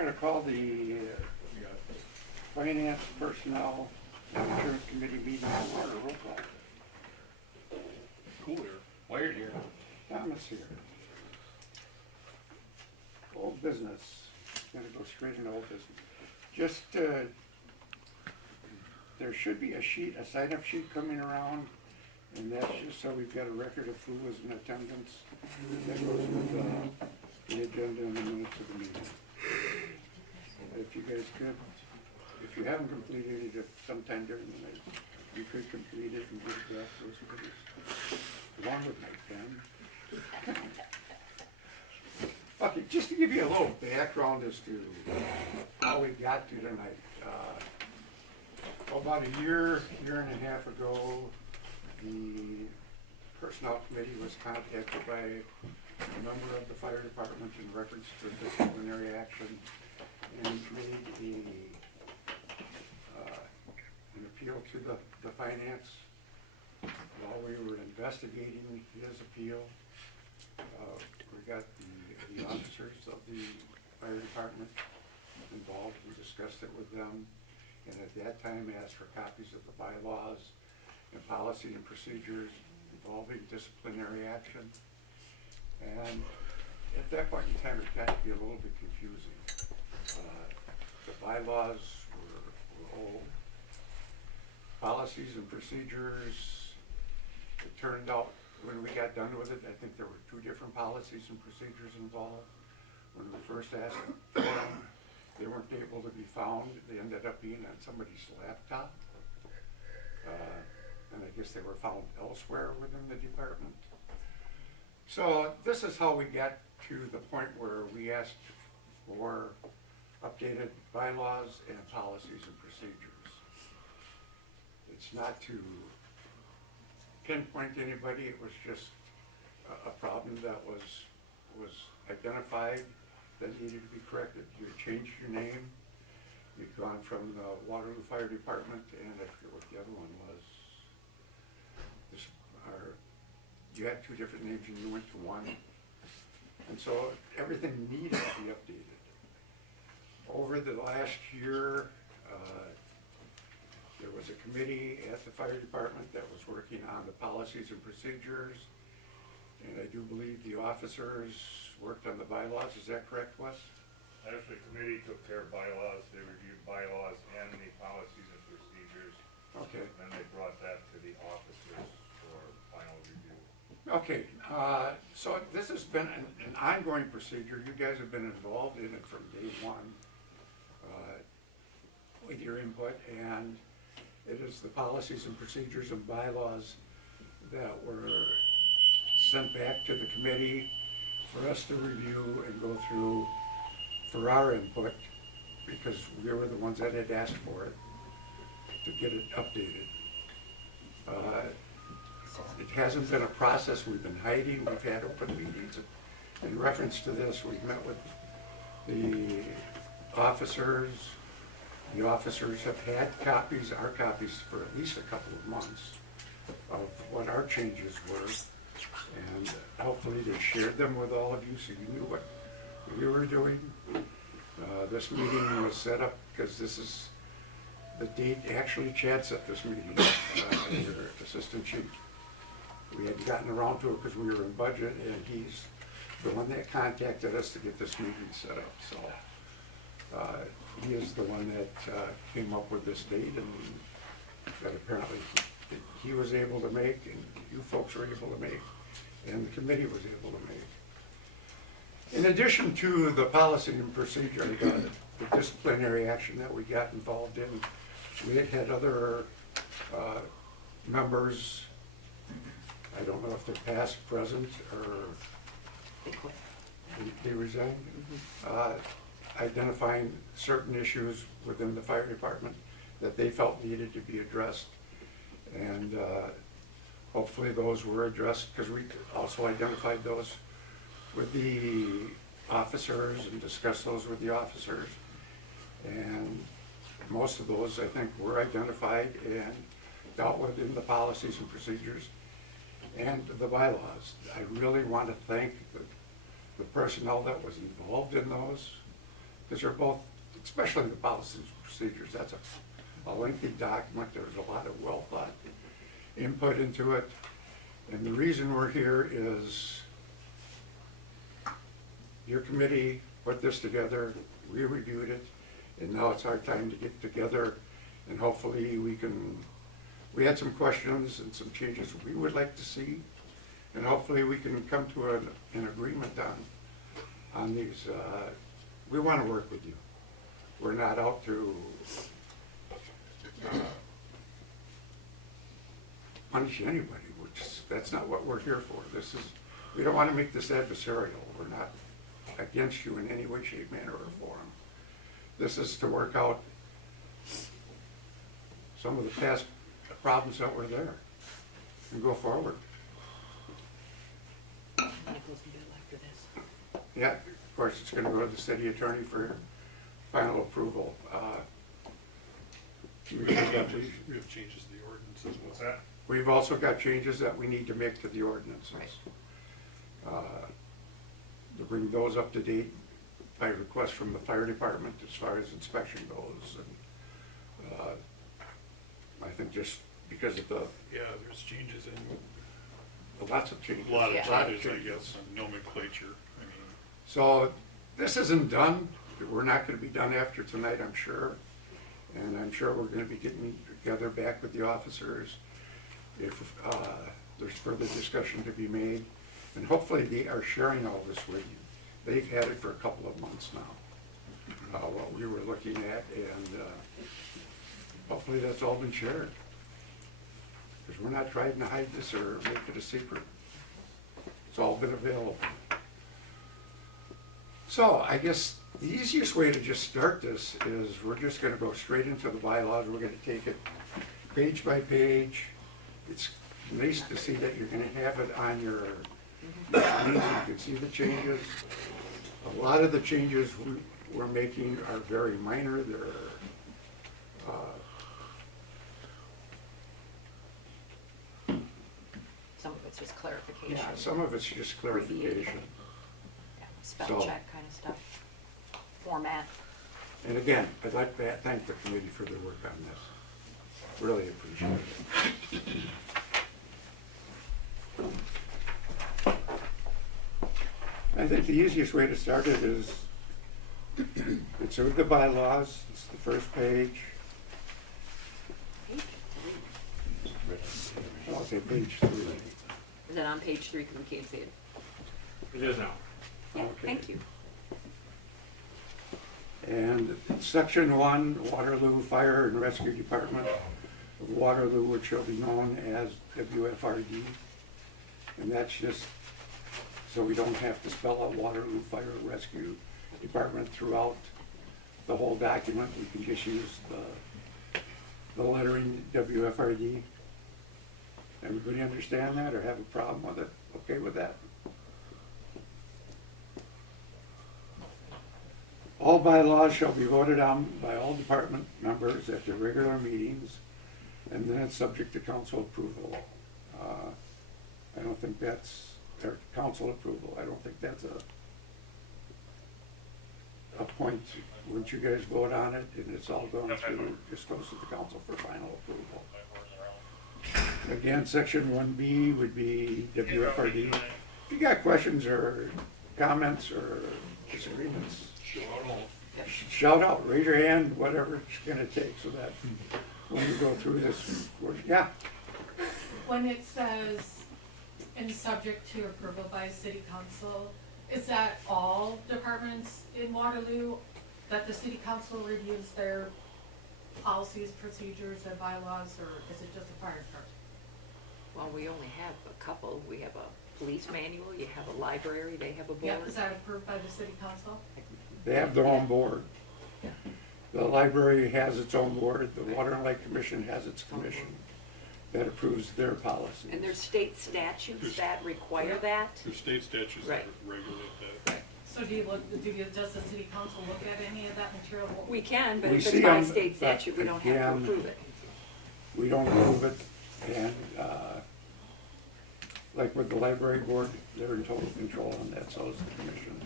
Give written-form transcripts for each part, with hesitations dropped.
going to call the Finance, Personnel, and Insurance Committee meeting to order. Roll call. Cooler, wired here. Thomas here. Old business. Going to go straight into old business. Just, there should be a sheet, a sign-up sheet coming around, and that's just so we've got a record of who was in attendance. That goes with the agenda and the minutes of the meeting. If you guys could, if you haven't completed it sometime during the night, you could complete it and give it back to us, please, along with my pen. Okay, just to give you a little background as to how we got to tonight. About a year and a half ago, the Personnel Committee was contacted by a member of the fire department in reference to disciplinary action and made an appeal to the finance. While we were investigating his appeal, we got the officers of the fire department involved. We discussed it with them, and at that time asked for copies of the bylaws and policy and procedures involving disciplinary action. And at that point in time, it got to be a little bit confusing. The bylaws were old. Policies and procedures, it turned out when we got done with it, I think there were 2 different policies and procedures involved. When we first asked for them, they weren't able to be found. They ended up being on somebody's laptop. And I guess they were found elsewhere within the department. So this is how we got to the point where we asked for updated bylaws and policies and procedures. It's not to pinpoint anybody, it was just a problem that was identified that needed to be corrected. You changed your name, you'd gone from the Waterloo Fire Department, and I forget what the other one was. You had 2 different names and you went to one. And so everything needed to be updated. Over the last year, there was a committee at the fire department that was working on the policies and procedures. And I do believe the officers worked on the bylaws. Is that correct, Wes? Actually, the committee took care of bylaws. They reviewed bylaws and the policies and procedures. Okay. Then they brought that to the officers for final review. Okay, so this has been an ongoing procedure. You guys have been involved in it from day one with your input, and it is the policies and procedures and bylaws that were sent back to the committee for us to review and go through for our input, because we were the ones that had asked for it, to get it updated. It hasn't been a process we've been hiding. We've had open meetings. In reference to this, we've met with the officers. The officers have had copies, our copies, for at least a couple of months of what our changes were. And hopefully they shared them with all of you so you knew what we were doing. This meeting was set up because this is the date. Actually, Chad set this meeting up, your assistant chief. We hadn't gotten around to it because we were in budget, and he's the one that contacted us to get this meeting set up. So he is the one that came up with this date, and that apparently he was able to make, and you folks were able to make, and the committee was able to make. In addition to the policy and procedure, the disciplinary action that we got involved in, we had other members. I don't know if they're past, present, or they resigned, identifying certain issues within the fire department that they felt needed to be addressed. And hopefully those were addressed, because we also identified those with the officers and discussed those with the officers. And most of those, I think, were identified and dealt with in the policies and procedures and the bylaws. I really want to thank the personnel that was involved in those. because they're both, especially the policies and procedures, that's a lengthy document. There's a lot of well thought input into it. And the reason we're here is your committee put this together, we reviewed it, and now it's our time to get together, and hopefully we had some questions and some changes we would like to see, and hopefully we can come to an agreement on these. We want to work with you. We're not out to punish anybody, that's not what we're here for. We don't want to make this adversarial. We're not against you in any way, shape, manner, or form. This is to work out some of the past problems that were there and go forward. Yeah, of course, it's going to go to the city attorney for final approval. We have changes to the ordinance as well. What's that? We've also got changes that we need to make to the ordinances. To bring those up to date by request from the fire department as far as inspection goes. And I think just because of the Yeah, there's changes in lots of changes. a lot of Yeah. changes, I guess, in nomenclature. I mean, So this isn't done. We're not going to be done after tonight, I'm sure. And I'm sure we're going to be getting together back with the officers if there's further discussion to be made. And hopefully they are sharing all this with you. They've had it for a couple of months now, what we were looking at, and hopefully that's all been shared. Because we're not trying to hide this or make it a secret. It's all been available. So I guess the easiest way to just start this is we're just going to go straight into the bylaws. We're going to take it page by page. It's nice to see that you're going to have it on your screen. You can see the changes. A lot of the changes we're making are very minor. They're Some of it's just clarification. yeah, some of it's just clarification. Yeah, spell So- check kind of stuff. Format. And again, I'd like to thank the committee for their work on this. Really appreciate it. I think the easiest way to start it is, it's with the bylaws, it's the first page. Page I'll say page 3. Is it on page 3 because we can't see it? It is now. Yeah, Okay. thank you. And section 1, Waterloo Fire and Rescue Department of Waterloo, which shall be known as WFRD. And that's just so we don't have to spell out Waterloo Fire and Rescue Department throughout the whole document. We can just use the lettering WFRD. Everybody understand that or have a problem with it? Okay with that? All bylaws shall be voted on by all department members at their regular meetings, and then it's subject to council approval. I don't think that's, or council approval, I don't think that's a point. Once you guys vote on it and it's all gone through, it just goes to the council for final approval. Again, section 1B would be WFRD. If you got questions or comments or disagreements, shout out, raise your hand, whatever it's gonna take, so that when we go through this, yeah, When it says, and subject to approval by city council, is that all departments in Waterloo, that the city council reviews their policies, procedures, and bylaws, or is it just the fire department? Well, we only have a couple. We have a police manual, you have a library, they have a board. Yeah, is that approved by the city council? they have their own board. Yeah. The library has its own board, the Water and Light Commission has its commission that approves their policies. And there's state statutes that require that. there's state statutes that Right. regulate that. So does the city council look at any of that material? We can, but We if see it's by 'em, state but statute, we don't have to again, approve it. We don't approve it, and, like with the library board, they're in total control on that, so is the commission.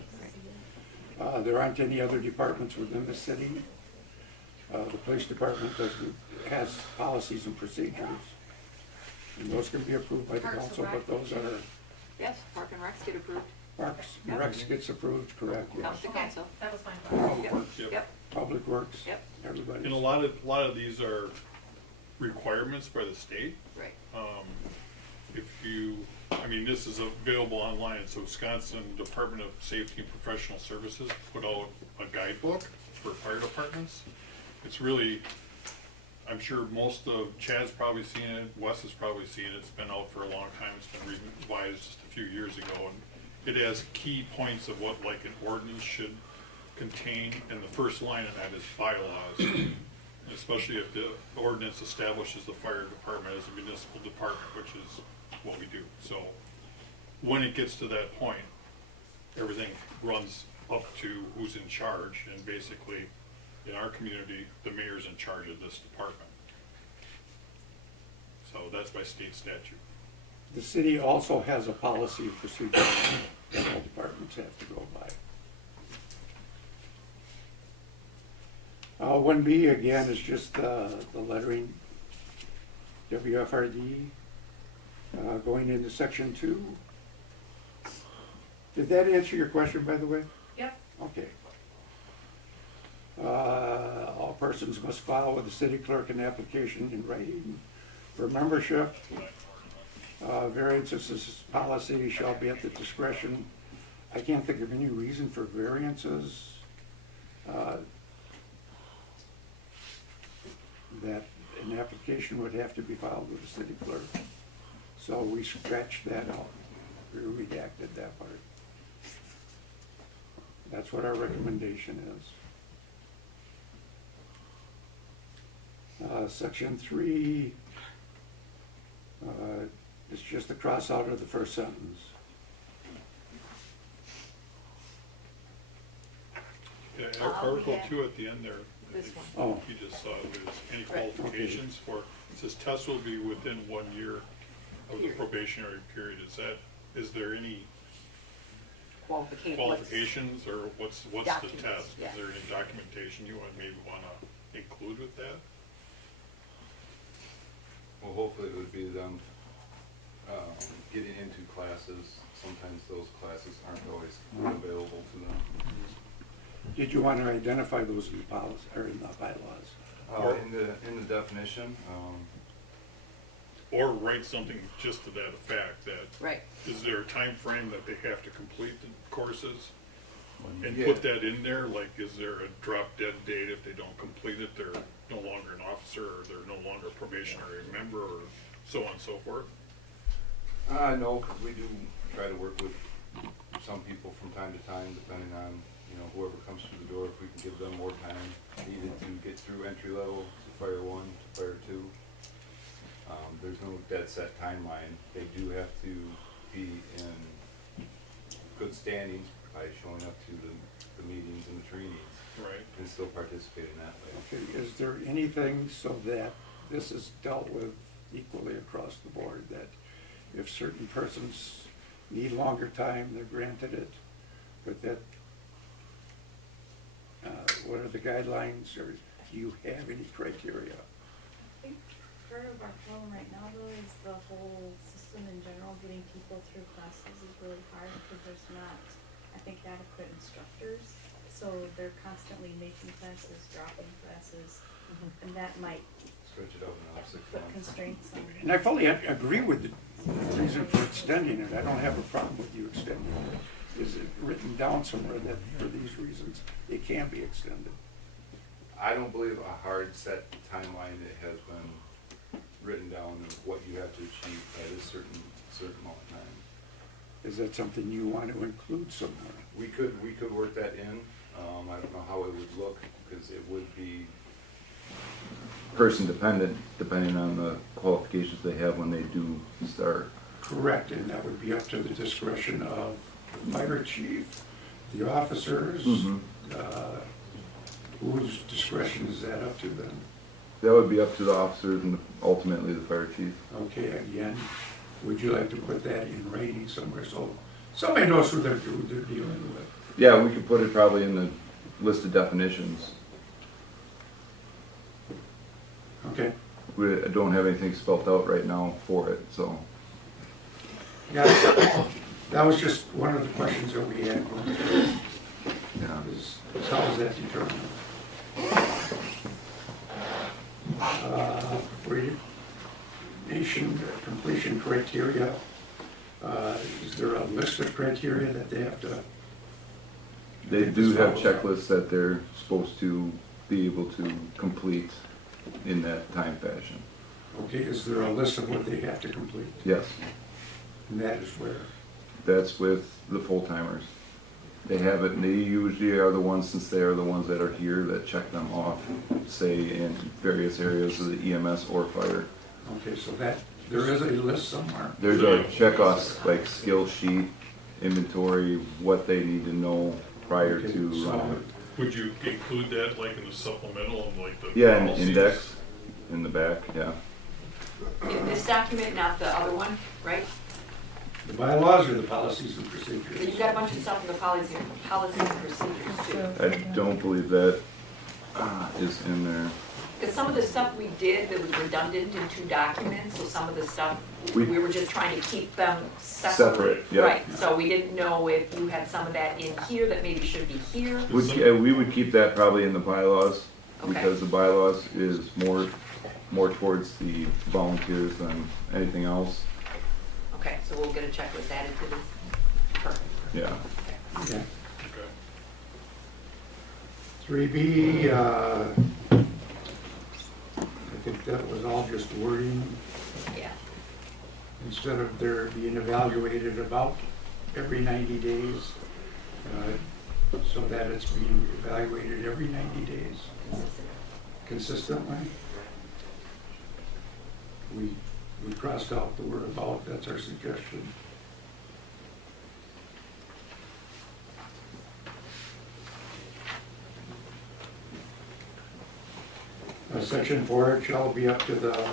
There aren't any other departments within the city. The police department has policies and procedures. And those can be approved by the Parks and council, Rec. but those are, Yes, Park and Recs get approved, Parks and Recs gets approved, correct, yes. comes to Okay, council. that was my question. Public Works, Yep. Yep, Public Works, yep, everybody. And a lot of these are requirements by the state. right. If you, I mean, this is available online, so Wisconsin Department of Safety and Professional Services put out a guidebook for fire departments. It's really, I'm sure most of, Chad's probably seen it, Wes has probably seen it, it's been out for a long time, it's been revised just a few years ago, and it has key points of what like an ordinance should contain, and the first line of that is bylaws. Especially if the ordinance establishes the fire department as a municipal department, which is what we do. So when it gets to that point, everything runs up to who's in charge, and basically, in our community, the mayor's in charge of this department. So that's by state statute. The city also has a policy and procedure that all departments have to go by. 1B again is just the lettering, WFRD, going into section 2. Did that answer your question, by the way? Yep, Okay. All persons must file with the city clerk an application in writing for membership. Variances to this policy shall be at the discretion. I can't think of any reason for variances. That an application would have to be filed with the city clerk. So we scratched that out, we redacted that part. That's what our recommendation is. Section 3 is just a cross out of the first sentence. Yeah, we Article have 2 at the end there. I this think one. Oh. You just saw it was any Right. qualifications for, it says tests will be within 1 year of the probationary period. Is there any qualifications, or what's the Documents, test? yeah. Is there any documentation you maybe wanna include with that? Well, hopefully it would be them getting into classes. Sometimes those classes aren't always available to them. Did you want to identify those in the policy, or in the bylaws? In the definition, Or write something just to that effect, that, Right, is there a time frame that they have to complete the courses? And Yeah. put that in there, like, is there a drop dead date if they don't complete it, they're no longer an officer, or they're no longer a probationary member, or so on and so forth? no, because we do try to work with some people from time to time, depending on, whoever comes through the door, if we can give them more time needed to get through entry level to fire 1, to fire 2. There's no dead set timeline. They do have to be in good standings by showing up to the meetings and the trainings Right. and still participate in that way. Okay, is there anything so that this is dealt with equally across the board, that if certain persons need longer time, they're granted it, but that, what are the guidelines, or do you have any criteria? I think part of our problem right now though is the whole system in general, getting people through classes is really hard because there's not, I think, adequate instructors. So they're constantly making classes, dropping classes, and that might Stretch it out another 6 put months. constraints on And I fully agree with the reason for extending it. I don't have a problem with you extending it. Is it written down somewhere that for these reasons, it can be extended? I don't believe a hard set timeline that has been written down of what you have to achieve at a certain amount of time. Is that something you want to include somewhere? We could work that in. I don't know how it would look, because it would be person dependent, depending on the qualifications they have when they do start. Correct, and that would be up to the discretion of the fire chief, the officers. Whose discretion is that up to then? That would be up to the officers and ultimately the fire chief. Okay, again, would you like to put that in writing somewhere so somebody knows who they're dealing with? Yeah, we could put it probably in the list of definitions. Okay, I don't have anything spelled out right now for it, so. yeah, that was just one of the questions that we had, Yeah. is how is that determined? Nation completion criteria, is there a list of criteria that they have to? They do have checklists that they're supposed to be able to complete in that time fashion. Okay, is there a list of what they have to complete? Yes, And that is where? that's with the full-timers. They have it, and they usually are the ones, since they are the ones that are here, that check them off, say, in various areas of the EMS or fire. Okay, so that, there is a list somewhere. There's a check-off, like skill sheet, inventory, what they need to know prior Okay, to so- running. Would you include that like in the supplemental and like the Yeah, an policies? index in the back, yeah. In this document, not the other one, right? The bylaws or the policies and procedures? You've got a bunch of stuff in the policies and procedures too. I don't believe that is in there. Because some of the stuff we did that was redundant in two documents, so some of the stuff, We- we were just trying to keep them separate. Separate, yeah. Right, so we didn't know if you had some of that in here that maybe should be here. We would keep that probably in the bylaws, Okay. because the bylaws is more towards the volunteers than anything else, Okay, so we'll get a checklist added to this. Perfect. yeah. Okay. Okay. 3B, I think that was all just wording, Yeah. instead of there being evaluated about every 90 days, so that it's being evaluated every 90 days consistently. We crossed out the word about, that's our suggestion. Section 4, it shall be up to the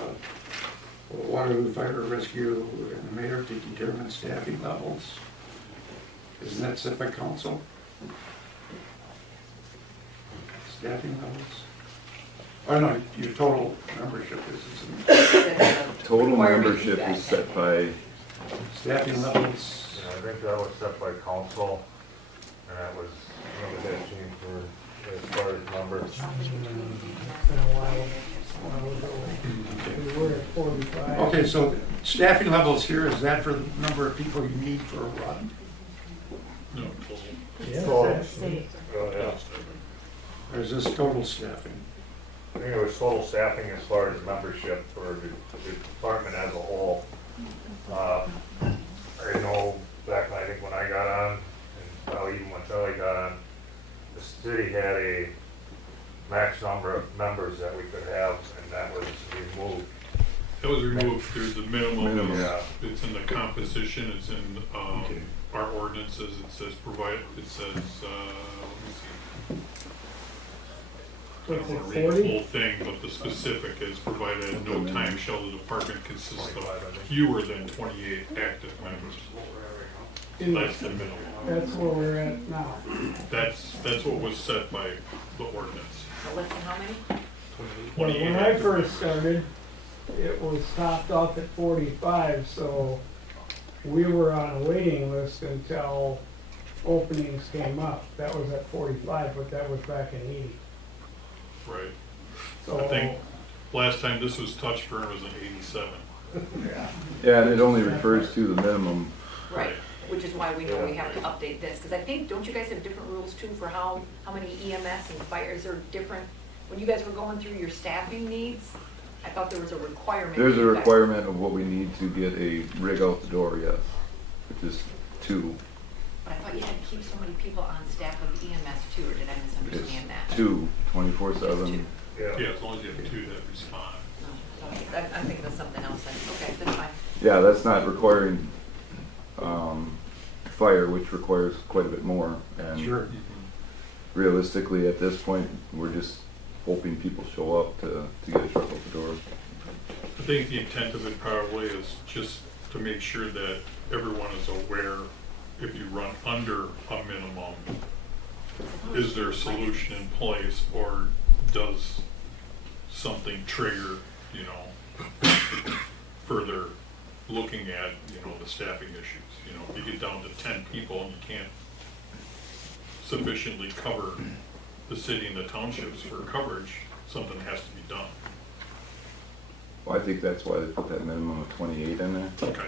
Waterloo Fire Rescue and the mayor to determine staffing levels. Isn't that set by council? Staffing levels? Oh, no, your total membership is, isn't it? That's a Total requirement you membership guys is set by, Staffing levels, Yeah, I think that was set by council, and that was, that changed for, as far as numbers. We were at 45. okay, so staffing levels here, is that for the number of people you need for a run? No, total. Yes, So- that's- Yeah, Or is this total staffing? I think it was total staffing as far as membership for the department as a whole. I know back, I think when I got on, and probably even when Charlie got on, the city had a max number of members that we could have, and that was removed. That was removed, there's the minimum, Minimum. Yeah. it's in the composition, it's in, Okay. our ordinances, it says provide, it says, let me see. I don't wanna read the whole thing, but the specific is provided at no time shall the department consist of fewer than 28 active members. That's the minimum. That's where we're at now. That's what was set by the ordinance. So less than how many? When 28 I active first members. started, it was topped off at 45, so we were on a waiting list until openings came up. That was at 45, but that was back in 80. Right. So, I think last time this was touched for was in 87. yeah, and it only refers to the minimum. Right, which is why we know we have to update this, because I think, don't you guys have different rules too for how many EMS and fires are different? When you guys were going through your staffing needs, I thought there was a requirement. There's a you guys- requirement of what we need to get a rig out the door, yes, which is 2. But I thought you had to keep so many people on staff with EMS too, or did I It's misunderstand that? 2, Just 24/7. two. Yeah, as long as you have two that respond. No, okay, I'm thinking of something else then, okay, that's fine. Yeah, that's not requiring, fire, which requires quite a bit more. And Sure. realistically, at this point, we're just hoping people show up to get a truck out the door. I think the intent of it probably is just to make sure that everyone is aware if you run under a minimum, is there a solution in place, or does something trigger, you know, further looking at, you know, the staffing issues? You know, if you get down to 10 people and you can't sufficiently cover the city and the townships for coverage, something has to be done. Well, I think that's why they put that minimum of 28 in there. Okay.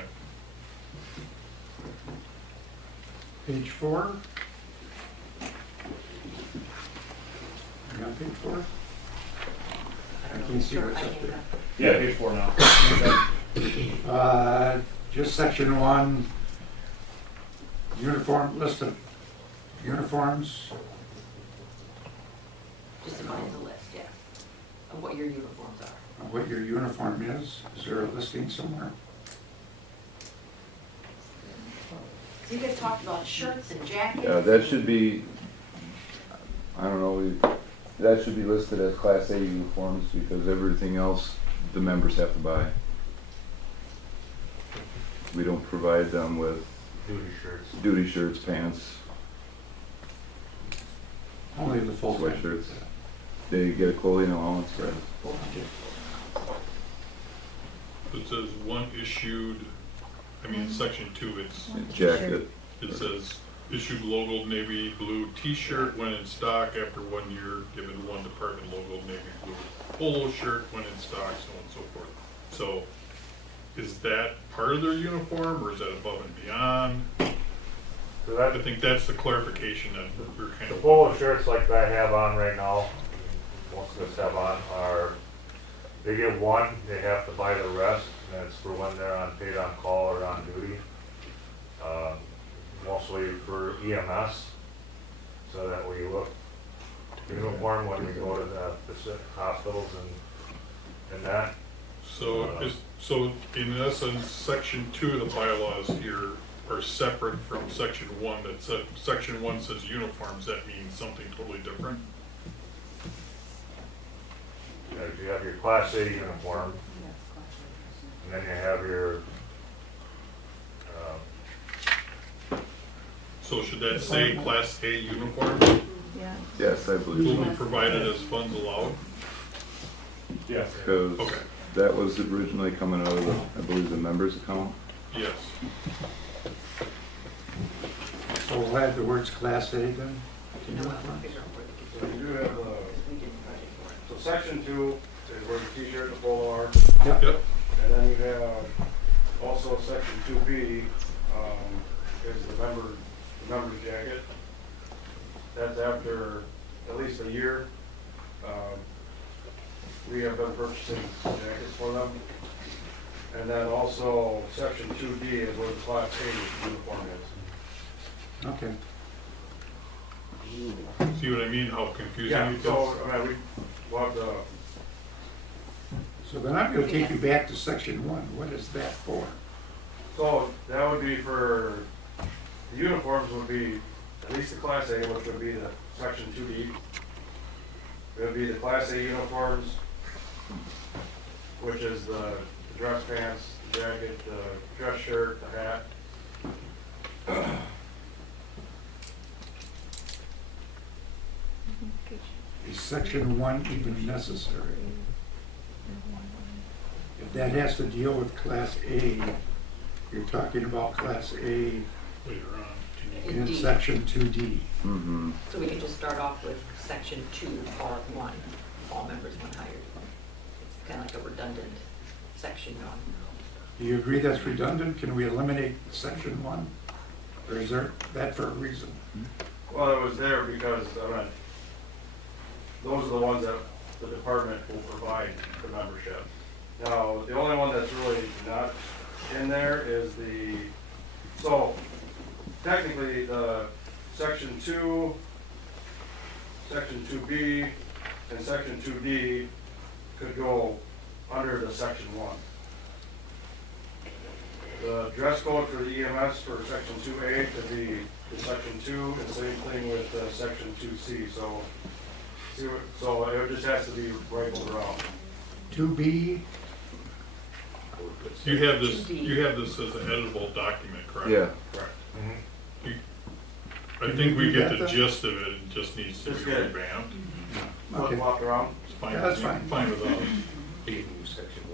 Page 4. You on page 4? I can see what's up there. Yeah, page 4 now. Just section 1, uniform, list of uniforms. Just define the list, yeah, of what your uniforms are. What your uniform is there a listing somewhere? So you guys talked about shirts and jackets. That should be, I don't know, that should be listed as Class A uniforms because everything else the members have to buy. We don't provide them with duty shirts, pants, Only the full sweatshirts. They get a clothing allowance, right? It says one issued, I mean, in section 2, it's, Jacket. it says issued logoed navy blue t-shirt when in stock after 1 year, given one department logoed navy blue polo shirt when in stock, so on and so forth. So is that part of their uniform, or is that above and beyond? So I that, think that's the clarification that we're kind the of. polo shirts like I have on right now, most of us have on, are, they get one, they have to buy the rest, and that's for when they're on paid on call or on duty. Mostly for EMS, so that we look uniform when we go to the hospitals and that. So in essence, section 2 of the bylaws here are separate from section 1. That said, section 1 says uniforms, that means something totally different. You have your Class A uniform, and then you have your, So should that say Class A uniform Yeah. Yes, I will believe be so. provided as funds allowed? Yeah. Because Okay. that was originally coming out of, I believe, the members' account. Yes. So we'll add the words Class A then? No, I want to figure out where they So get you do have, we didn't budget for it. so section 2 is where the t-shirt and the polo are, Yep. Yep. and then you have also section 2B, is the member's jacket. That's after at least a year. We have been purchasing jackets for them. And then also section 2D is where the Class A uniform is. Okay. See what I mean, how confusing Yeah, it gets? so, I mean, we'll have to, So then I'm gonna take you back to section 1. What is that for? so that would be for, the uniforms would be at least the Class A, which would be the section 2D. It would be the Class A uniforms, which is the dress pants, the jacket, the dress shirt, the hat. Is section 1 even necessary? If that has to deal with Class A, you're talking about Class A Later on. In in D. section 2D. Mm-hmm. So we can just start off with section 2, part 1, all members when hired. It's kind of like a redundant section 1. Do you agree that's redundant? Can we eliminate section 1? Or is there that for a reason? Well, it was there because, I mean, those are the ones that the department will provide the membership. Now, the only one that's really not in there is the, so technically, the section 2, section 2B, and section 2D could go under the section 1. The dress code for the EMS for section 2A could be the section 2, and same thing with section 2C, so, so it just has to be rifled around. 2B, You have this as an editable document, correct? Yeah. Correct. You I think we get the gist of it, it just needs to be Just get it. revamped. Okay. Flip flopped around. It's fine. Yeah, that's fine. Fine with us.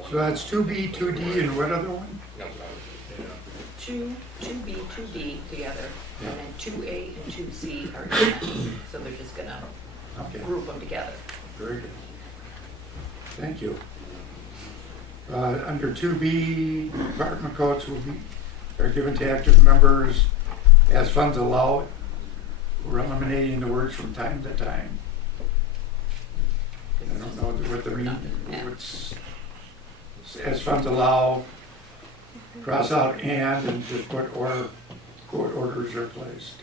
So that's 2B, 2D, and what other one? Yeah. Two B together, Yeah. and then 2A and 2C are EMS. So they're just gonna Okay, group them together. very good. Thank you. Under 2B, department codes are given to active members as funds allow. We're eliminating the words from time to time. I don't know what the mean, what's, as funds allow, cross out and just put or, court orders are placed.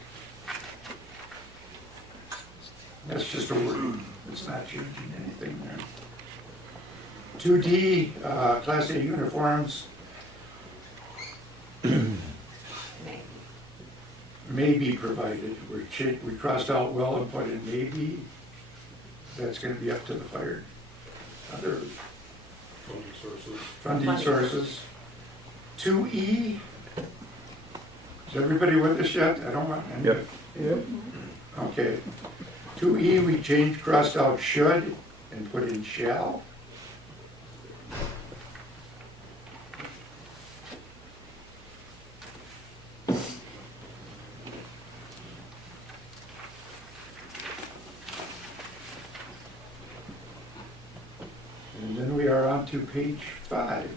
That's just a word, it's not changing anything there. 2D, Class A uniforms May. may be provided. We crossed out will and put in may be. That's gonna be up to the fire. Other Funding sources. funding sources. 2E, is everybody with us yet? I don't want any. Yep. Yep. Okay. 2E, we changed, crossed out should and put in shall. And then we are on to page 5.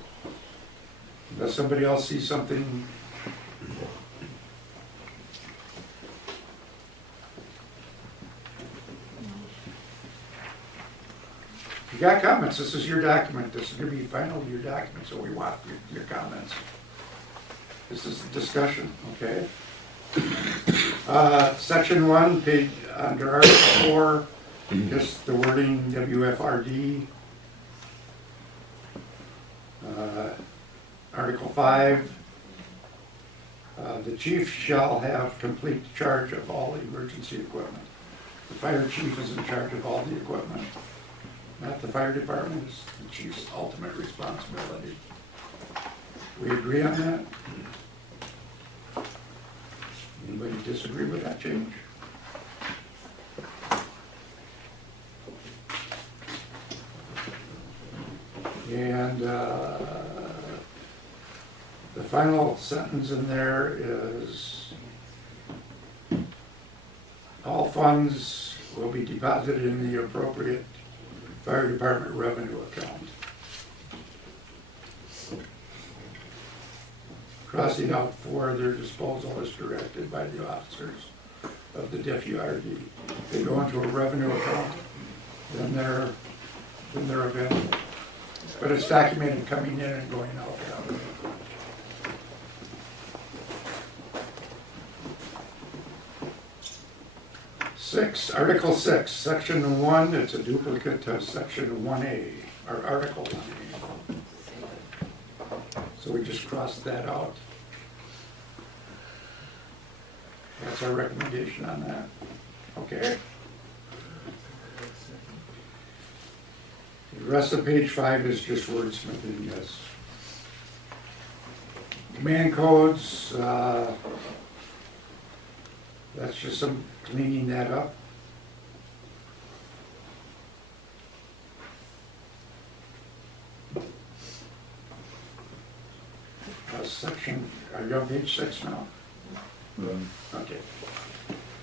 Unless somebody else sees something. If you got comments, this is your document, this is gonna be final to your document, so we want your comments. This is the discussion, okay? Section 1, page, under Article 4, just the wording WFRD. Article 5, the chief shall have complete charge of all emergency equipment. The fire chief is in charge of all the equipment, not the fire department, it's the chief's ultimate responsibility. We agree on that? Anybody disagree with that change? And the final sentence in there is, all funds will be deposited in the appropriate fire department revenue account. Crossing out for their disposal is directed by the officers of the DFURD. They go into a revenue account, then they're available. But it's documented coming in and going out. Article 6, Section 1, it's a duplicate to Section 1A, or Article 1A. So we just crossed that out. That's our recommendation on that. Okay. The rest of page 5 is just wordsmithing, yes. Command codes, that's just some cleaning that up. Section, are you on page 6 now? Okay.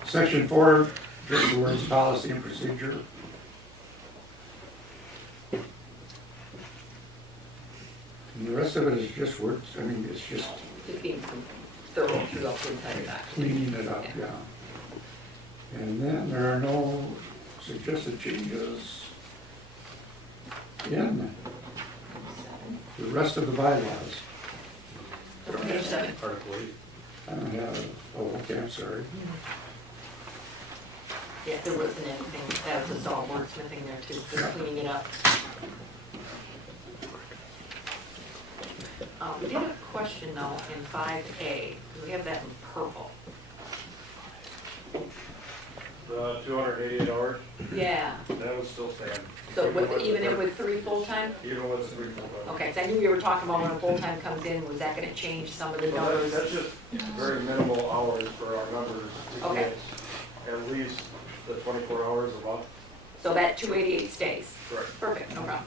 Section 4, just the words policy and procedure. And the rest of it is just words, I mean, it's just Just being thorough throughout the entire document. cleaning it up, yeah. And then there are no suggested changes in the rest of the bylaws. Page 7. Article 8. I don't have, oh, okay, I'm sorry. Yeah, there wasn't anything, that was just all wordsmithing there too, just cleaning it up. We did have a question though in 5A, because we have that in purple. The 288 hours, Yeah, that would still stand. so with, even if with 3 full-time? Even with 3 full-time. Okay, 'cause I knew we were talking about when a full-time comes in, was that gonna change some of the Well, numbers? that's just very minimal hours for our members to Okay. get at least the 24 hours a month. So that 288 stays? Correct. Perfect, no problem.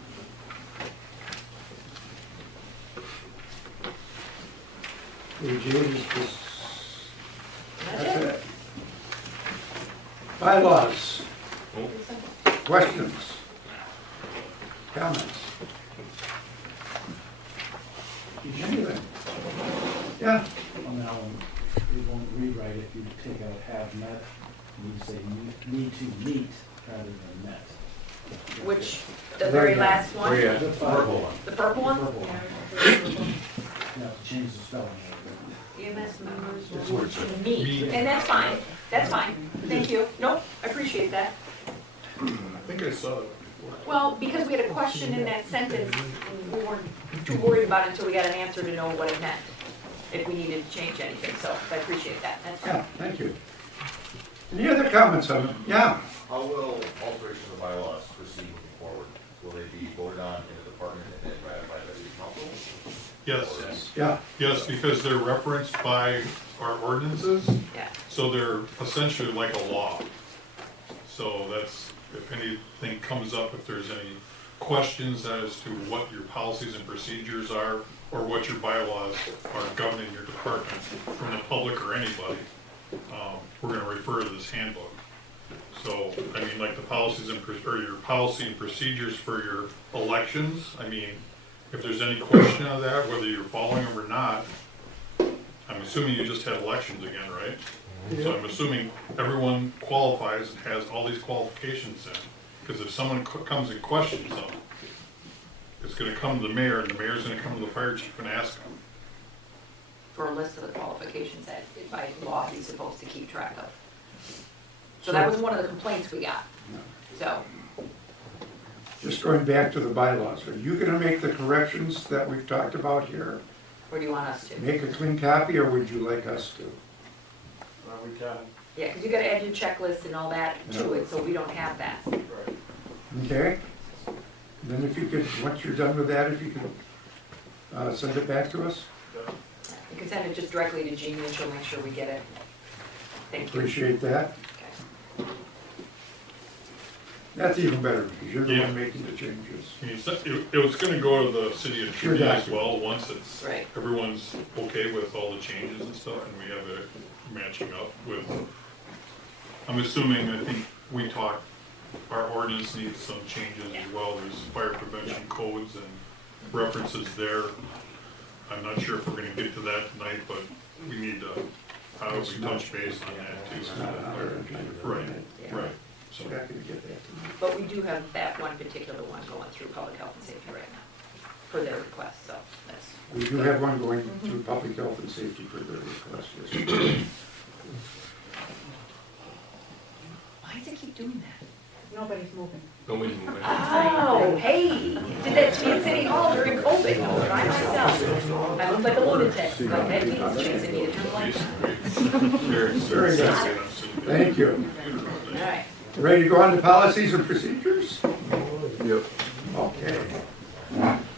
Page 8 is just, That's that's it? it. Bylaws, questions, comments? Anything? Yeah, On that one, it won't read right if you take out have met, and you say need to meet rather than met. Which, the very last one? Oh, yeah. The purple one. The purple one? Purple one. You have to change the spelling. EMS members will meet, and that's fine, thank you, nope, I appreciate that. I think I saw it before. Well, because we had a question in that sentence, we weren't too worried about it until we got an answer to know what it meant, if we needed to change anything, so I appreciate that, that's yeah, fine. thank you. Any other comments on it? Yeah, How will alteration of the bylaws proceed moving forward? Will they be voted on in the department and then ratified by the council? Yes, yeah, yes, because they're referenced by our ordinances, Yeah, so they're essentially like a law. So that's, if anything comes up, if there's any questions as to what your policies and procedures are, or what your bylaws are governing your department from the public or anybody, we're gonna refer to this handbook. So, I mean, like the policies and, or your policy and procedures for your elections, I mean, if there's any question on that, whether you're following them or not, I'm assuming you just had elections again, right? So I'm assuming everyone qualifies and has all these qualifications in, because if someone comes and questions them, it's gonna come to the mayor, and the mayor's gonna come to the fire chief and ask them. for a list of the qualifications that by law he's supposed to keep track of. So that was one of the complaints we got, so, just going back to the bylaws, are you gonna make the corrections that we've talked about here? where do you want us to? Make a clean copy, or would you like us to? We can, Yeah, because you gotta add your checklist and all that to it, so we don't have that. right. Okay? Then if you could, once you're done with that, if you could, send it back to us, You can send it just directly to Jeannie and she'll make sure we get it. Thank you. appreciate that. Okay. That's even better, because you're the Yeah. one making the changes. I mean, it was gonna go to the city attorney Sure, as yeah. well, once it's, Right. everyone's okay with all the changes and stuff, and we have it matching up with, I'm assuming, I think we talked, our ordinance needs some changes as well, there's fire prevention codes and references there. I'm not sure if we're gonna get to that tonight, but we need to, we touch base on that It's not on our too. agenda. Right, Yeah. right, so, So we're not gonna get that tonight. But we do have that one particular one going through public health and safety right now, for their request, so that's. We do have one going through public health and safety for their request. Yes. Why does it keep doing that? Nobody's moving. Nobody's moving. Oh, hey, did that be in City Hall during COVID, no, by myself. I look like a lunatic, like that means chasing me to turn the lights on. Very good. Thank you. All right. Ready to go on to policies and procedures? Yep. Okay.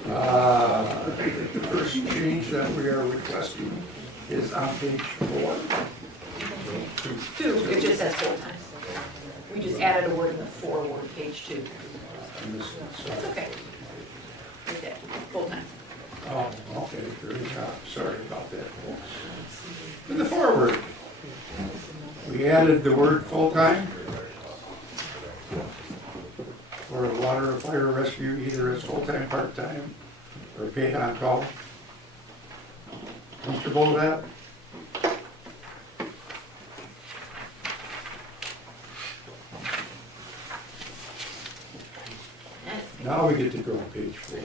I think the first change that we are requesting is on page 4. 2, it just says full time. We just added a word in the forward, page 2. And this is, That's okay. Right there, full time. oh, okay, very good. Sorry about that, folks. In the forward, we added the word full-time for water or fire rescue, either as full-time, part-time, or paid on call. Comfortable with that? Now we get to go on page 4.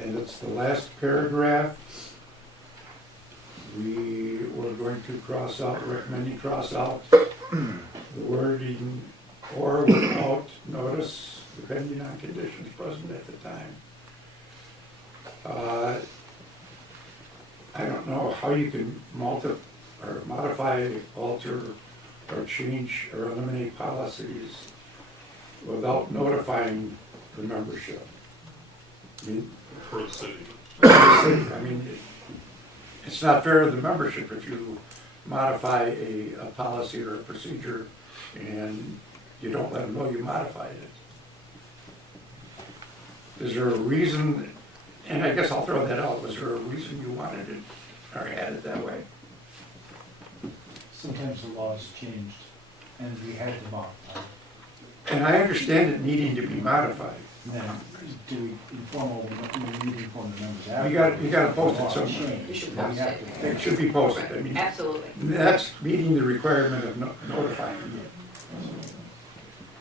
And it's the last paragraph. We were going to cross out, recommend you cross out the wording or without notice, depending on conditions present at the time. I don't know how you can or modify, alter, or change, or eliminate policies without notifying the membership. I mean, For the city. I mean, it's not fair to the membership if you modify a policy or a procedure and you don't let them know you modified it. Is there a reason, and I guess I'll throw that out, was there a reason you wanted it or had it that way? Sometimes the laws changed, and we had to modify. And I understand it needing to be modified. And then, do we inform all the, we need to inform the members after? You gotta post it The law somewhere. changed, You should but we post have it. to- It should be posted, I mean, Absolutely. that's meeting the requirement of notifying you.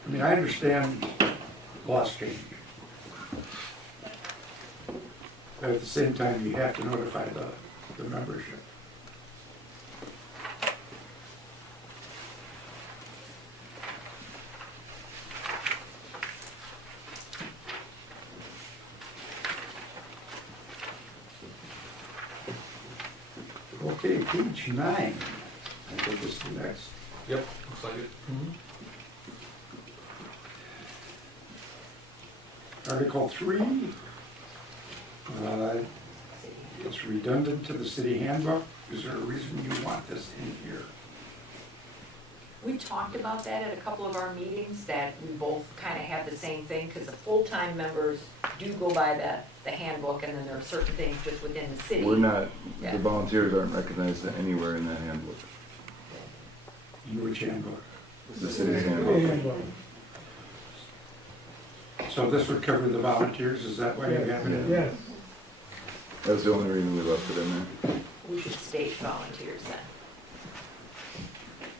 I mean, I understand laws change. But at the same time, you have to notify the membership. Okay, page 9, I think is the next. Yep, looks like it. Article 3, it's redundant to the city handbook. Is there a reason you want this in here? We talked about that at a couple of our meetings, that we both kind of have the same thing, because the full-time members do go by the handbook, and then there are certain things just within the city. We're not, Yeah. the volunteers aren't recognized anywhere in that handbook. In which handbook? The city's handbook. Handbook. So this would cover the volunteers, is that why you have it in? Yes, That's the only reason we left it in there. We should state volunteers then.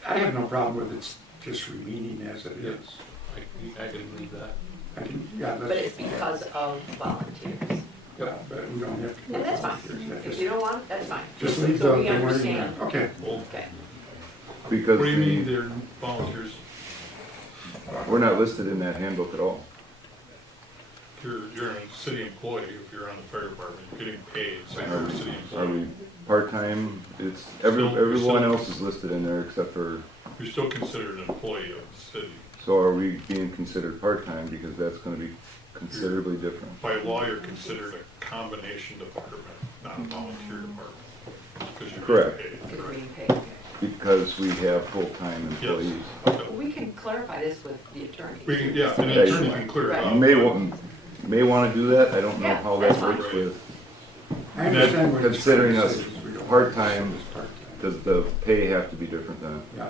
I have no problem with it just remaining as it is. I can leave that. Yeah, But it's because of volunteers. yeah, but we don't have to. And that's fine. volunteers. If you don't want it, that's fine. Just leave So the we wording understand. there. Okay. Okay. Because What do you mean the- they're volunteers? we're not listed in that handbook at all. You're a city employee, if you're on the fire department, you're getting paid, so you're a city Are employee. we part-time? It's, Still- everyone still- else is listed in there except for, You're still considered an employee of the city. so are we being considered part-time? Because that's gonna be considerably different. By law, you're considered a combination department, not a volunteer department. Because you're Correct. getting paid. Because we're Correct. being paid. Because we have full-time Yes. employees. Okay. We can clarify this with the attorney. We can, yeah, an Yeah, you attorney might. can clear it Right. up. You may wanna do that. I don't know Yeah, how that's that fine. works with, I understand what you're Considering trying to us say, is we don't part-time, want it as part-time. does the pay have to be different then? Yeah.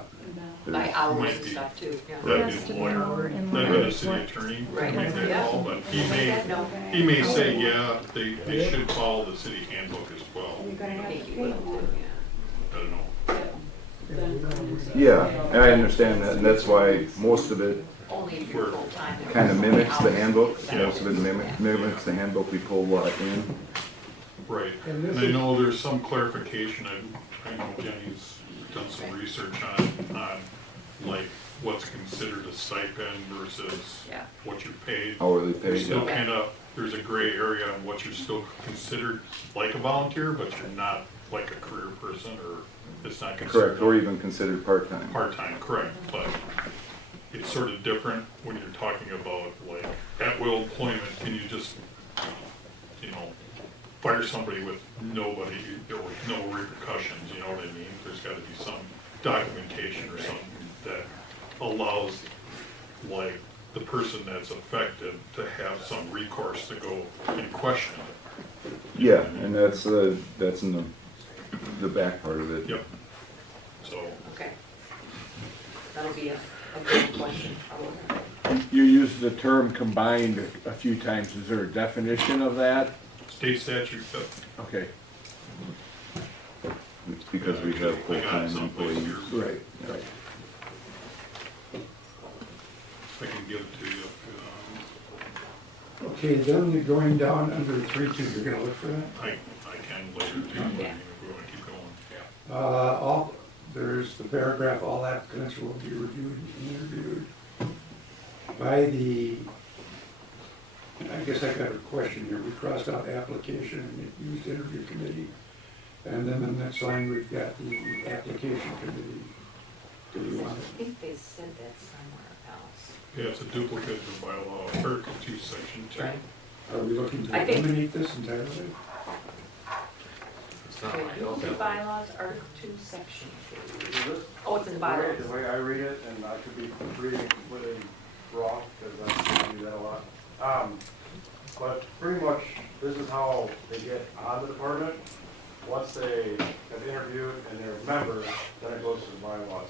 By hours Might and be. stuff too, yeah. That'd Has be to a be lawyer, more in that'd line be a with city what- attorney, Right. make that Yeah. call, but No. he may say, yeah, they should follow the city handbook as well. You're gonna have to Maybe pay will more. too, yeah. I don't know. yeah, we don't- Yeah, and I understand that, and that's why most of it Only if you're full-time. kind of mimics the handbook. Yeah. Most of it mimics the handbook. We pull a lot in. Right, And this and I is- know there's some clarification, I know Jenny's done some research on like what's considered a stipend versus Yeah. what you're paid. Hourly There's paid, still yeah. kind of, there's a gray area on what you're still considered like a volunteer, but you're not like a career person, or it's not considered. Correct, or even considered part-time. Part-time, correct, but it's sort of different when you're talking about like at-will employment. Can you just, you know, fire somebody with nobody, or with no repercussions, you know what I mean? There's gotta be some documentation or something that allows like the person that's affected to have some recourse to go and question it. Yeah, and that's in the back part of it. Yep. So, Okay. That'll be a good question. I will- You used the term combined a few times. Is there a definition of that? state statute, Okay. It's because we have I got full-time someplace employees. here. Right, right. I can give it to you. Okay, then going down under 3.2, you're gonna look for that? I can later too, if we Yeah. want to keep going. There's the paragraph, all applicants will be reviewed and interviewed by the, I guess I got a question here. We crossed out application and it used interview committee. And then the next line, we've got the application committee. Do you want I it? think they said that somewhere else. Yeah, it's a duplicate of bylaw, Article 2, Section 2. Right. Are we looking to I think- eliminate this entirely? It's not Okay, like, local bylaws, Article 2, Section 2. Is this- Oh, it's in the bylaws. The way I read it, and I could be reading completely wrong, because I do that a lot. But pretty much, this is how they get on the department. Once they have interviewed and they're members, then it goes to the bylaws.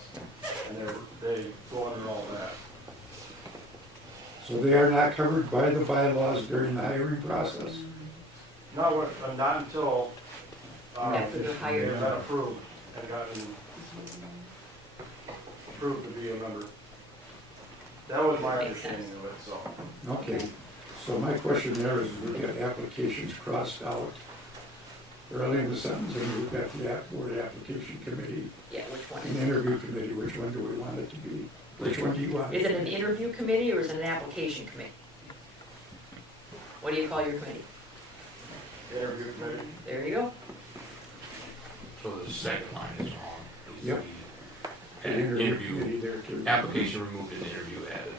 And they go under all that. So they are not covered by the bylaws during the hiring process? Not until, After they're hired. they've been approved and gotten approved to be a member. That was my Makes sense. understanding of it, so. Okay, so my question there is, we've got applications crossed out early in the sentence, and we've got the board application committee Yeah, which one and is interview committee. Which one do we want it to be? Which one do you want? it? Is it an interview committee or is it an application committee? What do you call your committee? Interview committee. There you go. so the second line is wrong. It needs to Yep. be An an interview interview, committee there too. application removed and interview added.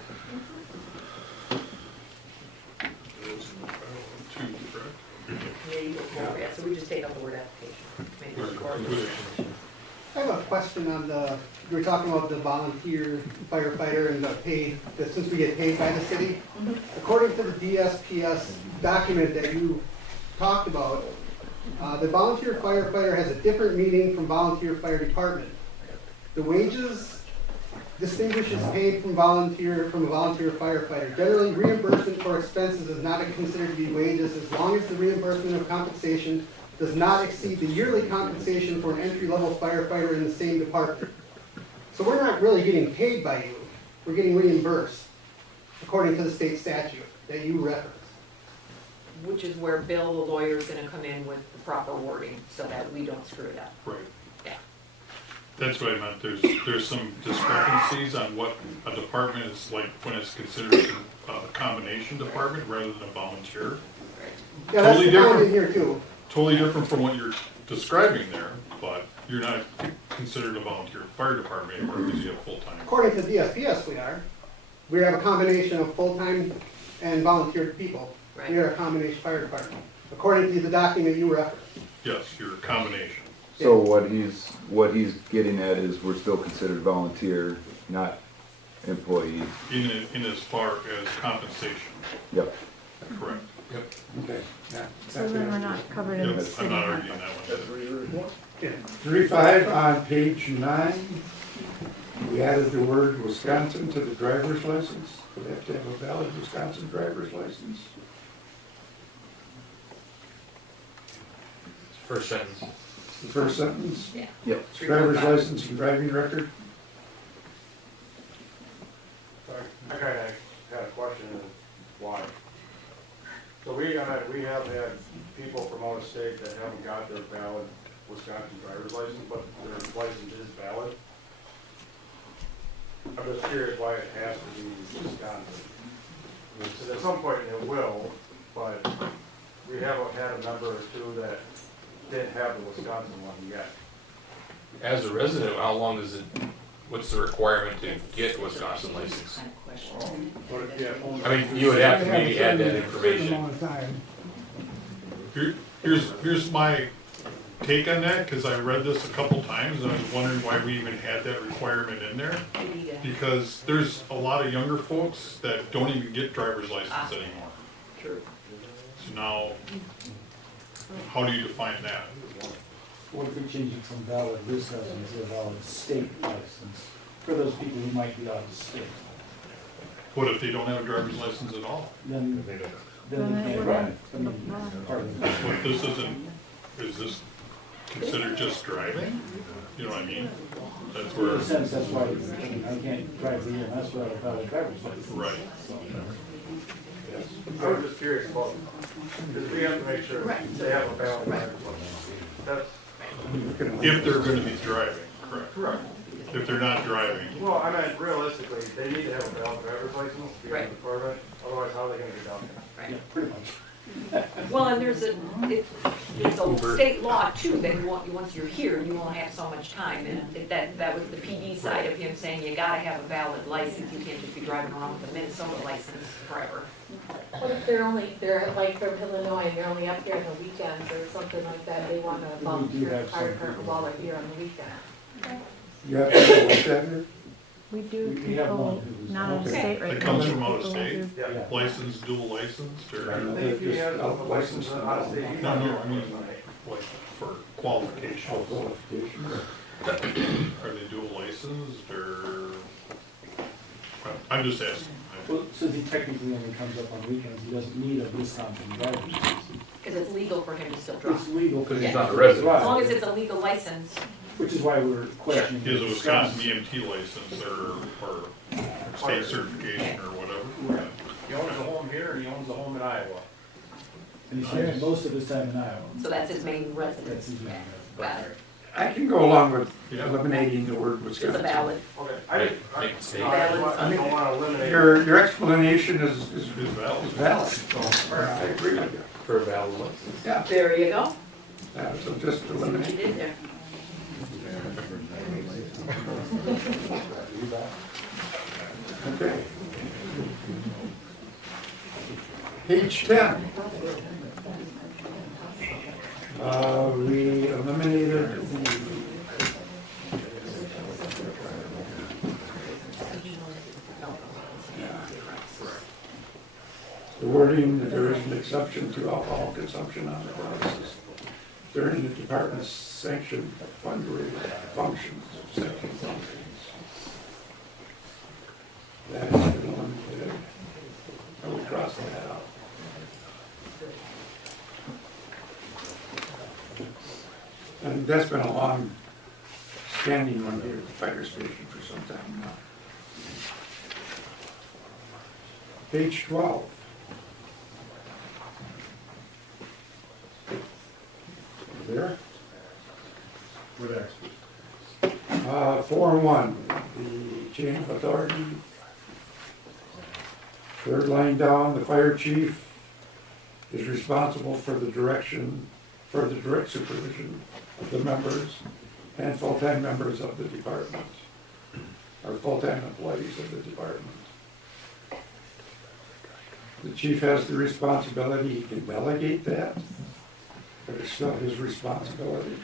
Those in the bylaw, 2, correct? Committee before, yeah, so we just take out the word application. Committee Or before. inclusion. I have a question on you were talking about the volunteer firefighter and the paid, that since we get paid by the city. According to the DSPS document that you talked about, the volunteer firefighter has a different meaning from volunteer fire department. The wages distinguishes paid from a volunteer firefighter. Generally, reimbursement for expenses is not considered to be wages as long as the reimbursement of compensation does not exceed the yearly compensation for an entry-level firefighter in the same department. So we're not really getting paid by you, we're getting reimbursed, according to the state statute that you referenced. Which is where Bill, the lawyer, is gonna come in with the proper wording so that we don't screw it up. Right. Yeah. That's what I meant, there's some discrepancies on what a department is like when it's considered a combination department rather than a volunteer. Yeah, that's Totally defined in different. here too. Totally different from what you're describing there, but you're not considered a volunteer fire department anymore because you have full-time. According to DSPS, we are. We have a combination of full-time and volunteer people. Right. We are a combination fire department, according to the document you referenced. Yes, you're a combination. So what he's getting at is we're still considered volunteer, not employees. In as far as compensation, Yep. correct. Okay, yeah. So then we're not covered in the Yep, city. I'm not arguing that one. 3.5 on page 9, we added the word Wisconsin to the driver's license. We have to have a valid Wisconsin driver's license. First sentence. The first sentence, Yeah. Yep. driver's license and driving record. I kinda had a question of why. So we have had people from out of state that haven't got their valid Wisconsin driver's license, but their license is valid. I'm just curious why it has to be Wisconsin. Because at some point it will, but we haven't had a number or two that didn't have the Wisconsin one yet. As a resident, how long is it, what's the requirement to get a Wisconsin license? Kind of question. I mean, you would have to maybe add that Certain information. amount of time. Here's my take on that, because I read this a couple times and I was wondering why we even had that requirement in there. Maybe, Because there's a lot of younger folks that don't even get driver's license anymore. True. So now, how do you define that? What if we change it from valid Wisconsin to a valid state license for those people who might be out of state? What if they don't have a driver's license at all? Then Then they it can't would drive. have to be wrong. Part of the- But this isn't, is this considered just driving? You know what I mean? That's In where, a sense, that's why I can't drive the EMS without a valid driver's license. right. I was just curious about, because we have to make sure they have a valid driver's license. That's, If they're gonna be driving, correct. If they're not driving, well, I meant realistically, they need to have a valid driver's license to be in Right. the department, otherwise how are they gonna get down there? Right. Yeah, pretty much. Well, and there's a state law too, that once you're here, you only have so much time. And that was the PD side of him saying you gotta have a valid license. You can't just be driving around with a Minnesota license forever. What if they're like from Illinois, and they're only up here on the weekends or something like that, they want to volunteer have fire some department people. while they're here on the weekend? You have people like that here? We do We have one people who's- not out of Okay. state right That now. comes from out of People state? who- Yeah. Licensed, dual licensed, or? Right. I think he has a license out of state. No, no, I mean, like, for qualifications. Qualifications. Are they dual licensed, or? I'm just asking. Well, since he technically only comes up on weekends, he doesn't need a Wisconsin driver's license. Because it's legal for him to still drive. It's legal. Because he's Yeah. not a resident. As long as it's a legal license. Which is why we're questioning. He has a Wisconsin EMT license, or state certification, or whatever. He owns a home here and he owns a home in Iowa. And he spends most of his time in Iowa. So that's his main That's residence. his main Got it. I can go along with Yeah. eliminating the word It's Wisconsin. a valid. Okay. Valid. I don't wanna eliminate. Your explanation is Is valid. valid, so I agree with you. For a valid license. Yeah, There you go. so just See what you eliminate. did there. Okay. Page 10. We eliminated the wording that there is an exception to alcohol consumption on the premises during the department's sanctioned fundraising functions, sanctioned functions. That has been eliminated. I would cross that out. And that's been a long standing one here at the fire station for some time now. Page 12. There? We're there. 4 and 1, the chain of authority. Third line down, the fire chief is responsible for the direct supervision of the members and full-time members of the department, or full-time employees of the department. The chief has the responsibility, he can delegate that, but it's still his responsibility.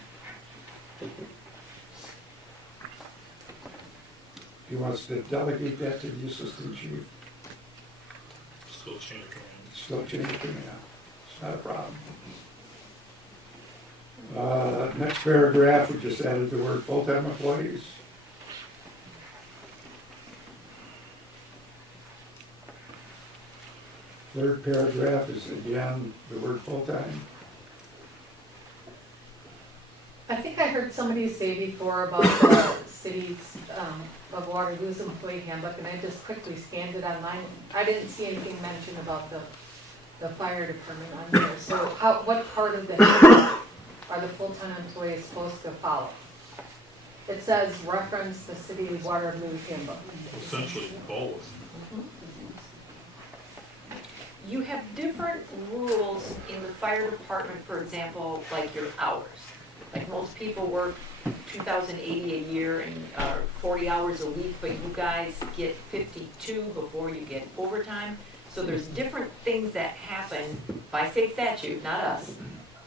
He wants to delegate that to the assistant chief, Still chain of command. still change it to me, it's not a problem. Next paragraph, we just added the word full-time employees. Third paragraph is again the word full-time. I think I heard somebody say before about the city's, of Waterloo's employee handbook, and I just quickly scanned it online. I didn't see anything mentioned about the fire department on there. So what part of the handbook are the full-time employees supposed to follow? It says reference the city of Waterloo handbook. Essentially both. You have different rules in the fire department, for example, like your hours. Like most people work 2,080 a year and 40 hours a week, but you guys get 52 before you get overtime. So there's different things that happen by state statute, not us,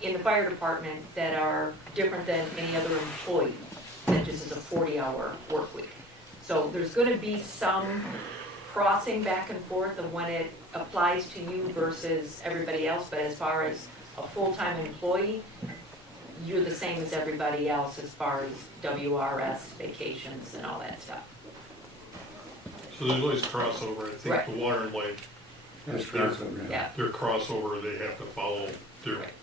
in the fire department that are different than any other employee that just is a 40-hour work week. So there's going to be some crossing back and forth of when it applies to you versus everybody else, but as far as a full-time employee, you're the same as everybody else as far as WRS, vacations, and all that stuff. So there's always crossover. I think Right. the water and light, That's crossover, Yeah, their crossover, they have to follow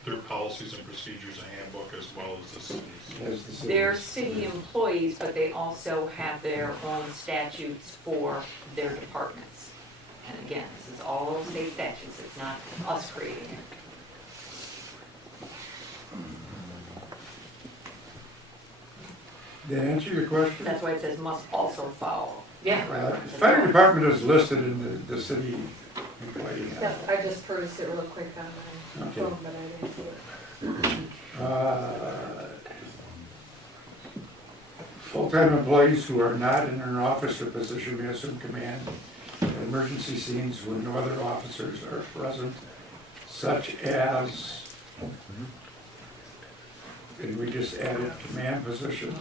their policies and procedures and handbook as well as the city's. As the city. they're city employees, but they also have their own statutes for their departments. And again, this is all state statutes, it's not us creating it. Did I answer your question? That's why it says must also follow. Yeah. Fire department is listed in the city employee Yeah, handbook. I just perused it real quick on my Okay. phone, but I didn't see it. Full-time employees who are not in an office or position may assume command in emergency scenes when no other officers are present, such as, and we just added command position,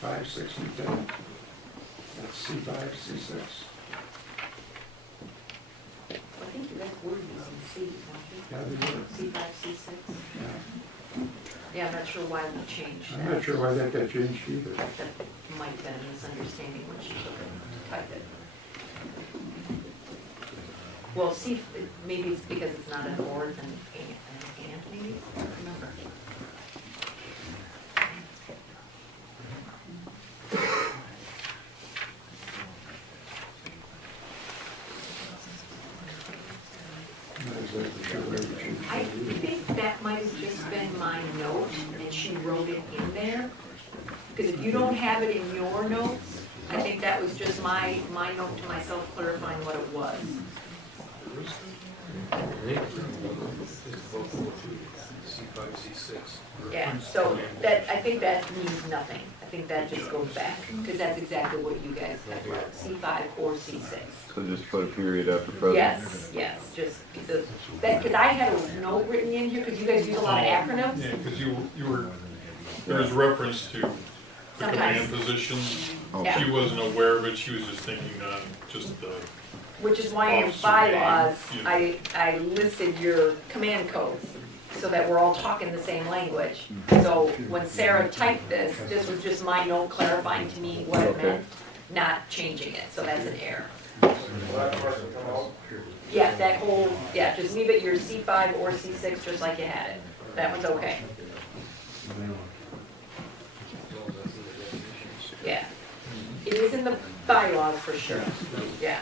5, 6, and 10. That's C5, C6. I think you guys were using C, Yeah, don't they were. you? C5, C6? Yeah. Yeah, I'm not sure why we changed that. I'm not sure why that got changed either. That might have been a misunderstanding when she took it, typed it. Well, C, maybe it's because it's not an or, it's an and, maybe? I don't remember. I'm not exactly sure where we changed I that either. think that might have just been my note, and she wrote it in there. Because if you don't have it in your notes, I think that was just my note to myself clarifying what it was. C5, C6. Yeah, so that, I think that means nothing. I think that just goes back, because that's exactly what you guys have, C5 or C6. So just put a period after present? Yes, just, that, because I had a note written in here, because you guys use a lot of acronyms. Yeah, because you were, there was reference to the command Sometimes. position. Yeah. She wasn't aware of it, she was just thinking on just the, Which is why in your Officer name, bylaws, you know. I listed your command codes, so that we're all talking the same language. So when Sarah typed this was just my note clarifying to me what it Okay. meant, not changing it, so that's an error. Will that question come out? Yeah, that whole, yeah, just leave it your C5 or C6, just like you had it. That one's okay. Yeah. It is in the bylaws for sure, yeah.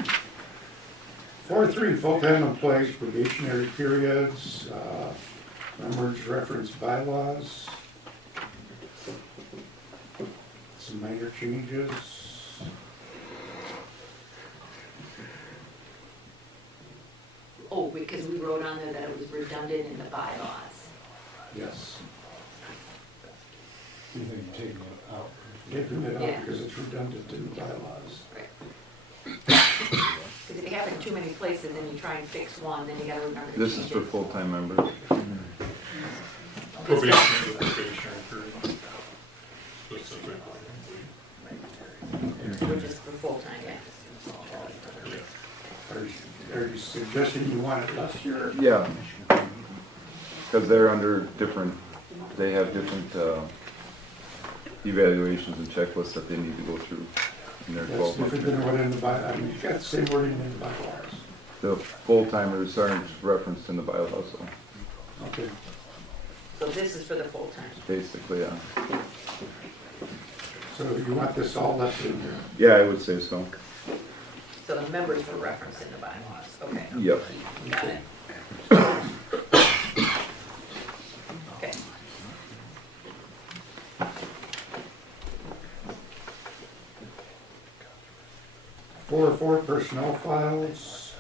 4.3, full-time employees, probationary periods, members reference bylaws. Some minor changes. Oh, because we wrote on there that it was redundant in the bylaws. Yes. You think you're taking it out? Taking it Yeah. out because it's redundant in the bylaws. Because if you have it in too many places, then you try and fix one, then you gotta remember to This change is for it. full-time members? probationary period. Specific. Which is for full-time, yeah. Are you suggesting you want it left here? Yeah. Because they're under different, they have different evaluations and checklists that they need to go through in their That's 12 months. different than what in the by, I mean, you've got the same wording in the bylaws. The full-timers aren't referenced in the bylaws, so Okay. So this is for the full-time. basically, yeah. So you want this all left in here? Yeah, I would say so. So the members were referenced in the bylaws, okay. Yep. Got it. Okay. 4 personnel files.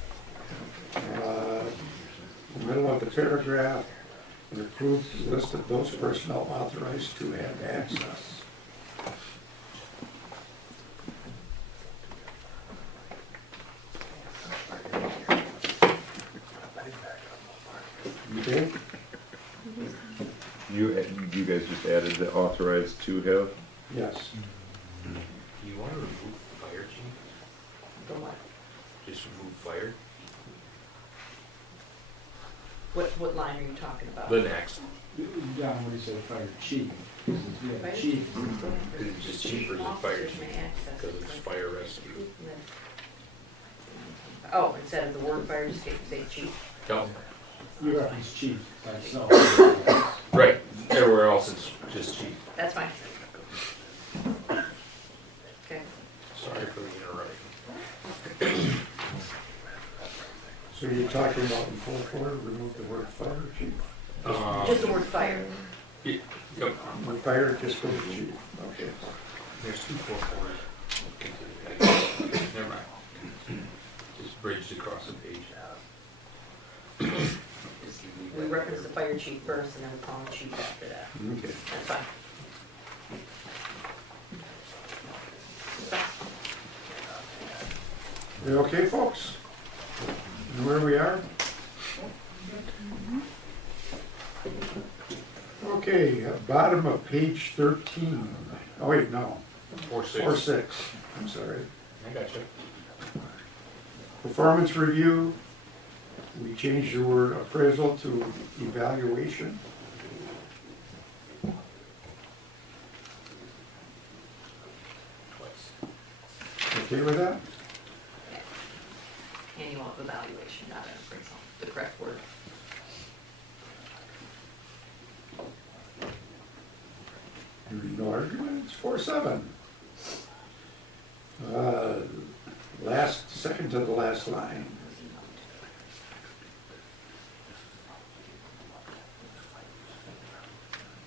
In the middle of the paragraph, an approved list of those personnel authorized to have access. Okay? You guys just added the authorized to have? Yes. Do you want to remove fire chief? The what? Just remove fire? What line are you talking about? The next. John, what do you say, fire chief? Since we have Fire a chief. Is it just chief or is it fire Officers chief? may access Because it. it's fire rescue. Oh, instead of the word fire, just say chief. No. You reference chief by itself. Right. Everywhere else it's just chief. That's fine. Okay. Sorry for the interruption. So you're talking about in 4.4, remove the word fire chief? Just the word fire. Yep. The fire just goes chief, okay. There's 2 4 4s. Never mind. Just bridged across the page. We reference the fire chief first and then we call him chief after that. Okay. That's fine. We okay, folks? Know where we are? Okay, bottom of page 13. Oh, wait, no. 4-6. I'm sorry. I got you. Performance review, we changed the word appraisal to evaluation. Okay with that? Annual evaluation, not an appraisal, the correct word. Hearing no arguments, 4-7. Second to the last line.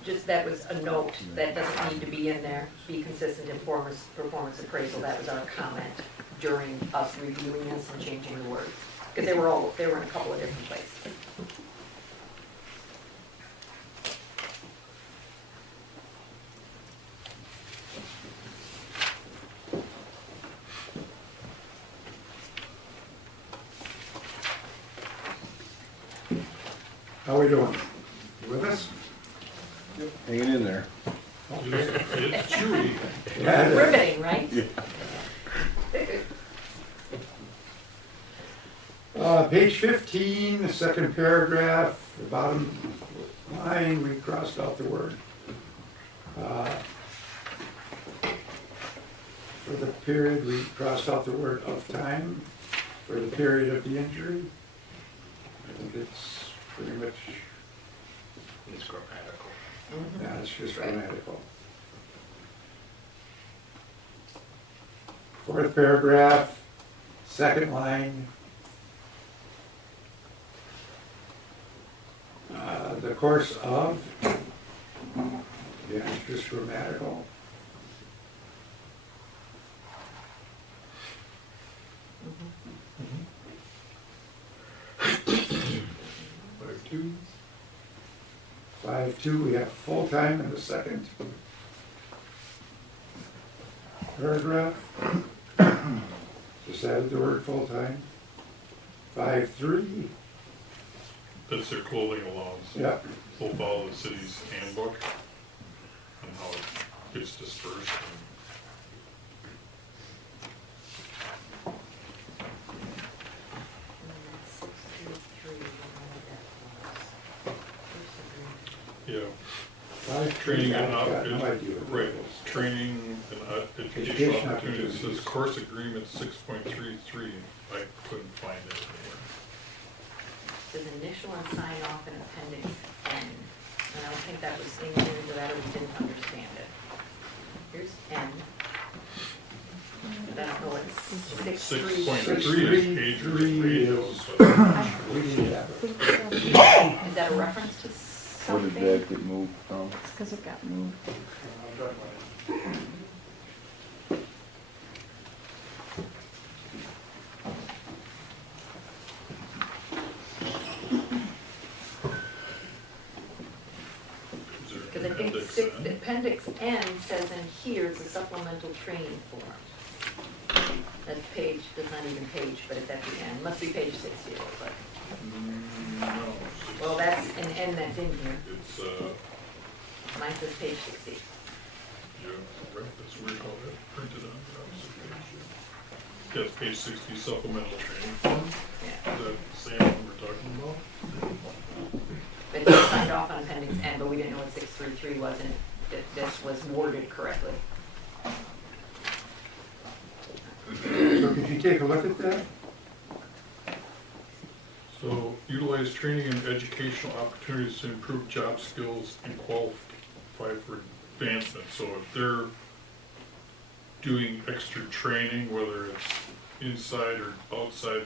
Just that was a note, that doesn't need to be in there, be consistent in performance appraisal, that was our comment during us reviewing this and changing the words. Because they were in a couple of different places. How we doing? You with us? Hanging in there. It's chewy. Yeah, it is. Riveting, right? Page 15, the second paragraph, the bottom line, we crossed out the word. For the period, we crossed out the word of time. For the period of the injury, I think it's pretty much, It's grammatical. yeah, it's just Right. grammatical. Fourth paragraph, second line. The course of, yeah, it's just grammatical. Like two. 5-2, we have full-time in the second paragraph. Just added the word full-time. 5-3, That's their clothing allowance. yeah, Will follow the city's handbook and how it gets dispersed. Yeah, 5-3, training and I've got no idea what that right, is. training and educational Education opportunities, says opportunities. course agreement 6.33, I couldn't find it anywhere. Says initial and sign off in appendix N. And I don't think that was in here, so that or we didn't understand it. Here's N. But I don't know what 6.3. 6.3 is page 3 radios, is- but We didn't have it. Is that a reference to What something? did that get moved from? It's because it got moved. is there Because I an think appendix six, N? appendix N says in here, it's a supplemental training form. That page, that's not even page, but it's at the end, must be page 60, it looks like. No. Well, that's an N that's in here, It's, mine says page 60. yeah, right, that's weird how that printed on the opposite page. Yeah, it's page 60 supplemental training form. Yeah. Is that the same one we're talking about? But it signed off on appendix N, but we didn't know what 633 was, and this was worded correctly. So could you take a look at that? So utilize training and educational opportunities to improve job skills and qualify for advancement. So if they're doing extra training, whether it's inside or outside,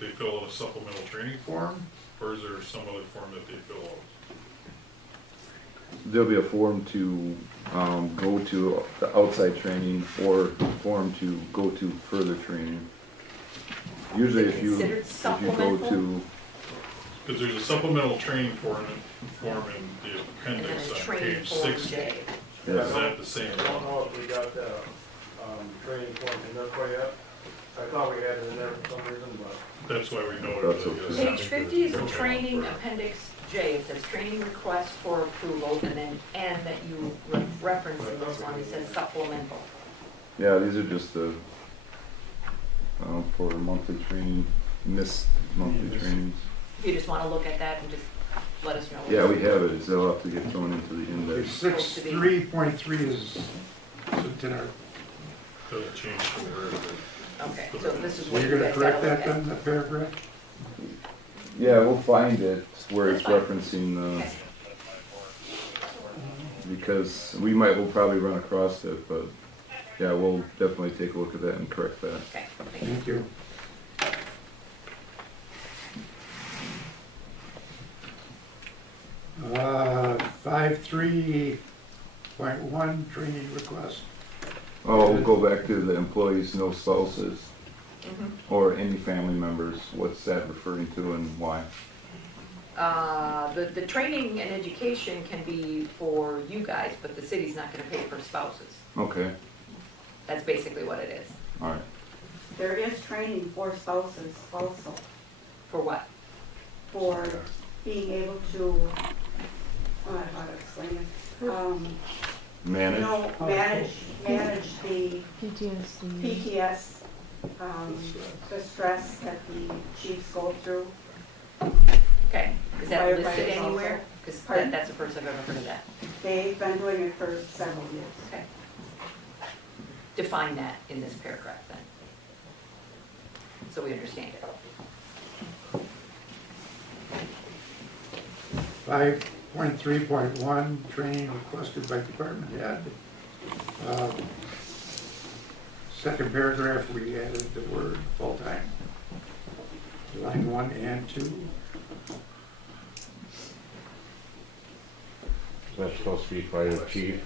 they fill out a supplemental training form? Or is there some other form that they fill out? There'll be a form to go to the outside training or form to go to further training. Usually Is it if you considered go supplemental? to, Because there's a supplemental training form in the And then appendix a on training page form 60. J. Is that the same I don't one? know if we got that, training form in there quite yet. I thought we had it in there for some reason, but. That's why we noted That's it. okay. Page 50 is the training appendix J. It says training request for approval, and then N that you reference in this one, it says supplemental. yeah, these are just the, for monthly training, missed monthly Yes. trainings. If you just want to look at that and just let us know. Yeah, we have it, it's, they'll have to get thrown into the index. 6.3.3 is in our, Doesn't change the word. Okay, so this is so what you you're gonna guys gotta correct look that at. then, the paragraph? Yeah, we'll find it where it's That's fine. referencing the, Okay. because we'll probably run across it, but yeah, we'll definitely take a look at that and correct that. Okay, thank you. Thank you. 5.3.1 training request. Oh, we'll go back to the employees, no spouses, Mhm. or any family members, what's that referring to and why? The training and education can be for you guys, but the city's not gonna pay for spouses. Okay, That's basically what it is. all right. There is training for spouses also, For what? for being able to, I don't know how to explain it. Manage? No, manage the PTS, the stress that the chiefs go through. Okay, is that listed Firefighters anywhere? also. Because Pardon? that's the first I've ever heard of that. They've been doing it for several years. Okay. Define that in this paragraph then. So we understand it. 5.3.1 training requested by department head. Second paragraph, we added the word full-time. Line 1 and 2. That's supposed to be fire chief.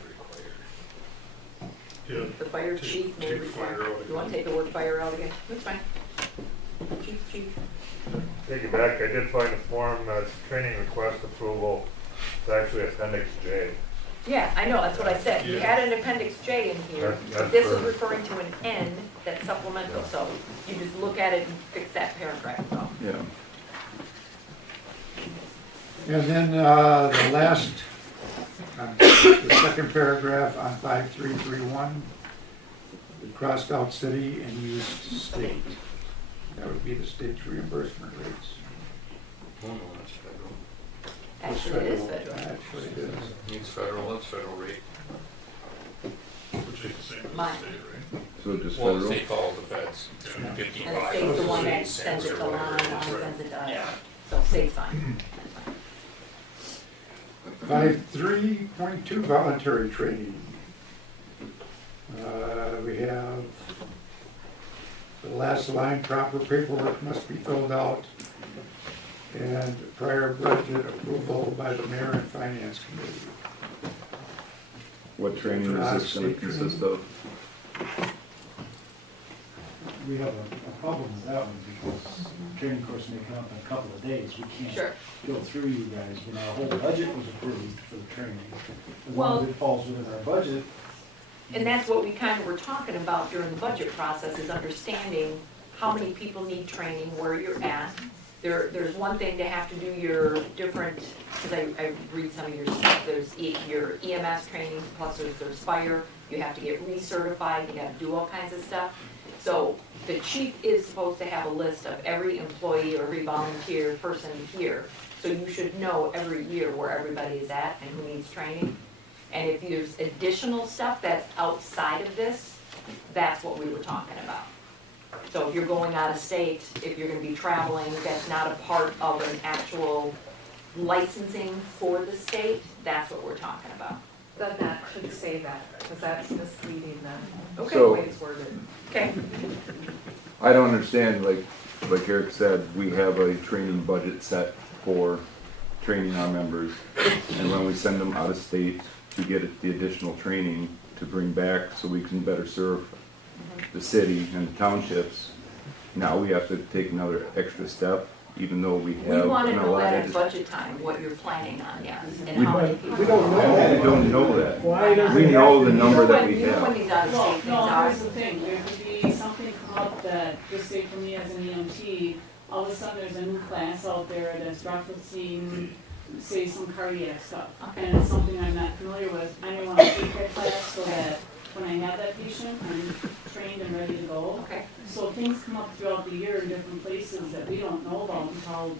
Yeah. The fire chief may Take require, fire out you want to take the word fire out again? That's fine. Chief. Take it back, I did find a form, it's training request approval, it's actually appendix J. Yeah, I know, that's what I said. You Yeah. had an appendix J in here. That's This is for- referring to an N that's supplemental, so you just look at it and fix that paragraph, so. Yeah. And then the last, the second paragraph on 5331, we crossed out city and used state. That would be the state's reimbursement rates. Oh, no, that's federal. Actually, it is federal. Actually, it is. Means federal, that's federal rate. Which is the same as the Mine. state, right? So just Well, the federal? state follows the feds. And the 55. state's the one that Eight sends cents it or to whatever Lon, it is, Lon right? sends it to us. So state's fine. That's fine. 53.2 voluntary training. We have the last line, proper paperwork must be filled out, and prior budget approval by the mayor and finance committee. What training is this gonna consist of? We have a problem with that one because training course may come up in a couple of days. We can't Sure. go through you guys when our whole budget was approved for the training. As Well- long as it falls within our budget, And that's what we kind of were talking about during the budget process, is understanding how many people need training, where you're at. There's one thing to have to do your different, because I read some of your stuff, there's your EMS training, plus there's fire, you have to get recertified, you gotta do all kinds of stuff. So the chief is supposed to have a list of every employee or every volunteer person here. So you should know every year where everybody is at and who needs training. And if there's additional stuff that's outside of this, that's what we were talking about. So if you're going out of state, if you're gonna be traveling, that's not a part of an actual licensing for the state, that's what we're talking about. Then that should say that, because that's misleading then, Okay. the So- way it's worded. Okay, I don't understand, like Eric said, we have a training budget set for training our members. And when we send them out of state to get the additional training to bring back so we can better serve the city and the townships, now we have to take another extra step, even though we We have wanna an know that at allotted. budget time, what you're planning on, yes, and We- how many people. We don't We know. don't know that. Why does We it know have the to be- number that we You know when have. these out of Well, state things no, are. here's the thing, there could be something come up that, just say for me as an EMT, all of a sudden there's a new class out there that's referencing, say, some cardiac stuff. Okay. And it's something I'm not familiar with, I may wanna take that class so that when I have that patient, I'm trained and ready to go. Okay, So things come up throughout the year in different places that we don't know about until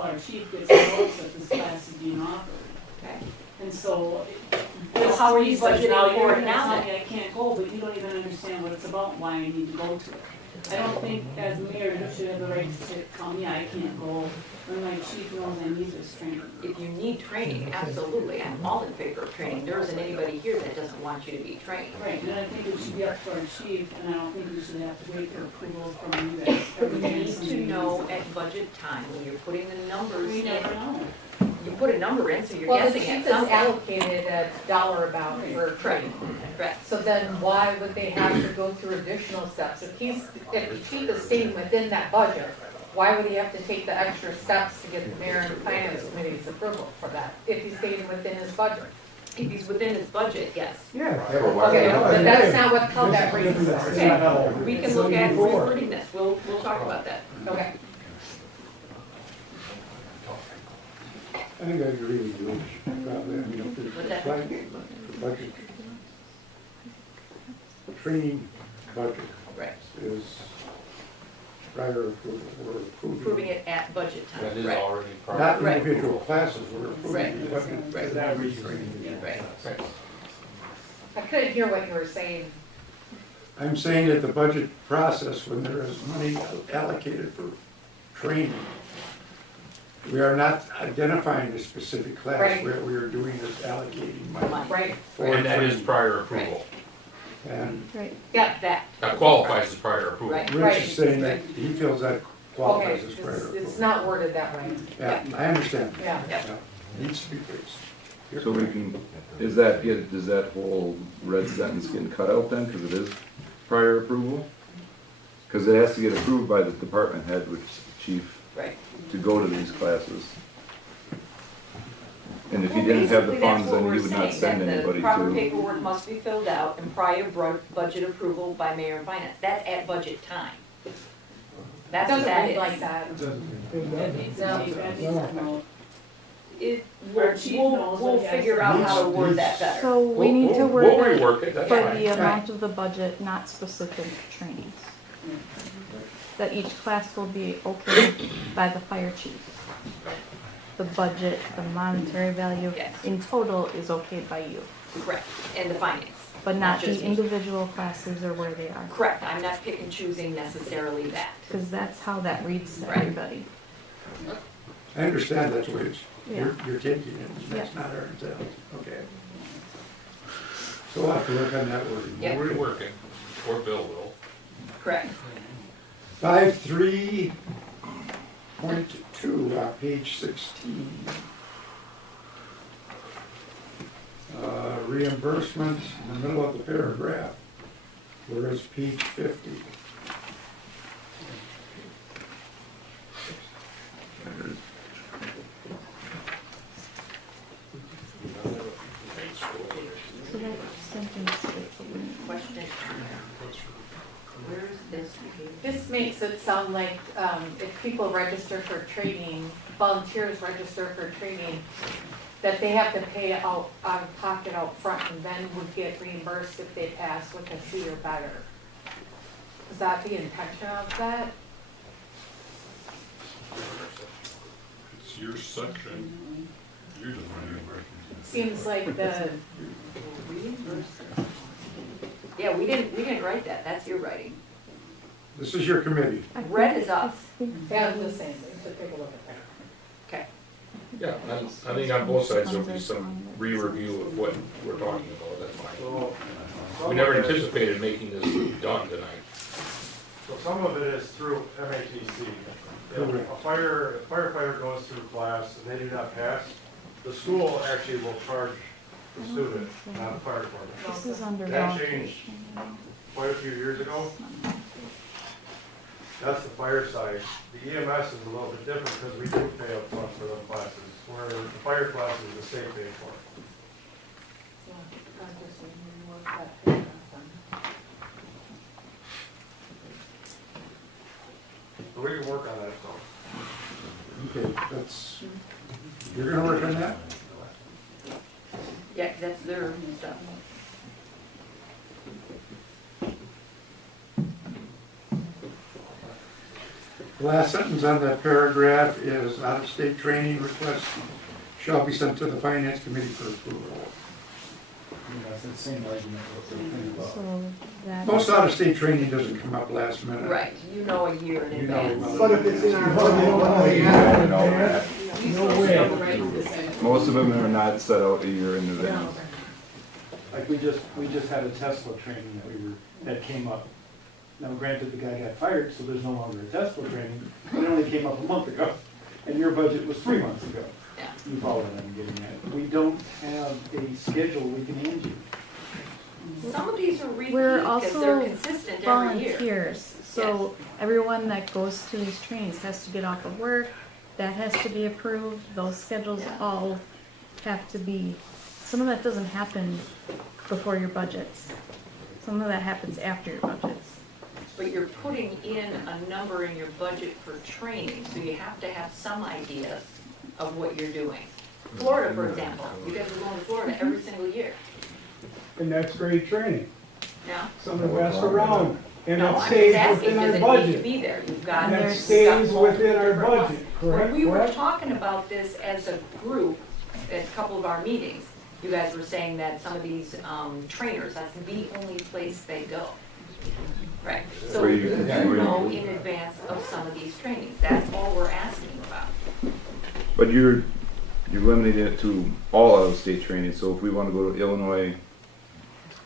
our chief gets notice that this class is being offered. okay. And so. So how are you this piece is budgeting now for you're it gonna now tell then? me I can't go, but you don't even understand what it's about, why I need to go to it. I don't think as mayor, you should have the right to tell me I can't go when my chief knows I need this training. If you need training, absolutely, I'm all in favor of training. There isn't anybody here that doesn't want you to be trained. Right, and I think it should be up to our chief, and I don't think we should have to wait for approval from you guys. You every time need to somebody know needs at budget time, when you're putting the it. numbers We in, never know. you put a number in, so you're Well, the guessing at chief has something. allocated a dollar amount for training. Correct. So then why would they have to go through additional steps? If the chief is staying within that budget, why would he have to take the extra steps to get the mayor and finance committee's approval for that, if he's staying within his budget? If he's within his budget, yes. Yeah. Okay, but that's not what, how that reads. Okay, we can look at rewording this, we'll talk about that. Okay. I think I agree with you, probably, I mean, if What's the that? budget, training budget Right. is prior approval, we're Approving approving, it at budget time. That is Right. already not part Right. individual classes, we're Right. approving the budget. Right. for That every training. Right. I couldn't hear what you were saying. I'm saying that the budget process, when there is money allocated for training, we are not identifying a specific class, Right. what we are doing is allocating money Right. for And that is training. prior approval. And Yeah, that. That qualifies as prior approval. Right. Rich is saying that he feels that Okay, qualifies as prior it's approval. not worded that way. Yeah, I understand. Yeah. Yep. Yeah, needs to be fixed. You're So we correct. can, does that whole red sentence get cut out then, because it is prior approval? Because it has to get approved by the department head, which is the chief, Right. to go to these classes. And if he Well, didn't have the basically, that's funds, what then we're he would not saying, send that anybody the proper to. paperwork must be filled out and prior budget approval by mayor and finance. That's at budget time. It That's what doesn't that read is. like that. That needs to be, that needs to know. It, Our chief knows we'll that he has figure to- out how to word that better. So we need to We'll word it rework it, that's for fine. the amount of the budget, not specific trainings. That each class will be okayed by the fire chief. The budget, the monetary value Yes. in total is okayed by you, Correct, and the finance. but not just the me. individual classes or where they are. Correct, I'm not pick and choosing necessarily that. Because that's how that reads to Right. everybody. I understand that's what it's, Yeah. you're taking it, and that's not our intent, okay. So we'll have to work on that wording. Yep. We're reworking, or Bill will. Correct. 5.3.2, page 16. Reimbursement in the middle of the paragraph, whereas page 50. So that sentence is Question. Where's this page? This makes it sound like, if people register for training, volunteers register for training, that they have to pay out of pocket out front and then would get reimbursed if they pass with a C or better. Is that the intention of that? It's your section, you're defining it. Seems like the, Yeah, we didn't write that, that's your writing. This is your committee. Red is us. yeah, I'm just saying, so take a look at that. Okay. Yeah, I think on both sides there'll be some re-review of what we're talking about, that's fine. So, We never anticipated making this done tonight. So some of it is through MATC. If a firefighter goes through class and they do not pass, the school actually will charge the student, not the fire department. This is under That volunteers. changed quite a few years ago. That's the fire side. The EMS is a little bit different because we do pay up front for those classes, where the fire classes, the state pays for. So we can work on that, so. Okay, that's, you're gonna work on that? Yeah, that's their stuff. The last sentence on that paragraph is out-of-state training requests shall be sent to the finance committee for approval. That's the same argument that we're thinking about. So that. Most out-of-state training doesn't come up last minute. Right, you know a year in You know, advance. But if it's in our budget, I know that. No way. Most of them are not set out a year in advance. Like we just had a Tesla training that came up. Now granted, the guy got fired, so there's no longer a Tesla training, but it only came up a month ago. And your budget was 3 months ago. Yeah. You follow what I'm getting at. We don't have a schedule we can hand you. Some of these are repeat We're because they're also consistent every year. volunteers, so everyone that goes to these trainings has to get off of work, that has to be approved, those schedules all have to be, some of that doesn't happen before your budgets. Some of that happens after your budgets. But you're putting in a number in your budget for training, so you have to have some idea of what you're doing. Florida, for example, you guys are going to Florida every single year. And that's great training, Yeah? some of the best around, and No, it I'm just stays asking, within our does it need to budget. be there? You've got. And that you've stays got multiple within our different ones. budget, correct? When we were Correct? talking about this as a group, at a couple of our meetings, you guys were saying that some of these trainers, that's the only place they go. Right, so Where you you- know in advance of some of these trainings, that's all we're asking about. But you're limiting it to all out-of-state training, so if we want to go to Illinois,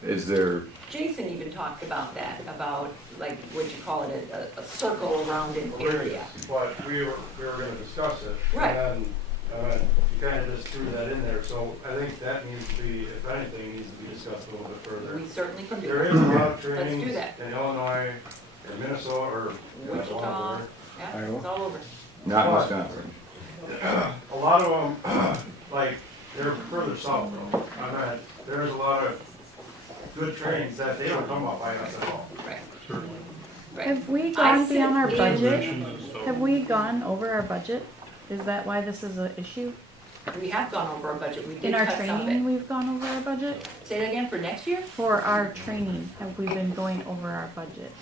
is there, Jason even talked about that, about like, what you call it, a circle around an area. But we were gonna discuss it. Right. And then, you kind of just threw that in there, so I think that needs to be, if anything, needs to be discussed a little bit further. We certainly can do There that. is a lot of Let's do trainings that. in Illinois, or Minnesota, or. Wichita, yeah, it's all over. not in Wisconsin? A lot of them, like, they're further south though. I mean, there's a lot of good trainings that they don't come up by us at all. Right. Certainly. Right. Have we I gone sit beyond our in- budget? Mention this stuff. Have we gone over our budget? Is that why this is an issue? We have gone over our budget, we did In our cut some of training, it. we've gone over our budget? Say that again, for next year? For our training, have we been going over our budget?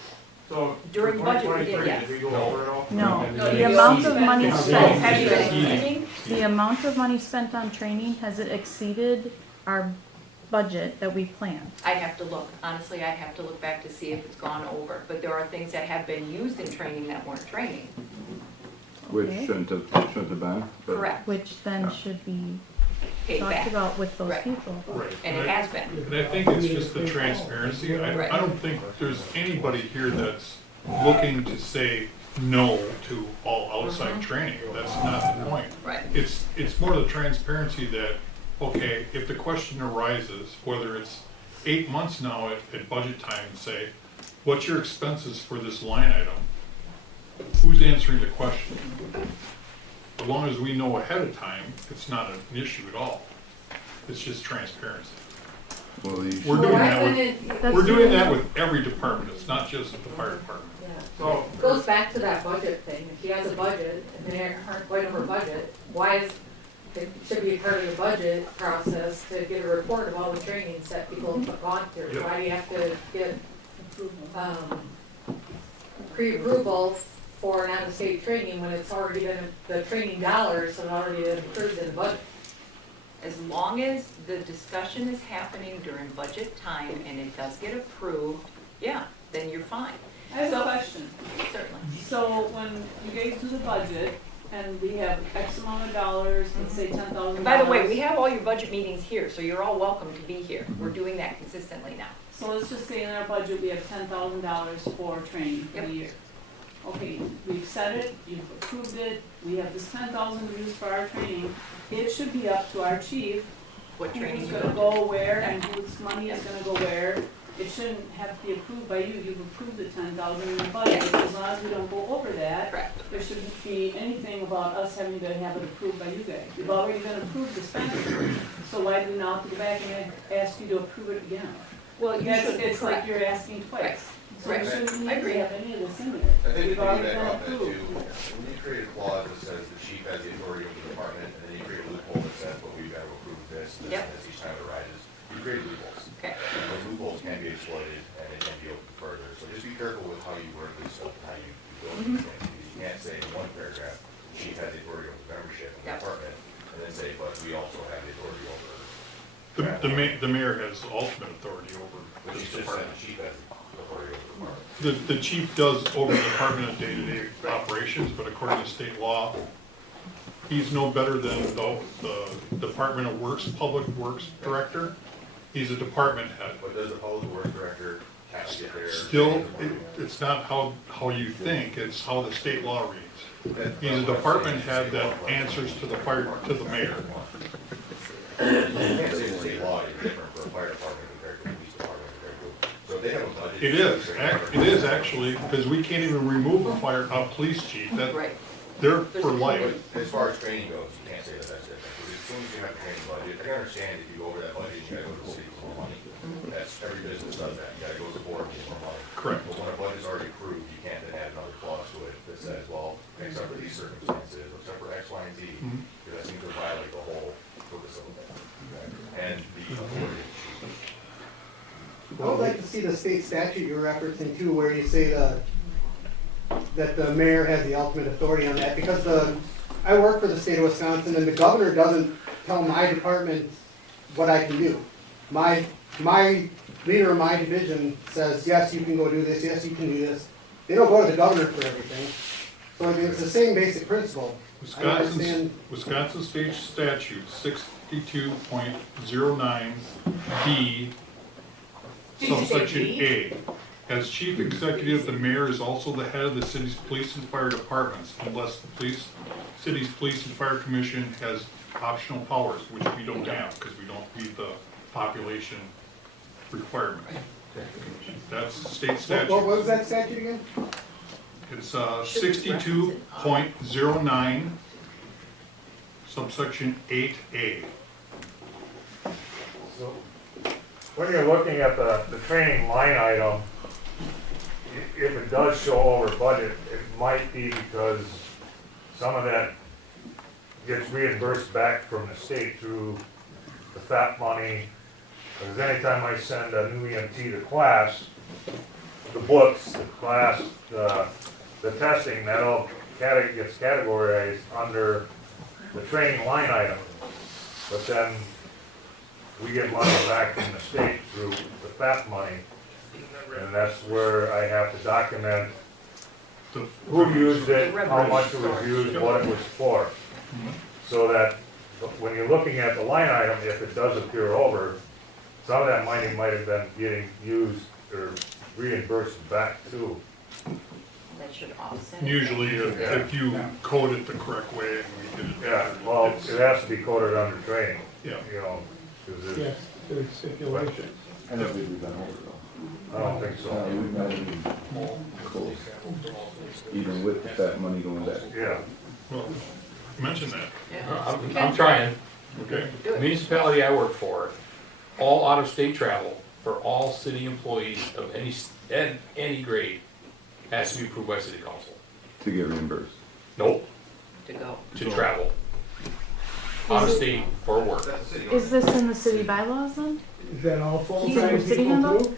So. During for budget, we did, 2023, yes. Did we go over it all? No, No, the you amount of spent- money Have spent, you been spending? the amount of money spent on training, has it exceeded our budget that we planned? I'd have to look, honestly, I'd have to look back to see if it's gone over, but there are things that have been used in training that weren't training. Which Okay. shouldn't have been. but- Correct, Which then should be paid talked back, about with those Right. people. Right. and it has been. And I think it's just the transparency. I don't think there's anybody here that's looking to say no to all outside training. That's not the point. Right. It's more the transparency that, okay, if the question arises, whether it's 8 months now at budget time, and say, what's your expenses for this line item? Who's answering the question? As long as we know ahead of time, it's not an issue at all. It's just transparency. Well, you We're should- doing that with, we're doing that with every department, it's not just the fire department. So. It goes back to that budget thing, if he has a budget and they aren't quite over budget, why is, it should be part of the budget process to get a report of all the trainings that people have gone through. Yep. Why do you have to get, pre-approval for an out-of-state training when it's already been, the training dollars have already been approved in the budget? As long as the discussion is happening during budget time and it does get approved, yeah, then you're fine. I have a So- question. Certainly. So when you guys do the budget and we have X amount of dollars, let's say $10,000. And by the way, we have all your budget meetings here, so you're all welcome to be here. We're doing that consistently now. So let's just say in our budget, we have $10,000 for training for the Yep. year. Okay, we've set it, you've approved it, we have this 10,000 to use for our training. It should be up to our chief, What training who's you gonna go go where and whose money is gonna go where. it shouldn't have to be approved by you, you've approved the 10,000 in the budget, as long as we don't go over that. Correct. There shouldn't be anything about us having to have it approved by you guys. You've already been approved the spending, so why do we now have to go back and ask you to approve it again? Well, you That's, should, it's like correct. you're asking twice. So we Right. shouldn't I need agree. to have any of this in there. I think We've to already piggyback been off that too, approved. when you create a clause that says the chief has the authority over the department, and then you create a loophole that says, well, we've got to approve this, this, Yep. and this each time it arises, you create loopholes. Okay. And those loopholes can be exploited, and it can be opened further, so just be careful with how you word this stuff, and how you build these things, because you can't say in one paragraph, the chief has the authority over the membership of the Yep. department, and then say, but we also have the authority over. The mayor has ultimate authority over But you this just said department. the chief has the authority over the department. The chief does over the Department of Day-to-Day Operations, but according to state law, he's no better than the Department of Works, Public Works Director. He's a department head. But does the public works director have to get there? Still, it's not how you think, it's how the state law reads. He's a department head that answers to the mayor. You can't say the state law is different for a fire department compared to a police department compared to, so if they have a budget. It is actually, because we can't even remove a police chief, Right. they're for life. As far as training goes, you can't say that that's different, because as soon as you have a training budget, I can understand if you go over that budget, you gotta go to the city for more money. That's, every business does that, you gotta go to the board and get more money. Correct. But when a budget's already approved, you can't then add another clause to it that says, well, except for these circumstances, or except for X, Y, and Z, because that seems to violate the whole purpose of it. And the authority of the chief. I would like to see the state statute you're referencing too, where you say that the mayor has the ultimate authority on that, because I work for the state of Wisconsin, and the governor doesn't tell my department what I can do. My leader of my division says, yes, you can go do this, yes, you can do this. They don't go to the governor for everything. So I mean, it's the same basic principle. I don't understand. Wisconsin State Statute 62.09B, subsection A. As chief executive, the mayor is also the head of the city's police and fire departments, unless the city's police and fire commission has optional powers, which we don't have, because we don't meet the population requirement. That's state statute. What was that statute again? It's 62.09, subsection 8A. So, when you're looking at the training line item, if it does show over budget, it might be because some of that gets reimbursed back from the state through the FAP money. Because anytime I send a new EMT to class, the books, the class, the testing, that all gets categorized under the training line item. But then we get money back from the state through the FAP money. And that's where I have to document who used it, how much it was used, what it was for. So that when you're looking at the line item, if it does appear over, some of that money might have been getting used or reimbursed back too. That should offset. Usually, if you code it the correct way and we did it. Yeah, well, it has to be coded under training. Yeah. You know, 'cause Yes, there's, there's stipulations. I don't think we've been over though. I don't think so. We've not even close, even with that money going back. Yeah. Well, mention that. I'm trying. Okay. Municipality I work for, all out-of-state travel for all city employees of any grade has to be approved by city council. To get reimbursed. Nope, To go. to travel. Out of state for work. Is this in the city bylaws then? Is that all Is it full-time your city people handbook? too?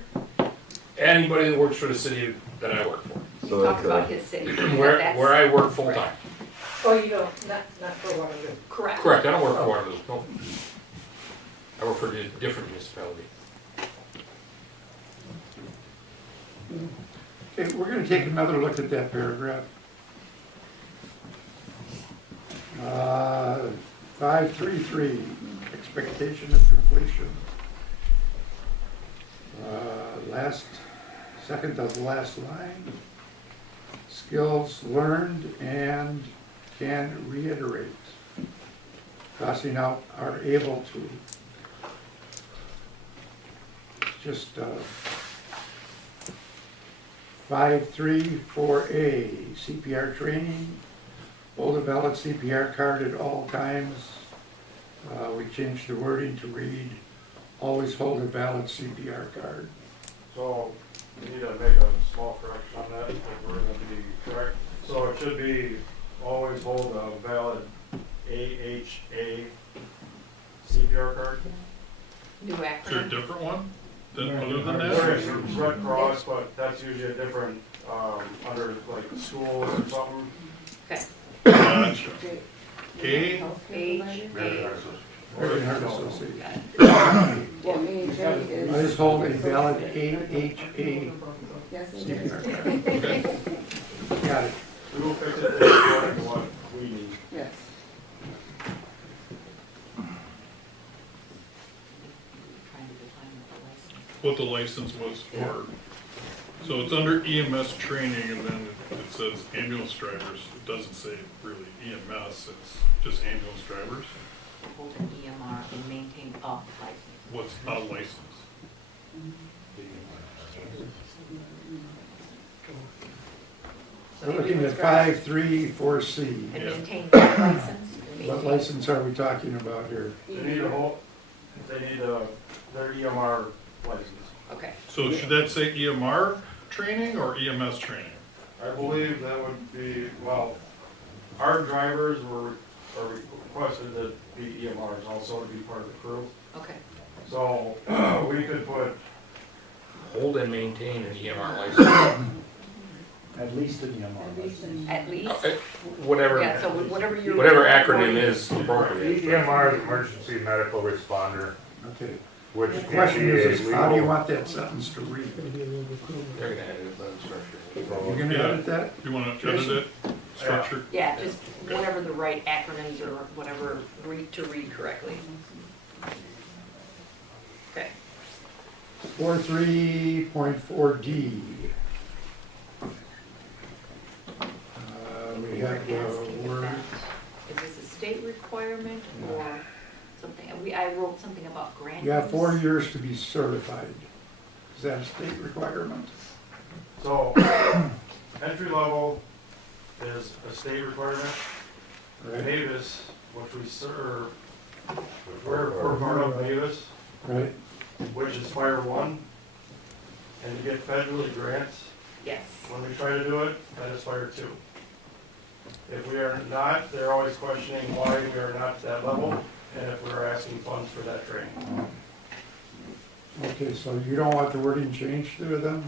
Anybody that works for the city that I work for. So Talk that's about his city. Where That's- I work full-time. Oh, you don't, not for Waterloo. Correct. Correct, I don't work for Waterloo, no. I work for a different municipality. Okay, we're gonna take another look at that paragraph. 533, expectation of completion. Second to the last line. Skills learned and can reiterate. Crossing out are able to. Just 534A, CPR training, hold a valid CPR card at all times. We changed the wording to read, always hold a valid CPR card. So, we need to make a small correction on that, if we're gonna be correct. So it should be, always hold a valid AHA CPR card. New Is there a acronym. different one other than There is that? Red Cross, but that's usually a different, under like schools or something. Okay. Gotcha. A, American Heart Association. Got it. Well, AHA is. Always hold a valid AHA Yes, it is. CPR card. Got it. We will fix it according to what we need. Yes. Trying to define what the license. what the license was for. So it's under EMS training and then it says ambulance drivers. It doesn't say really EMS, it's just ambulance drivers. Hold an EMR and maintain a license. What's a license? We're looking at 534C. And Yeah. maintain that license. and What maintain- license are we talking about here? They need a whole, they need their EMR license. Okay. So should that say EMR training or EMS training? I believe that would be, well, our drivers are requested to be EMRs also to be part of the crew. Okay. So, we could put, Hold and maintain an EMR license. At least in the amount. At least in. At least. Whatever, Yeah, so whatever you're. whatever acronym is appropriate. EMR is emergency medical responder, Okay. which The can question be a is, how do you legal. want that sentence to read? They're gonna edit the structure. You're gonna edit that? You wanna edit it, structure? Yeah, just whatever the right acronyms or whatever, to read correctly. Okay. 43.4D. We have the word, Is this a state requirement or something? I wrote something about grant. you have 4 years to be certified. Is that a state requirement? so, entry level is a state requirement. Right, Mavis, which we serve, we're part of Mavis, right? which is Fire One. And to get federally grants, Yes. when we try to do it, that is Fire Two. If we are not, they're always questioning why we are not at that level, and if we're asking funds for that training. Okay, so you don't want the wording changed to them?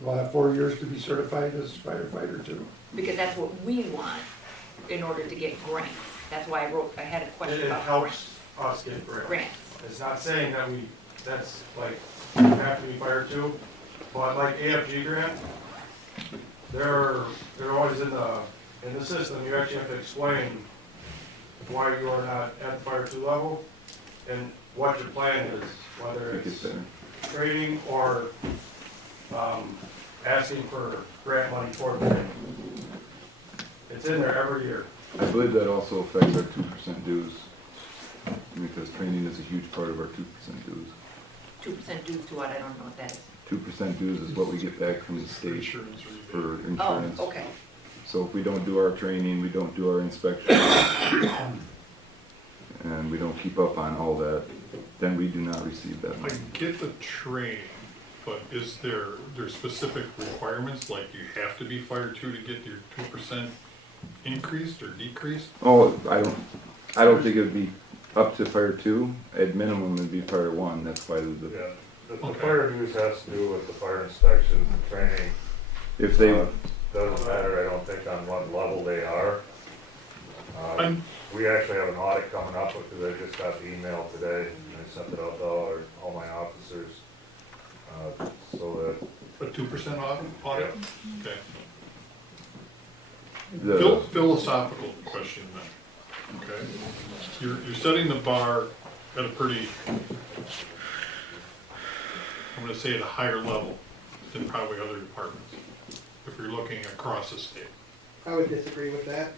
We'll have 4 years to be certified as firefighter too? Because that's what we want in order to get grants. That's why I had a question It about helps us get grants. grants. It's not saying that that's like, you have to be Fire Two, but like AFG grant, they're always in the system. You actually have to explain why you are not at the Fire Two level and what your plan is, whether Make it it's better. training or, asking for grant money for the training. It's in there every year. I believe that also affects our 2% dues, because training is a huge part of our 2% dues. 2% dues to what? I don't know what that is. 2% dues is what we get back from the state Insurance rebate. for Oh, insurance. okay. So if we don't do our training, we don't do our inspection, and we don't keep up on all that, then we do not receive that I money. get the training, but is there's specific requirements, like you have to be Fire Two to get your 2% increased or decreased? Oh, I don't think it'd be up to Fire 2, at minimum it'd be Fire 1, that's why Yeah, the, the Okay. fire dues has to do with the fire inspections and training. if they, Doesn't matter, I don't think, on what level they are. I'm- We actually have an audit coming up, because I just got the email today, and I sent it out to all my officers. So A 2% audit? Okay. the, Philosophical question then, okay? You're setting the bar at a pretty, I'm gonna say at a higher level than probably other departments, if you're looking across the state. I would disagree with that.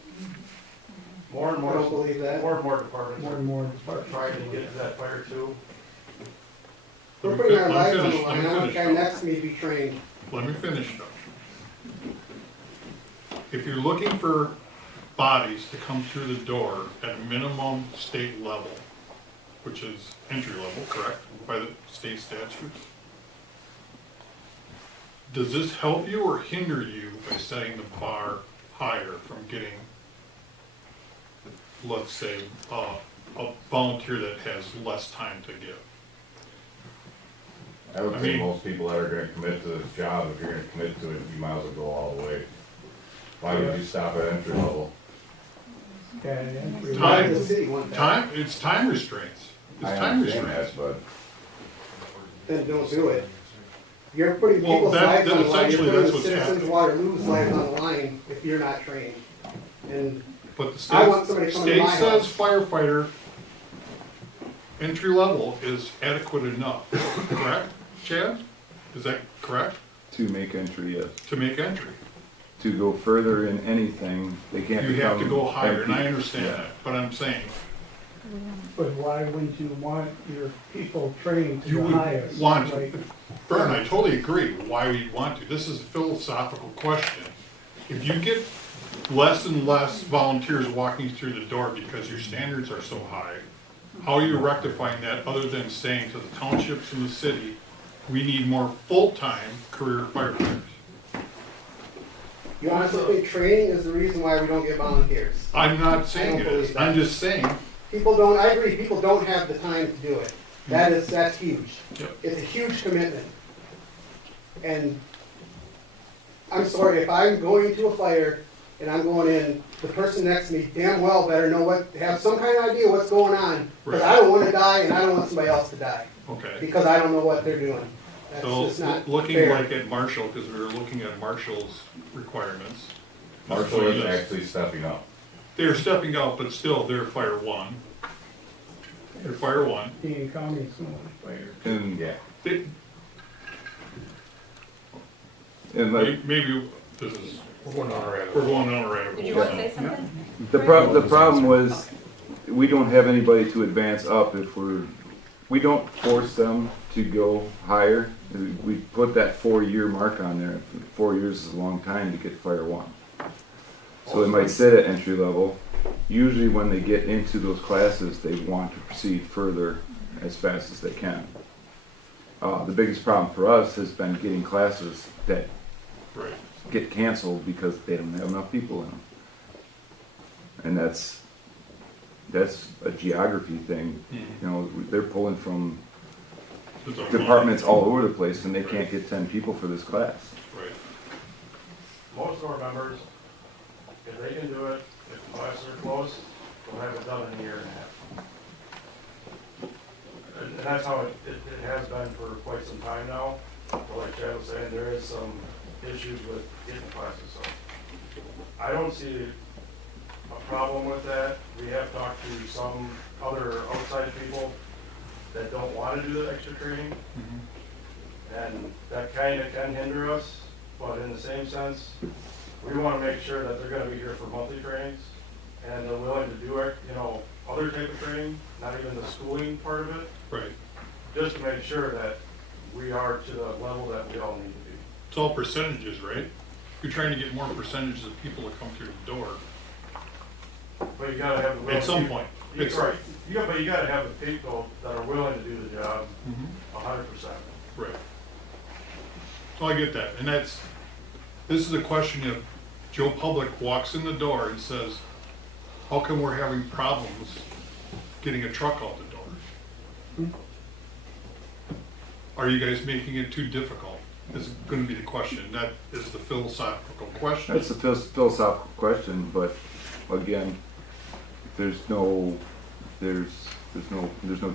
More and I more, don't believe that. more and more departments More are and more departments. trying to get to that Fire Two. We're putting our Let me lives on the finish, let me line, I want the guy finish. next to me to be trained. Let me finish though. if you're looking for bodies to come through the door at a minimum state level, which is entry level, correct, by the state statutes, does this help you or hinder you by setting the bar higher from getting, let's say, a volunteer that has less time to give? I would I say mean- most people that are gonna commit to this job, if you're gonna commit to it, you might as well go all the way. Why would you stop at entry level? Yeah, and we- Why does the city want that? It's time restraints. It's I time understand restraints. that, but Then don't do it. You're putting Well, people's that- lives that on the line, you're essentially putting that's the what's citizens happening. of Waterloo's lives on the line if you're not trained. And But the I want somebody state, coming to state my says house. firefighter entry level is adequate enough, correct, Chad? Is that correct? To make entry, yes. To make entry? To go further in anything, they can't You have to become go higher, and I MP. understand Yeah. that, but I'm saying, But why wouldn't you want your people trained to you the would highest? want to. Like, Vern, I totally agree why we want to. This is a philosophical question. If you get less and less volunteers walking through the door because your standards are so high, how are you rectifying that other than saying to the townships and the city, we need more full-time career firefighters? you honestly think training is the reason why we don't get volunteers? I'm not saying it is. I'm just saying, People don't, I agree, people don't have the time to do it. That's huge. Yep. It's a huge commitment. And I'm sorry, if I'm going to a fire and I'm going in, the person next to me damn well better know have some kind of idea what's going on. Because Right. I don't want to die and I don't want somebody else to die. okay. Because I don't know what they're doing. That's So, just not looking fair. like at Marshall, because we were looking at Marshall's requirements. Marshall is actually stepping up. They're stepping up, but still, they're fire one. They're fire one. Being county smaller fire. And, Yeah. They- and like, Maybe this is, We're going on a rabbit we're hole. going on a rabbit hole. Did you want to say something? the problem was, we don't have anybody to advance up if we don't force them to go higher. We put that 4-year mark on there. 4 years is a long time to get fire one. So they might sit at entry level. Usually when they get into those classes, they want to proceed further as fast as they can. The biggest problem for us has been getting classes that Right. get canceled because they don't have enough people in them. And that's a geography thing. You know, they're pulling from It's a- departments all over the place and they can't get 10 people for this class. Right. Most of our members, if they can do it, if the classes are close, they'll have it done in a year and a half. And that's how it has been for quite some time now. But like Chad was saying, there is some issues with getting classes, so. I don't see a problem with that. We have talked to some other outside people that don't want to do the extra training. And that kind of can hinder us, but in the same sense, we want to make sure that they're going to be here for monthly trainings and they're willing to do it, other type of training, not even the schooling part of it, Right. just to make sure that we are to the level that we all need to be. It's all percentages, right? You're trying to get more percentages of people to come through the door But you gotta have the will. at some point. It's Right. But you gotta have the people that are willing to do the job 100%. Right. So I get that, and this is a question if Joe Public walks in the door and says, how come we're having problems getting a truck out the door? Are you guys making it too difficult? Is gonna be the question, that is the philosophical question. That's a philosophical question, but again, there's no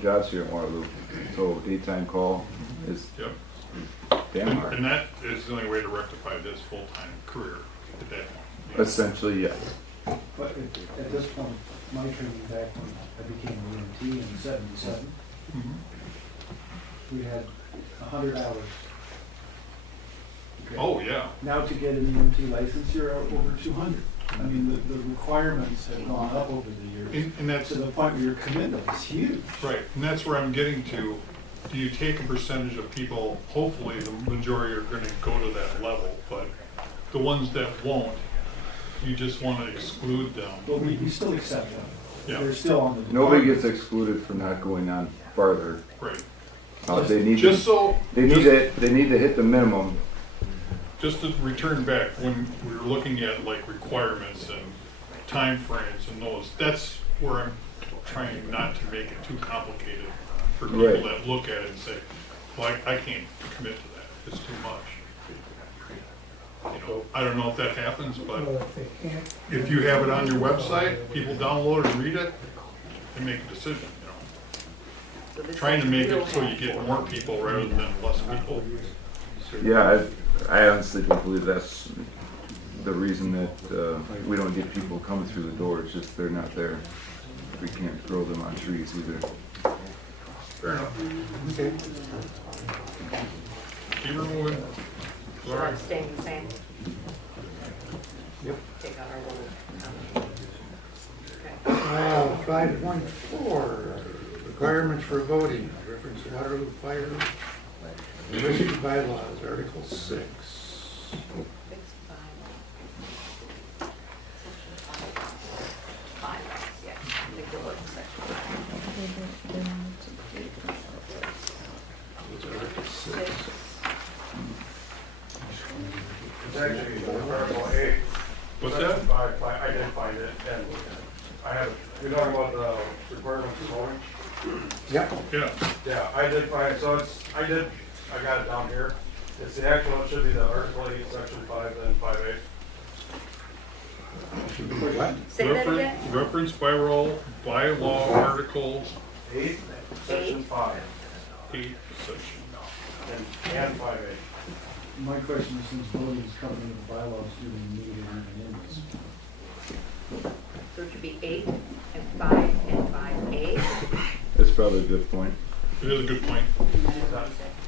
jobs here in Waterloo. So daytime call is Yep. damn And hard. that is the only way to rectify this full-time career at that point. Essentially, yes. But at this point, my training back when I became an EMT in '77, we had 100 hours. Okay. Oh, yeah. Now to get an EMT license, you're over 200. I mean, the requirements have gone up over the years. And that's, To the point where your commitment is huge. right, and that's where I'm getting to. Do you take a percentage of people, hopefully the majority are gonna go to that level, but the ones that won't, you just wanna exclude them. But we still accept them. Yeah. They're still on the. Nobody gets excluded for not going on farther. Right. They need Just so. they need to hit the minimum. Just to return back, when we were looking at like requirements and timeframes and those, that's where I'm trying not to make it too complicated for people Right. that look at it and say, well, I can't commit to that, it's too much. You know, I don't know if that happens, but Well, if they can't. if you have it on your website, people download it and read it, and make a decision, you know. So this Trying to is make real it so you hack. get more people rather than less people. Yeah, I honestly don't believe that's the reason that we don't get people coming through the door. It's just they're not there. We can't grow them on trees either. Fair enough. Okay. Keep her moving. So I'm staying the same, Yep. take out our little comment. Okay. 5.4, requirements for voting, reference to Waterloo Fire, Division Bylaws, Article 6. Fix bylaws. Section 5. Bylaws, yeah, I think it was section 5. It's Article 6. It's actually Article 8. What's Section that? 5, I did find it, and I have, you're talking about the requirements for voting? Yep. Yeah. Yeah, I did find it, so it's, I got it down here. It's the actual, it should be the Article 8, Section 5, then 5A. What? Say that again? Reference bylaw article 8, Section 5, 8, section. and 5A. My question is, since voting is covered in the bylaws, do we need anything in this? So it should be 8 and 5 and 5A. That's probably a good point. It is a good point.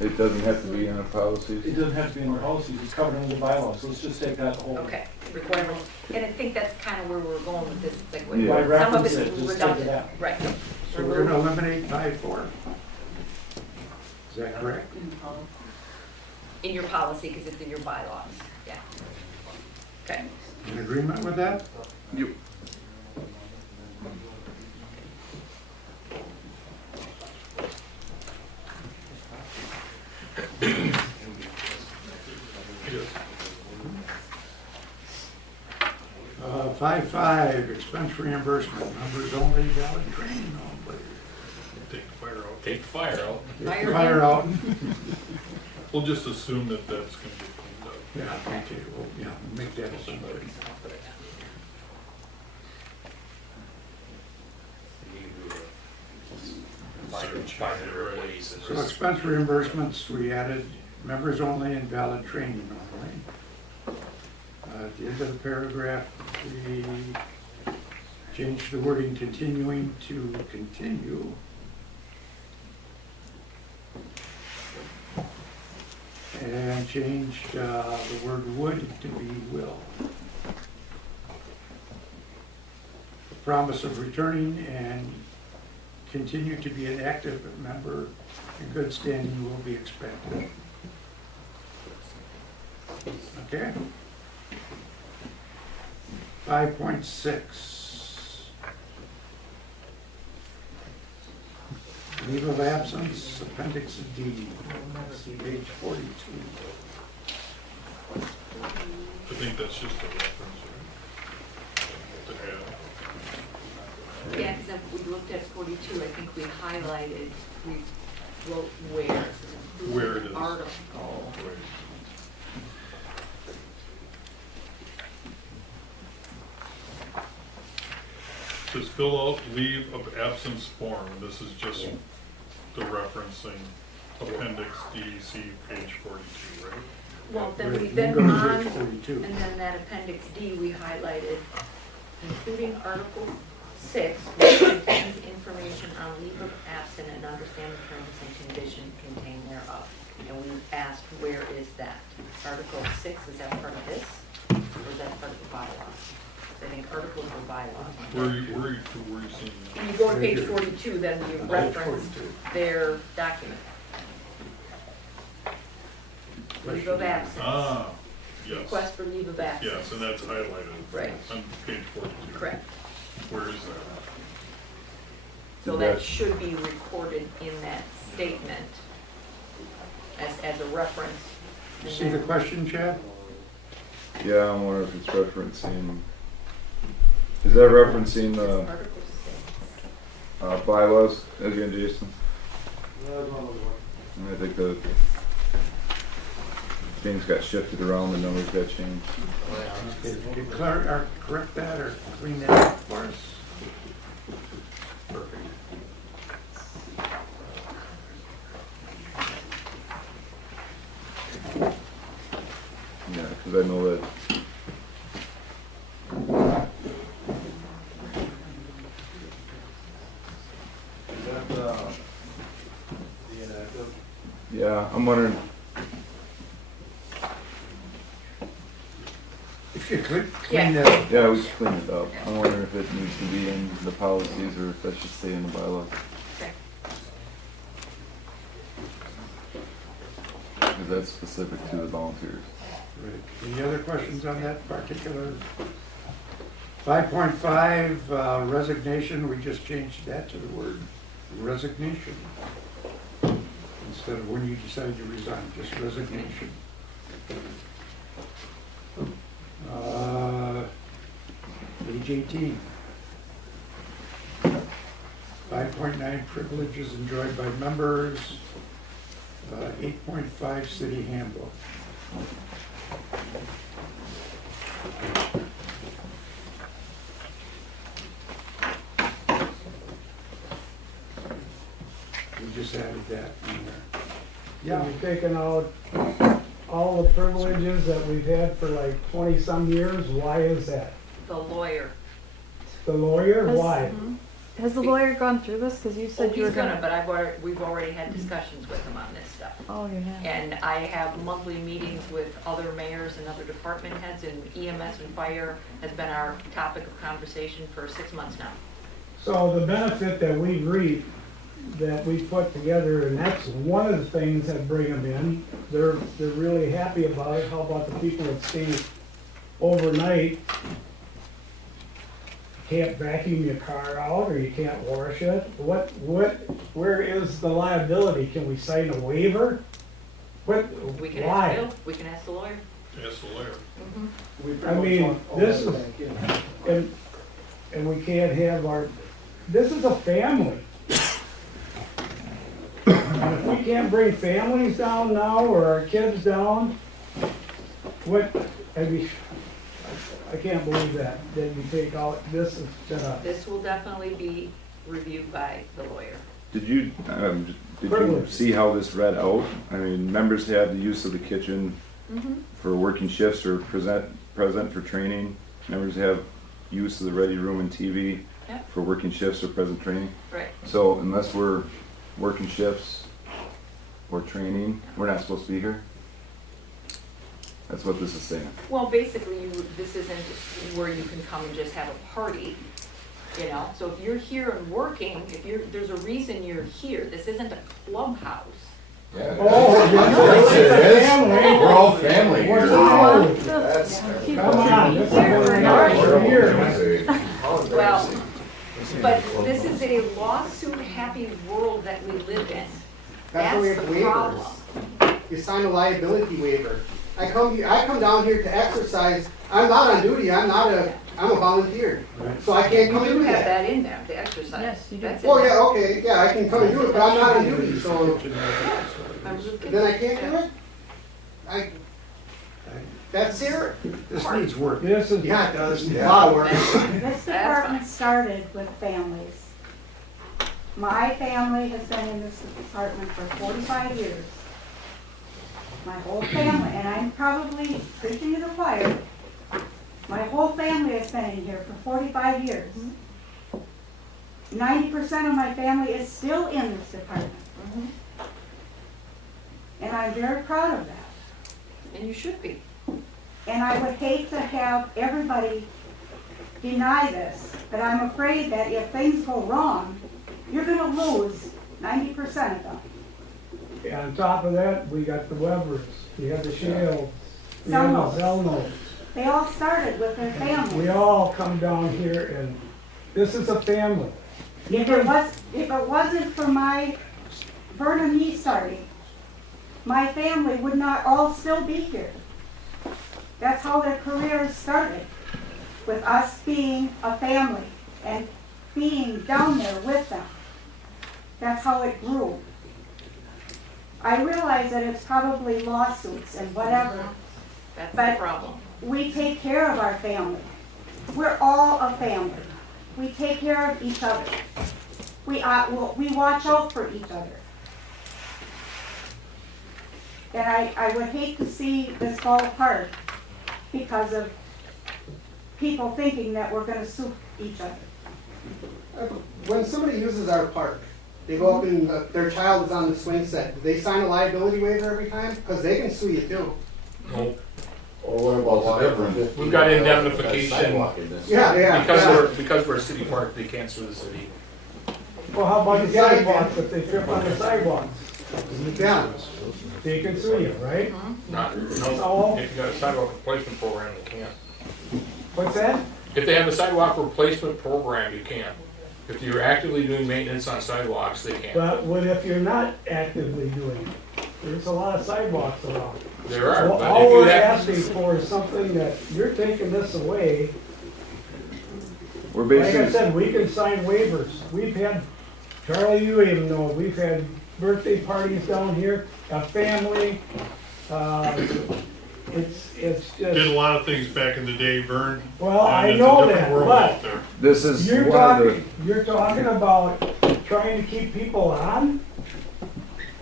It doesn't have to be in our It policies. doesn't have to be in our policies, it's covered under the bylaws, so let's just take that whole. Okay, requirements, and I think that's kind of where we're going with this, it's like, Yeah. By some of reference it's it, just take it redundant, out. right. So we're gonna eliminate 5.4? Is that correct? In your policy, because it's in your bylaws, yeah. Okay. In agreement with that? You. Yes. 5.5, expense reimbursement, members only, valid training only. Take the fire out. Take the fire out. Take Fire the fire in. out. We'll just assume that that's gonna get cleaned up. Yeah, okay, well, yeah, make that assumption. Find it early. So expense reimbursements, we added members only and valid training only. At the end of the paragraph, we changed the wording continuing to continue. And changed the word would to be will. The promise of returning and continue to be an active member in good standing will be expected. Okay? 5.6. Leave of absence, appendix D, page 42. I think that's just a reference, right? To add. Yeah, because we looked at 42, I think we highlighted, we wrote where. Where it is. Article. Says fill out leave of absence form, and this is just the referencing appendix D, see page 42, right? Well, then we, Right, then you go to on, page 42. and then that appendix D, we highlighted, including Article 6, which contains information on leave of absence and understanding terms and conditions contained thereof. And we asked, where is that? Article 6, is that part of this, or is that part of the bylaws? I think articles are bylaws. Where are you seeing that? When you go to page 42, then you Page reference 42. their document. Leave of absence. Ah, Yes. request for leave of absence. Yes, and that's highlighted. Right. On page 42. Correct. Where is that? So that should be recorded in that statement as a reference. You see the question, Chad? Yeah, I'm wondering if it's referencing, is that referencing the bylaws again, Jason? I think the things got shifted around, the numbers got changed. Correct that or clean that up for us? Perfect. Yeah, because I know that. Is that the inactive? Yeah, I'm wondering, If you could Yeah. clean that, yeah, we should clean it up. I'm wondering if it needs to be in the policies or if that should stay in the bylaws. Okay. Because that's specific to the volunteers. right. Any other questions on that particular? 5.5 resignation, we just changed that to the word resignation. Instead of when you decide to resign, just resignation. Page 18. 5.9 privileges enjoyed by members. 8.5 city handbook. We just added that in there. Yeah. You've taken out all the privileges that we've had for like 20-some years. Why is that? The lawyer. The lawyer, Has- why? Has the lawyer gone through this? Because you Oh, said you were he's gonna, but we've already had discussions with him on this stuff. Oh, you have. And I have monthly meetings with other mayors and other department heads, and EMS and fire has been our topic of conversation for 6 months now. So the benefit that we reap, that we put together, and that's one of the things that bring them in, they're really happy about it. How about the people that stay overnight? Can't vacuum your car out, or you can't wash it? Where is the liability? Can we sign a waiver? We can ask Why? Bill, we can ask the lawyer. Ask the lawyer. I mean, this is, and we can't have this is a family. And if we can't bring families down now, or our kids down, I can't believe that you take out, this is gonna. This will definitely be reviewed by the lawyer. Did you see how this read out? I mean, members have the use of the kitchen for working shifts or present for training. Members have use of the ready room and TV Yep. for working shifts or present training. Right. So unless we're working shifts or training, we're not supposed to be here? That's what this is saying. Well, basically, this isn't where you can come and just have a party, you know? So if you're here and working, there's a reason you're here. This isn't a clubhouse. Yeah. Oh, Yes, it is. family. We're all family here. Wow. That's. Come on, this is we're here. Well, but this is a lawsuit-happy world that we live in. That's why we have That's the problem. waivers. You sign a liability waiver. I come down here to exercise. I'm not on duty. I'm a volunteer. So I can't come You and do do have that. that in there, the exercise. Yes, you do. That's in Oh, there. yeah, okay, yeah, I can come and do it, but I'm not on duty, so then I can't do it? That's There, this needs work. This is. Yeah, it does. A lot of work. This department started with families. My family has been in this department for 45 years. My whole family, and I'm probably preaching to the choir, my whole family has been in here for 45 years. 90% of my family is still in this department. And I'm very proud of that. and you should be. And I would hate to have everybody deny this, but I'm afraid that if things go wrong, you're gonna lose 90% of them. And on top of that, we got the Webbers, we have the Shields, have Zell a Zell notes. note. They all started with their families. We all come down here and this is a family. If it wasn't for my Vernon me starting, my family would not all still be here. That's how their careers started, with us being a family and being down there with them. That's how it grew. I realize that it's probably lawsuits and whatever, That's the but problem. we take care of our family. We're all a family. We take care of each other. We watch out for each other. And I would hate to see this fall apart because of people thinking that we're gonna sue each other. When somebody uses our park, they go up and their child is on the swing set, do they sign a liability waiver every time? Because they can sue you too. No, Or what about the difference? we've got indemnification. Because we're a city park, they can't sue the city. Well, how about the sidewalks, if they trip on the sidewalks? Yeah. They can sue you, right? Not, So- no, if you got a sidewalk replacement program, they can't. What's that? If they have a sidewalk replacement program, you can't. If you're actively doing maintenance on sidewalks, they can't. But what if you're not actively doing it? There's a lot of sidewalks around. There are, Well, but all if you we're have, asking for is something that, you're taking this away. We're Like I basically, said, we can sign waivers. We've had, Charlie, you even know, we've had birthday parties down here, a family. It's Did a just, lot of things back in the day, Vern. well, and I it's a know different that, world but out there. this is you're one of the. talking about trying to keep people on?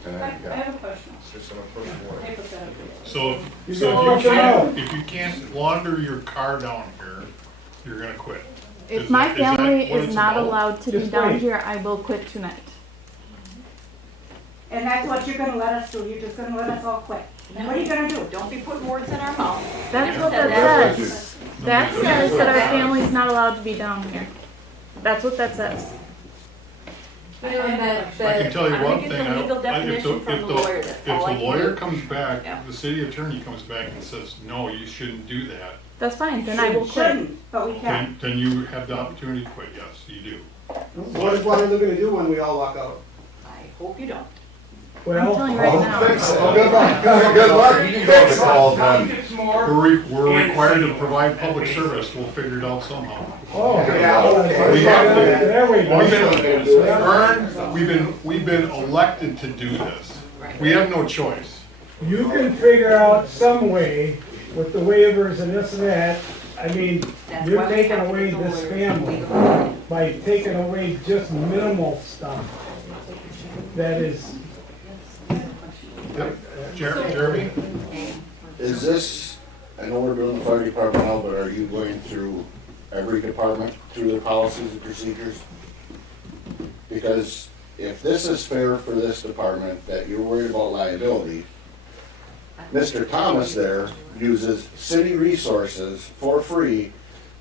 I have a question. Hypothetically. So, You so gotta let them know. if you can't launder your car down here, you're gonna quit. If Is my that- is that family what is it's not about? allowed to be Just down wait. here, I will quit tonight. And that's what you're gonna let us do. You're just gonna let us all quit. What are you gonna do? Don't be putting words in our mouth. That's what Never that said says. That says that our family's not allowed to be down here. That's what that says. You know, and I can tell you I'm one gonna thing, get the legal if definition from the lawyer, that's if all I the can lawyer do. comes back, Yeah. the city attorney comes back and says, no, you shouldn't do that, That's fine, then I will quit. Shouldn't, but we can. then you have the opportunity to quit, yes, you do. What is Waterloo gonna do when we all walk out? I hope you don't. I'm Well, telling you right now. Good luck. Good luck, you can go to call them. We're required to provide public service, we'll figure it out somehow. oh. We have to. There we go. Vern, we've been elected to do this. We have no choice. You can figure out some way with the waivers and this and that. I mean, That's you're why we taking have to away get the this lawyers. family by taking away just minimal stuff. That is, Jeremy? Is this, I know we're doing the fire department now, but are you going through every department through their policies and procedures? Because if this is fair for this department, that you're worried about liability, Mr. Thomas there uses city resources for free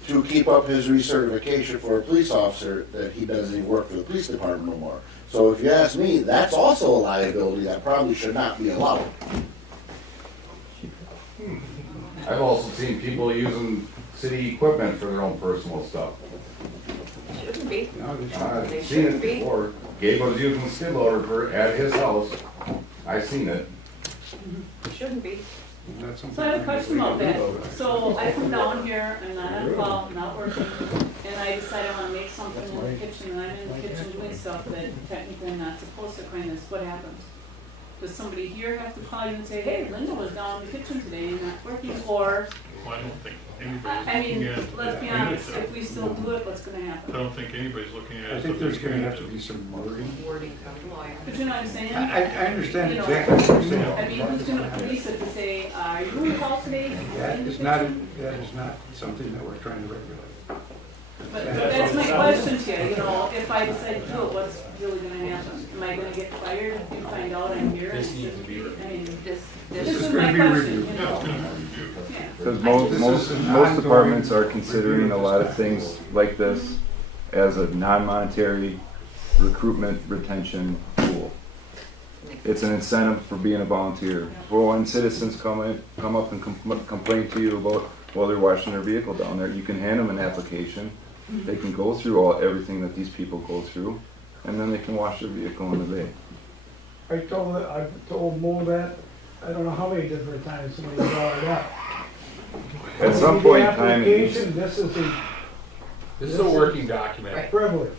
to keep up his recertification for a police officer that he doesn't even work for the police department no more. So if you ask me, that's also a liability that probably should not be allowed. I've also seen people using city equipment for their own personal stuff. Shouldn't be. I've They seen it shouldn't be. before. Gabe was using a skid loader at his house. I seen it. Shouldn't be. That's something So I have a we question about can that. do. So I come down here, I'm not on call, not working, and I decide I wanna make something in the kitchen, and I'm in the kitchen doing stuff that technically I'm not supposed to clean this, what happens? Does somebody here have to call you and say, hey, Linda was down in the kitchen today and not working, or, Well, I don't think I anybody's mean, looking at. let's be honest, if we still do it, what's gonna I happen? don't think anybody's looking at it. I think there's gonna have to be some wording. Wording from the lawyer. But you know what I'm saying? I understand You know, exactly what you're I saying. mean, who's gonna police it to say, are you in the hall today? That is not, that is not something that we're trying to regulate. But that's my question to you, you know, if I decide to do it, what's really gonna happen? Am I gonna get fired if you find out I'm here? This needs to be I mean, This this is is gonna my be question, reviewed. you Yeah, know? it's gonna be reviewed. Yeah. Because This most is an most ongoing departments are considering review a of lot this of things like this as a non-monetary recruitment retention tool. It's an incentive for being a volunteer. Well, when citizens come up and complain to you about, well, they're washing their vehicle down there, you can hand them an application. They can go through everything that these people go through, and then they can wash their vehicle in the bay. I've told Mo that, I don't know how many different times when he brought it up. At some point in time, Application, this is a This is a working document. Right. privilege.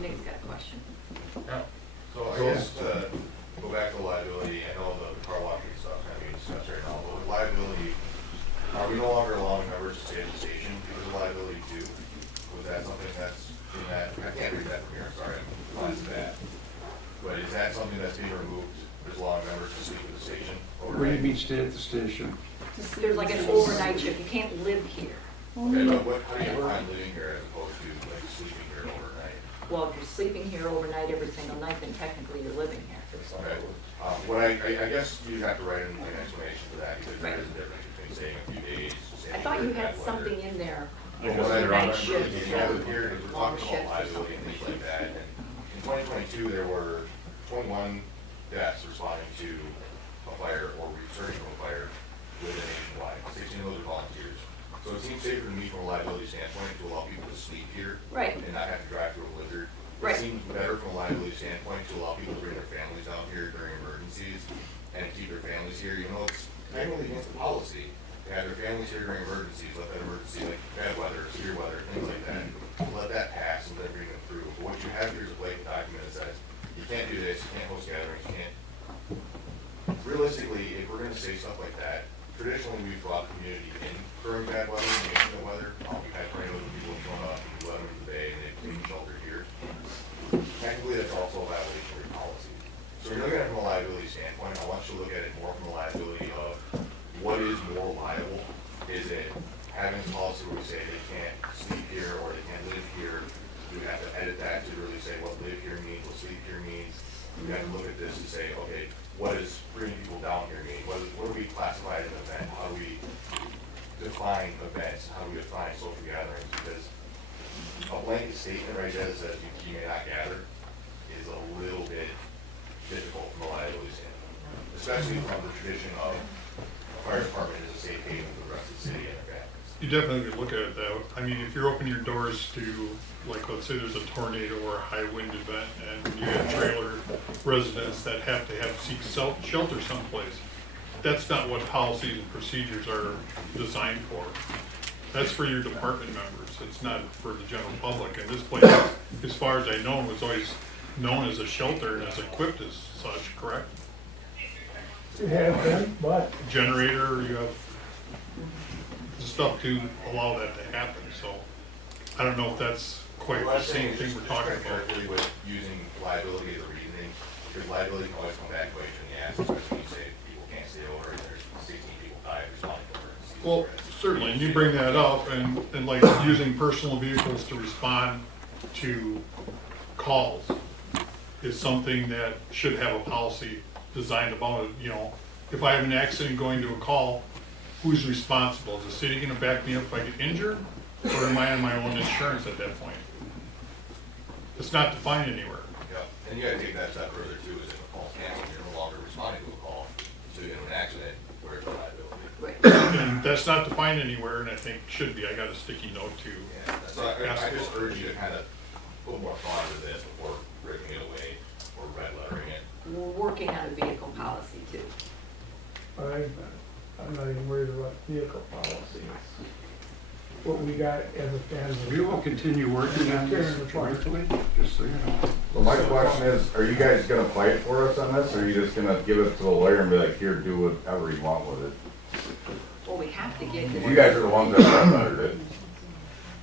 Nick's got a question. Yeah. So I guess to go back to liability, I know the car washing stuff kind of being discussed right now, but with liability, are we no longer allowing members to stay at the station because of liability too? Was that something that's in that, I can't read that from here, I'm sorry, I'm glancing at that. But is that something that's being removed, is allowing members to sleep at the station? What do you mean stay at the station? There's like an overnight shift, you can't live here. Okay, but how do you define living here as opposed to like sleeping here overnight? Well, if you're sleeping here overnight every single night, then technically you're living here. Okay, what I guess you have to write in an explanation for that, because there is a difference between staying a few days. I thought you had something in there. Well, what I Night remember shift, is you have it here, because we're long talking shift about or liability and something. things like that, and in 2022, there were 21 deaths responding to a fire or returning from a fire within nationwide. 16 of those are volunteers. So it seems safer to me from a liability standpoint to allow people to sleep here. Right. And not have to drive through a blizzard. Right. It seems better from a liability standpoint to allow people to bring their families out here during emergencies and keep their families here. You know, it's technically against the policy to have their families here during emergencies, let that emergency, like bad weather, severe weather, things like that, to let that pass and then bring them through. But what you have here is a blatant document that says, you can't do this, you can't host gatherings, you can't. Realistically, if we're gonna say stuff like that, traditionally we've brought the community in during bad weather, and extreme weather. We've had tornadoes and people have shown up and we let them in the bay and they've taken shelter here. Technically, that's also a violation of your policy. So if you're looking at it from a liability standpoint, I want you to look at it more from a liability of what is more liable? Is it having a policy where we say they can't sleep here or they can't live here? We have to edit that to really say what live here means, what sleep here means. We have to look at this and say, okay, what does bringing people down here mean? What do we classify as an event? How do we define events? How do we define social gatherings? Because a blanket statement right there that says you may not gather is a little bit difficult from a liability standpoint, especially from the tradition of a fire department is a safe haven for the rest of the city and their families. You definitely could look at it that way. I mean, if you're opening your doors to, like, let's say there's a tornado or a high wind event, and you have trailer residents that have to seek shelter someplace, that's not what policies and procedures are designed for. That's for your department members. It's not for the general public. And this place, as far as I know, was always known as a shelter and is equipped as such, correct? It has been, but Generator, you have stuff to allow that to happen, so I don't know if that's quite Well, the I'm saying same thing just we're talking tread about. carefully with using liability as a reasoning, because liability can always come back to you in the ass, especially when you say people can't stay over and there's 16 people died responding to emergencies. Well, certainly, and you bring that up, and like using personal vehicles to respond to calls is something that should have a policy designed about it, you know. If I have an accident going to a call, who's responsible? Is the city gonna back me up if I get injured, or am I on my own insurance at that point? It's not defined anywhere. Yeah, and you gotta take that step further too, is if a call's canceled, you're no longer responding to a call, so you get into an accident, where it's a liability. And that's not defined anywhere, and I think should be. I got a sticky note too. Yeah, so I just urge you to kind of put more thought into this before ripping it away or red lettering it. We're working on a vehicle policy too. I'm not even worried about vehicle policy. What we got as a family. We will continue working on this jointly, just so you know. Well, my question is, are you guys gonna fight for us on this, or are you just gonna give it to the lawyer and be like, here, do whatever you want with it? Well, we have to get. You guys are the ones that lettered it.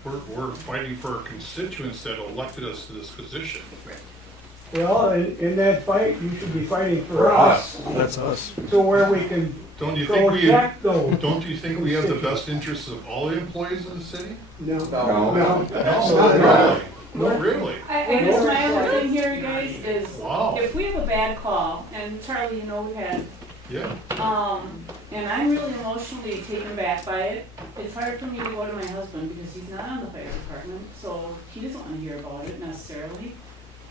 We're fighting for our constituents that elected us to this position. Well, in that fight, you should be fighting for For us. That's us. So where we can Don't you think we, protect those. don't you think we have the best interests of all the employees in the city? No. No. No. No, no, really? I guess my other thing here, you guys, is Wow. if we have a bad call, and Charlie, you know, we had, Yeah. and I'm really emotionally taken back by it, it's hard for me to go to my husband because he's not on the fire department, so he doesn't want to hear about it necessarily.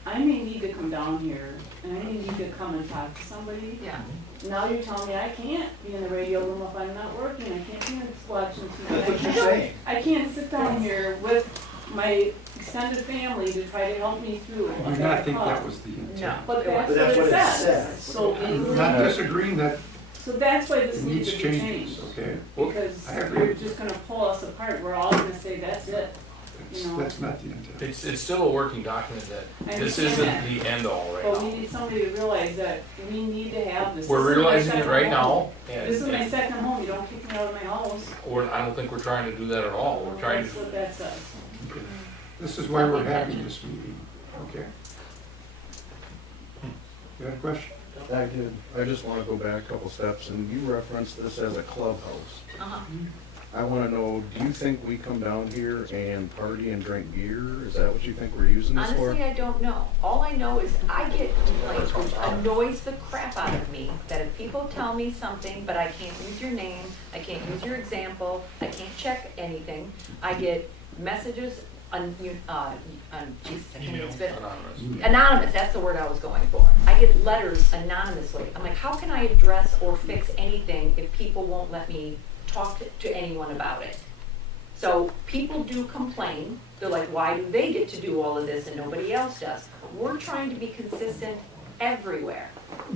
I may need to come down here, and I may need to come and talk to somebody. Yeah. Now you're telling me I can't be in the radio room if I'm not working, I can't be watching TV. That's what you're saying. I can't sit down here with my extended family to try to help me through. I do not think that was the intent. No. But that's But that's what it what it says. says. So, I'm not disagreeing that so that's why it this needs needs to be changes, changed. okay? Because I agree. you're just gonna pull us apart, we're all gonna say, that's it. know. That's not the intent. It's still a working document I that this understand isn't the end all right But we now. need somebody to realize that we need to have this. We're This is my realizing it second right home. now, and- This is my and- second home, you don't kick me out of my house. I don't think we're trying to do that at all. We're trying That's to, what that says. This is why we're having this meeting, okay? You have a question? I did. I just want to go back a couple steps, and you referenced this as a clubhouse. Uh-huh. I want to know, do you think we come down here and party and drink beer? Is that what you think we're using this for? Honestly, I don't know. All I know is I get complaints, which annoys the crap out of me, that if people tell me something, but I can't use your name, I can't use your example, I can't check anything, I get messages Jesus, I can't even spit it. Anonymous, that's the word I was going for. I get letters anonymously. I'm like, how can I address or fix anything if people won't let me talk to anyone about it? So people do complain. They're like, why do they get to do all of this and nobody else does? We're trying to be consistent everywhere.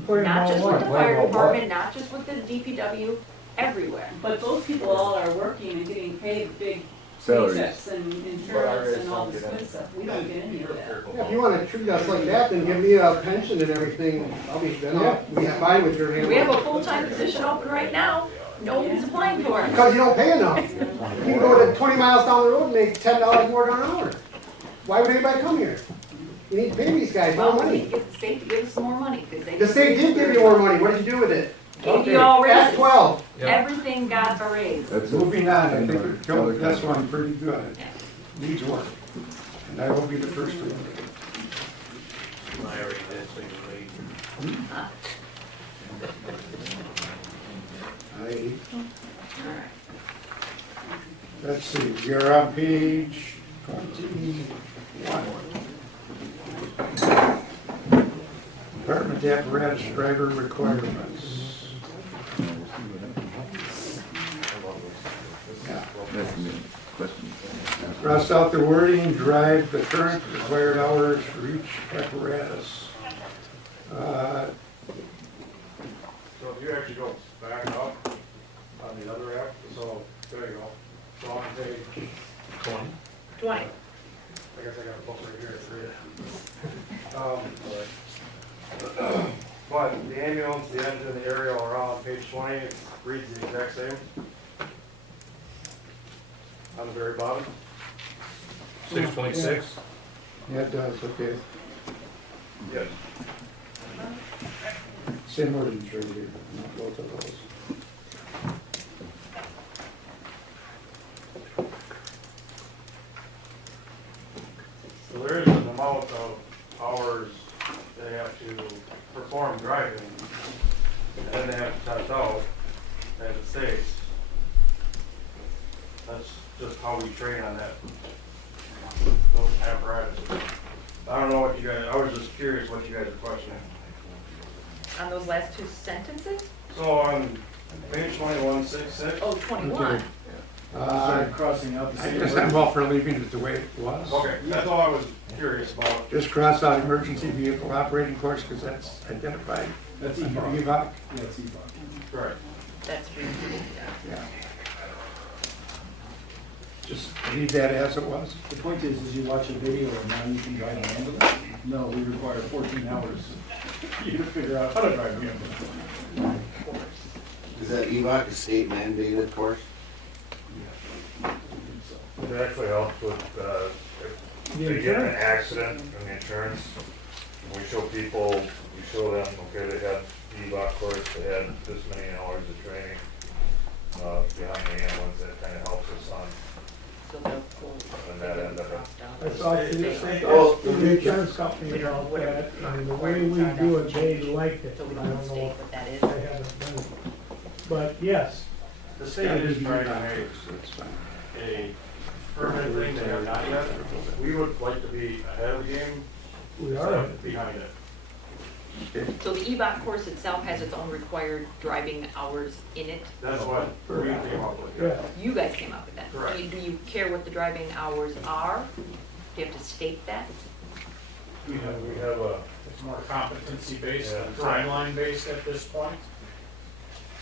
Not just with the fire department, not just with the DPW, everywhere. But those people all are working and getting paid big Salaries. paychecks and insurance and all this good stuff. We don't get any of that. Yeah, if you wanna treat us like that, then give me a pension and everything, I'll be fine with your hand. We have a full-time position open right now. Nobody's applying for it. Because you don't pay enough. You can go to 20 miles down the road and make $10 more an hour. Why would anybody come here? You need to pay these guys more Well, we money. need to get the state to give us some more money, because they. The state did give you more money, what did you do with it? Gave you all Act raises. 12. Everything got a raise. That's Moving on, I think we've covered this one pretty good. Yeah. Needs work. And I will be the first to. I already did, so you're late. Huh? Let's see, you're on page 21. Department apparatus driver requirements. Yeah. That's me. Question. Cross out the wording, drive the current required hours for each apparatus. So if you actually go back up on the other app, so there you go. So on page, 20. I guess I got a book right here to read it. But the ambulance, the engine, the aerial are all on page 20, it reads the exact same. On the very bottom. 6.6? Yeah, it does, okay. Yes. Same wording right here, not both of those. So there is an amount of hours they have to perform driving, and then they have to test out, as it states. That's just how we train on that, those apparatuses. I don't know what you guys, I was just curious what you guys are questioning. On those last two sentences? So on page 2166. Oh, 21. Started crossing out the I same guess word. I'm all for leaving it the way it was. Okay, that's all I was curious about. Just cross out emergency vehicle operating course, because that's identified. That's under EVOC. EVOC. Yeah, it's EVOC. Right. That's really, Yeah. Just leave that as it was. The point is you watch a video and now you can drive an ambulance? No, we require 14 hours for you to figure out how to drive an ambulance. Is that EVOC a state mandated course? It actually helps with, if they get in an accident and the insurance, we show people, we show them, okay, they had EVOC course, they had this many hours of training, behind the ambulance, that kinda helps us on, so they'll pull. on that end of it. I thought the insurance company about that, and the way we do it, they liked it. So we I don't don't state know what that if is. they haven't done it. But yes, The state is trying to make That's fine. a permanent thing they have not yet. We would like to be ahead of the game, We are. behind it. So the EBOT course itself has its own required driving hours in it? That's what we came up with. Yeah. You guys came up with that? Correct. Do you care what the driving hours are? Do you have to state that? We have a, It's more competency-based Yeah. than timeline-based at this point.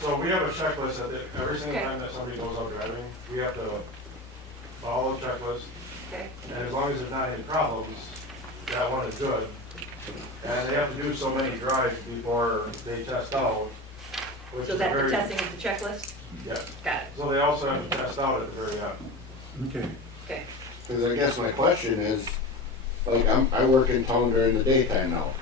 so we have a checklist that every single Okay. time that somebody goes out driving, we have to follow the checklist. Okay. And as long as there's not any problems, that one is good. And they have to do so many drives before they test out. which So is that the very- testing is the checklist? Yeah, Got it. so they also have to test out at the very end. Okay. Okay. Because I guess my question is, like, I work in town during the daytime now.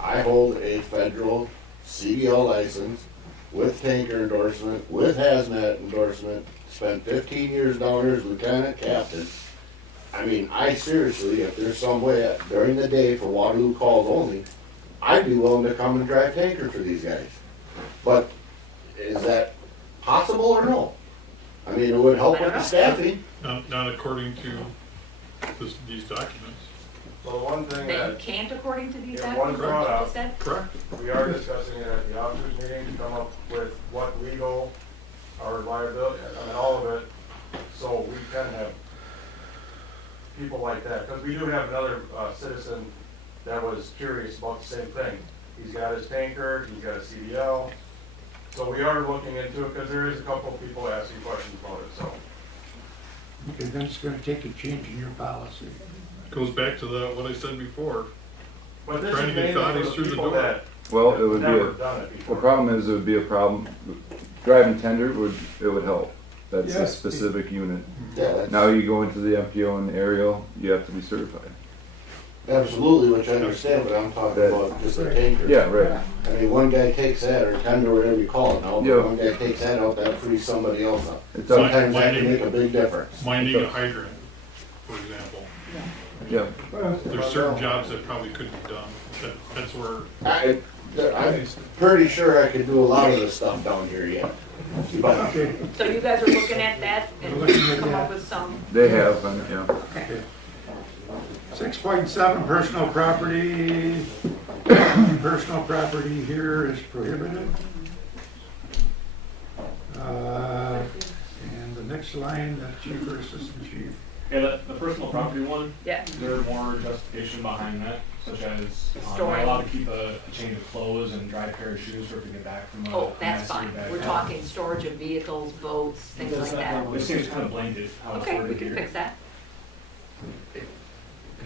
I hold a federal CDL license with tanker endorsement, with hazmat endorsement, spent 15 years down here as lieutenant captain. I mean, I seriously, if there's some way during the day for Waterloo calls only, I'd be willing to come and drive tanker for these guys. But is that possible or no? I mean, it would help with the staffing. Not according to these documents. So the one thing That you that, can't according to these Yeah, documents, one what brought you up. just said? Correct. we are discussing it at the officers meeting to come up with what legal, our liability, I mean, all of it, so we can have people like that, because we do have another citizen that was curious about the same thing. He's got his tanker, he's got a CDL, so we are looking into it, because there is a couple of people asking questions about it, so. Okay, then it's gonna take a change in your policy. Goes back to what I said before. But this Trying is to get mainly bodies for the through the people door. that Well, it would be never a, done it the before. problem is, it would be a problem, driving tender it would help. That's a Yes. specific unit. Yeah, that's Now you go into the MPO and aerial, you have to be certified. absolutely, which I understand, but I'm talking about just a tanker. Yeah, right. I mean, one guy takes that, or tender, whatever you call it now, Yeah. but one guy takes that out, that frees somebody else up. It's Sometimes that can make a big difference. Minding a hydrant, for example. Yeah. Well, There's certain jobs that probably couldn't be done. That's where, I'm pretty sure I could do a lot of this stuff down here yet. But Okay, So you guys are looking at that and We're looking at come up that. with some, They have, yeah. okay. 6.7, personal property. Personal property here is prohibited. And the next line, the chief or assistant chief. Yeah, the personal property one, Yeah. there's more justification behind that, such as, am I Storing. allowed to keep a change of clothes and dry pair of shoes for if we get back from a. Oh, a that's messy fine. back We're out? talking storage of vehicles, boats, things like that. It seems kind of blanket how it's Okay, we worded can here. fix that. It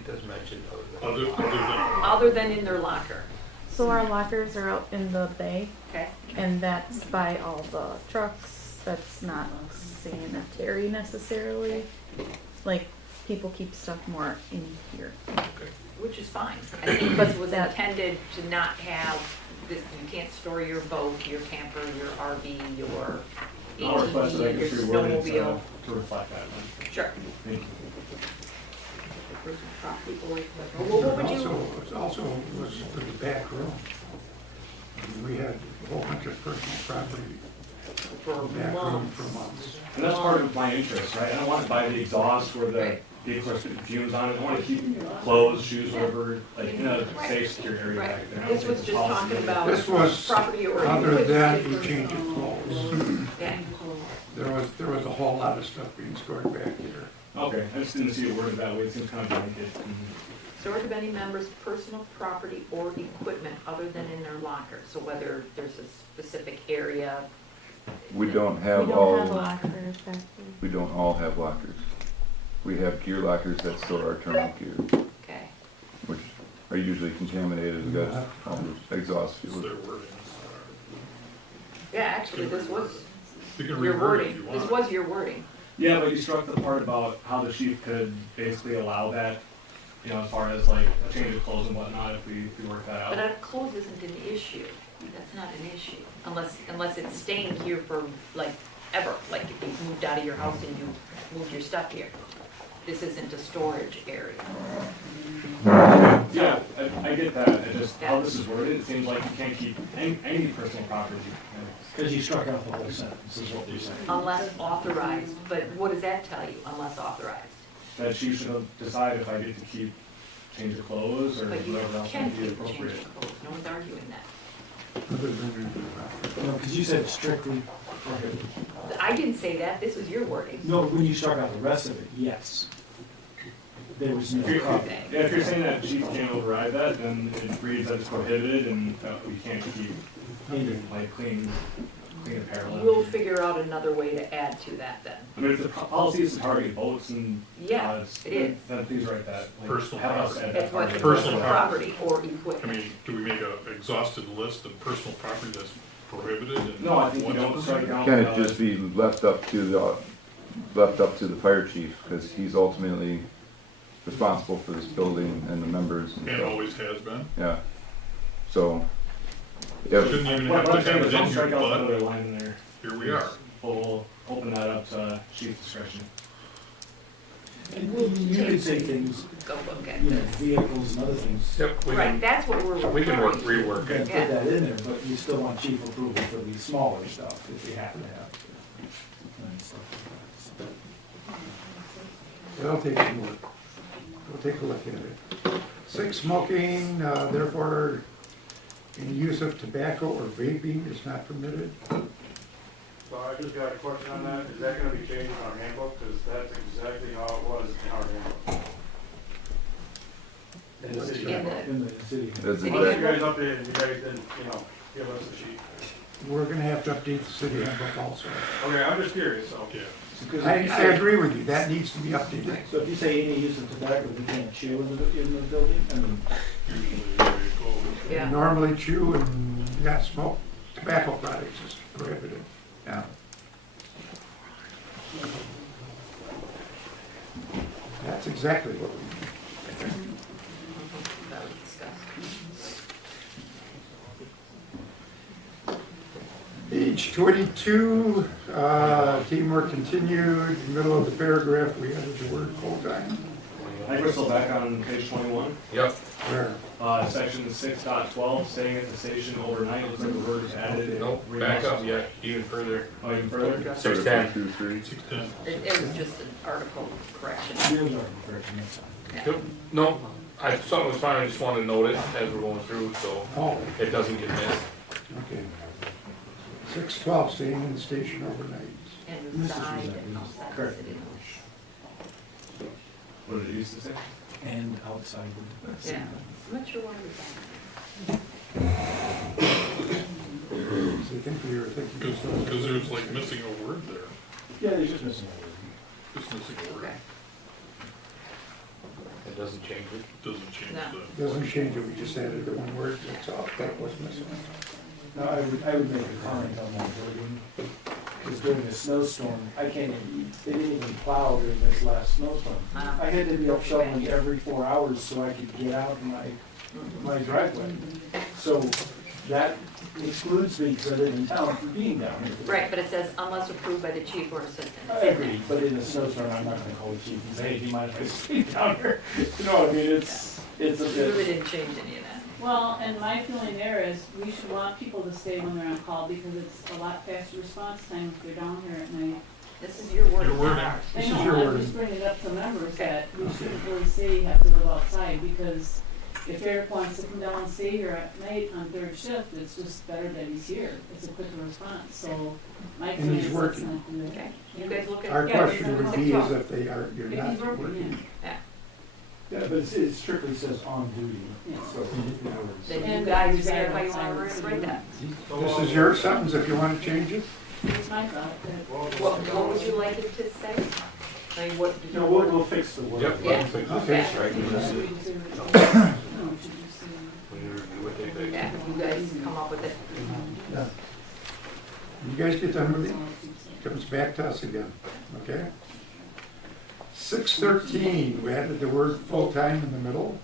does mention other than, Other than in their locker. So our lockers are out in the bay, Okay. and that's by all the trucks. That's not sanitary necessarily. Like, people keep stuff more in here. Which is fine. I think this was That- intended to not have, this, you can't store your boat, your camper, your RV, your I'll request that I ATV, your get reworded snowmobile. to reflect that then. Sure. Thank you. What would Also, you, it also was for the back room. I mean, we had a whole bunch of personal property for back room months? for months. And that's part of my interest, right? I don't want to buy the exhaust where the Right. vehicle has fumes on it. I want to keep clothes, shoes, whatever, like in a safe, secure area Right. back there. This was just talking about This was property or other than equipment. a change of clothes. Yeah. There was a whole lot of stuff being stored back here. Okay, I just didn't see it worded that way. It seems kind of blanket. Storage of any member's personal property or equipment other than in their locker. So whether there's a specific area. We don't We have don't all, have lockers back there. we don't all have lockers. We have gear lockers that store our terminal gear, Okay. which are usually contaminated with all the exhaust it's fuel. their wording. Yeah, actually, this was You can your reword it wording. if you This want. was your wording. Yeah, but you struck the part about how the chief could basically allow that, you know, as far as like a change of clothes and whatnot, if we work that But out. our clothes isn't an issue. That's not an issue. Unless it's staying here for like ever. Like if you moved out of your house and you moved your stuff here. This isn't a storage area. Yeah, I get that. It just, how this is worded, it seems like you can't keep any personal property. Because you struck out the whole sentence, is what you're saying. Unless authorized. But what does that tell you? Unless authorized. That chief should decide if I get to keep change the clothes or But you whatever else can would be keep appropriate. changing clothes, no one's arguing that. Other than, No, because you said strictly prohibited. I didn't say that, this was your wording. No, when you struck out the rest of it, yes. There was no If you're, problem. yeah, if you're saying that chief can't override that, then it reads that it's prohibited and we can't keep like clean apparel. We'll figure out another way to add to that then. I mean, if the policy is to target boats and Yeah, it is. then please write that. Like, Personal have us property. add It's what, that. Personal property or I equipment. mean, do we make a exhausted list of personal property that's prohibited and? No, I think you what's don't strike permitted? out. Can it just be left up to the fire chief, because he's ultimately responsible for this building and the members and And stuff. always has been. Yeah. So, Shouldn't if, even What have I'm to saying have is it don't in here, strike out the but other line in there. here we are. We'll open that up to chief discretion. And you could say things, Go look at you know, this. vehicles and other things. Yep, we Right, can, that's what we're we can referring to. rework You can it. put Yeah. that in there, but you still want chief approval for the smaller stuff if you have to have. And stuff like that. I'll take a look. We'll take a look at it. 6, smoking, therefore, any use of tobacco or vaping is not permitted. So I just got a question on that, is that gonna be changed in our handbook, because that's exactly how it was in our handbook. In the city In handbook. the- In the city. that's City Unless you exactly, guys updated, and you guys didn't, give us the sheet. We're gonna have to update the city handbook also. Okay, I'm just curious, so. Yeah. Because I if you say- agree with you, that needs to be updated. So if you say any use of tobacco, we can't chew in the building, I mean, Usually they go. Yeah. Normally chew and, yeah, smoke, tobacco products is prohibited, yeah. That's exactly what we need. That was discussed. Page 22, teamwork continued, middle of the paragraph, we added the word full-time. I think we're still back on page 21. Yep, Where? Section 6.12, staying at the station overnight, looks like the word is added. nope, back up yet, even further. Oh, even further? 610. 2, 3. 610. It was just an article correction. yours are correction, that's fine. Yep, no, I thought it was fine, I just wanted to note it as we're going through, so Oh, it doesn't get missed. okay. 6:12, staying in the station overnight. And This is reside exactly and outside the correct. city limits. What did it used to say? And outside the. Yeah, I'm not sure why we So you think we were thinking. Because there's like missing a word there. Yeah, they're just missing a word. Just missing a word. Okay. It doesn't change it. Doesn't change No. the. Doesn't change it, we just added the one word, that's all, that was missing. Now, I would make a comment on that building, because during a snowstorm, they didn't even plow during this last snowstorm. Wow. I had to be up shoveling every 4 hours so I could get out my driveway. So that excludes me, because I live in town, from being down here. Right, but it says unless approved by the chief or assistant. I agree, but in a snowstorm, I'm not gonna call the chief and say, hey, do you mind if I stay down here? You know, I mean, it's a You really bit. didn't change any of that. Well, and my feeling there is, we should want people to stay when they're on call, because it's a lot faster response time if they're down here at night. This is your word, Your word. not ours. This I is your know, I'm word. just bringing it up to members Okay. that we shouldn't really say you have to live outside, because if Eric wants to come down and stay here at night on third shift, it's just better that he's here. It's a quicker response, so my And feeling he's is that's working. not the. Okay, you guys look at. Our Yeah, question would be is if they are, you're If not he's working, working. Yeah, Yeah, but it strictly says on duty, Yeah. so. then you And guys reside decide how you outside wanna the city write that. This is your sentence, if you want to change it. It's my thought that. What would you like it to say? I mean, what? No, we'll fix the word. Yep. Yeah. Okay. Yeah, you guys come up with it. Yeah. You guys get done with it, comes back to us again, okay? 6:13, we added the word full-time in the middle.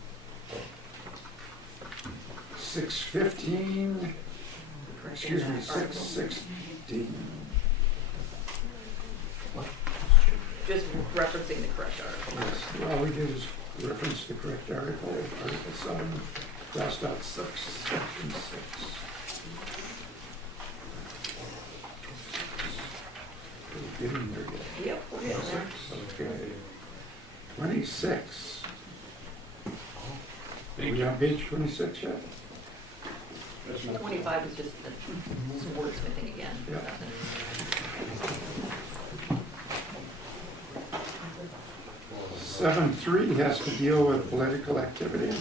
6:15, excuse me, 6:16. Just referencing the correct article. Yes, all we did is reference the correct article, Article 7, crossed out 6, Section 6. We're getting there yet. Yep, we're getting there. Okay. 26. Thank we you. on page 26 yet? 25 is just some wordsmithing again. Yeah. Nothing. 7.3 has to deal with political activity.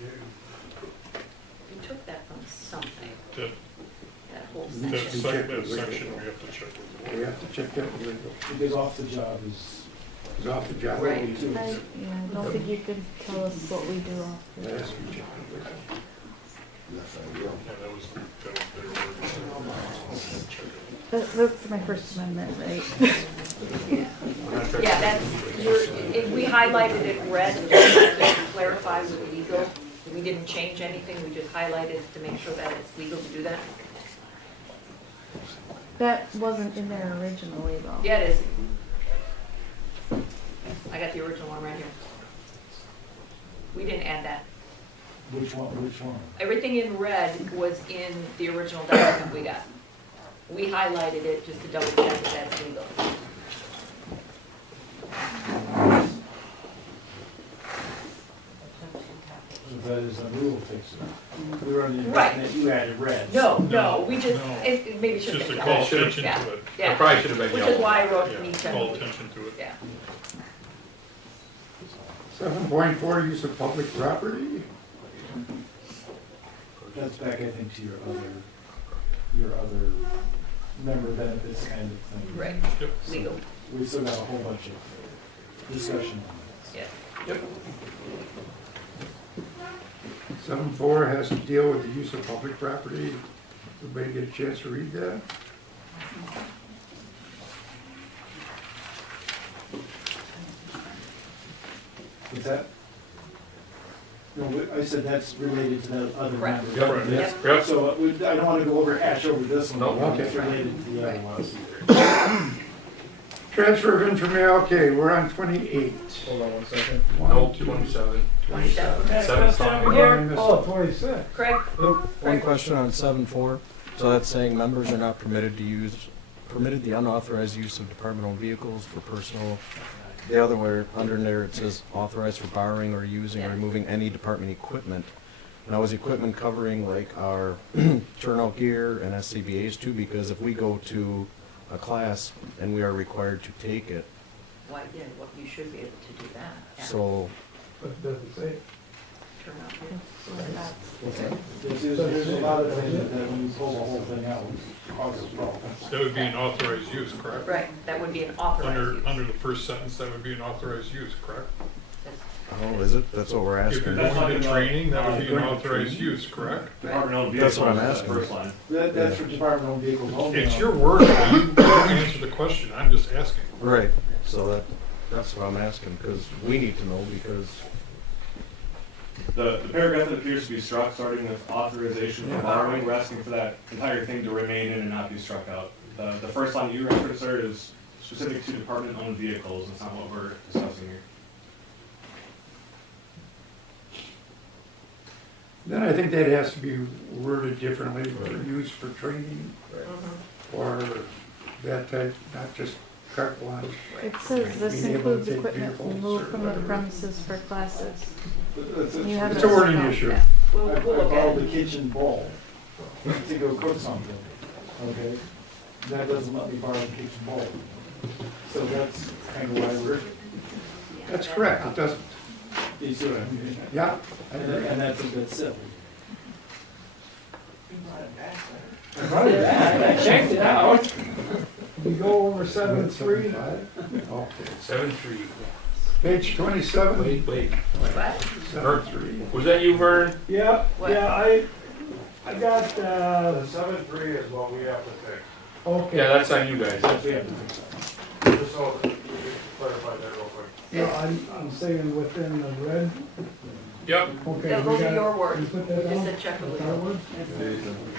You took that from something, That, that whole Needs section. to be checked that with legal. section we have to check with. We have to check that with legal. Because off the job is. It's off the job. Right. I don't think you could tell us what we do. That has to be checked with legal. Yes, I will. Yeah, that was their word. That's my First Amendment, right? Yeah, that's, we highlighted it red just to clarify with legal. We didn't change anything, we just highlighted to make sure that it's legal to do that. That wasn't in there originally, though. Yeah, it is. I got the original one right here. We didn't add that. Which one? Everything in red was in the original document we got. We highlighted it just to double check that that's legal. That is a rule fixer. We were on the Right. impression that you added red. No, we just, No. it maybe should Just have to been. call yellow. attention Yeah, to it. yeah. That probably should have been Which yellow. is why I wrote Yeah, need call to. attention to it. Yeah. 7.4, use of public property. That's back, I think, to your other member benefits kind of thing. Right, Yep. legal, We still got a whole bunch of discussion on yeah. Yep. 7.4 has to deal with the use of public property. Everybody get a chance to read that? that. Is that? No, I said that's related to the other Correct. member. Yep, benefits. yep, yep. So I don't want to go hash over this one. Nope. but It's Okay. related to the other Right. ones. Transfer of information, okay, we're on 28. Hold on 1 second. No, 27. 27. Seven five. Oh, 26. Craig? One question on 7.4. So that's saying members are not permitted the unauthorized use of departmental vehicles for personal. The other way, under there, it says authorized for borrowing or using or removing any department equipment. Now, is equipment covering like our turnout gear and SCBA's too? Because if we go to a class and we are required to take it, Why, yeah, what, you should be able to do that. Yeah. so But it doesn't say. Turn out. There's a lot of things that when you pull the whole thing out, causes problems. That would be an authorized use, correct? Right, that would be an authorized use. Under the first sentence, that would be an authorized use, correct? oh, is it? That's what we're If you're asking. going to training, that would be an authorized use, correct? Department-owned That's what I'm vehicles is asking. the first line. That's for departmental vehicles only. It's your word, you answer the question, I'm just asking. Right. So that's what I'm asking because we need to know because. The paragraph that appears to be struck, starting with authorization for borrowing, we're asking for that entire thing to remain in and not be struck out. The first line you referenced there is specific to department-owned vehicles, it's not what we're discussing here. Then I think that has to be worded differently, for use for training or that type, not just carte blanche. It says this Being able to includes take equipment vehicles removed or from the whatever. premises for classes. It's You have It's that a wording spelled, issue. yeah. We'll I look borrowed at the it. kitchen bowl to go cook something, okay? That doesn't let me borrow the kitchen bowl. So that's kind of why we're, That's correct, it doesn't. you see what I mean? Yeah, I And agree. and that's a bit silly. I brought it back, I checked it out. We go over 7.3. Okay. 7-3. Page 27, Wait. What? 7.3. Was that you, Vern? Yeah, What? yeah, I got, 7.3 is what we have to fix. okay. Yeah, that's on you guys. We have to fix that. Just so you can clarify that real quick. No, I'm saying within the red. Yep. Okay. Yeah, we those are got- your words. you put We that just down? said check with That's legal. our words?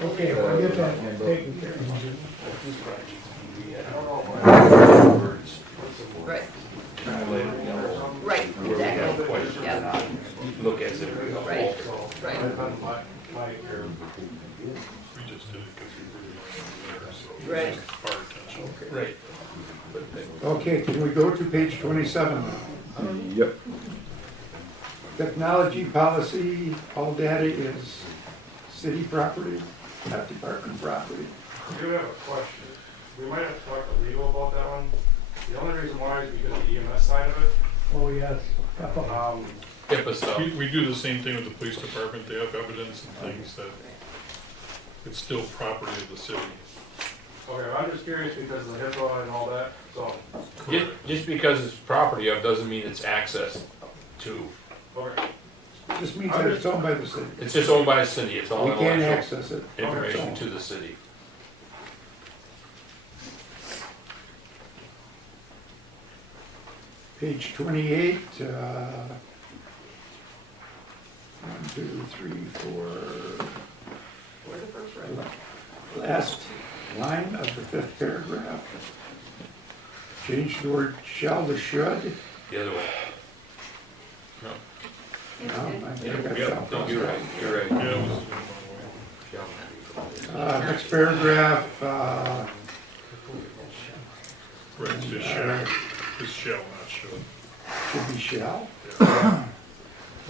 Okay, we'll get that taken care of. Right. Right, exactly. Yeah, Look at it. right, right. We just did it because we were there, so. Right. Our attention. Okay. Right. Okay, can we go to page 27 now? Yep. Technology policy, all data is city property, not department property. I do have a question. We might have to talk to legal about that one. The only reason why is because of the EMS side of it. Oh, yes. HIPAA stuff. We do the same thing with the police department, they have evidence and things that it's still property of the city. Okay, I'm just curious because of the HIPAA and all that, so. Just because it's property of doesn't mean it's access to. Okay. Just means that it's owned by the city. It's just owned by the city, it's all We can't intellectual access it. information Okay. to the city. Page 28, 1, 2, 3, 4. Where's the first row? Last line of the fifth paragraph. Change the word shall to should. The other way. No. No, I think I got Yep, shall. no, you're right, you're right. Yeah, it was, Next paragraph, right, it's shall, it's shall, not should. should be shall.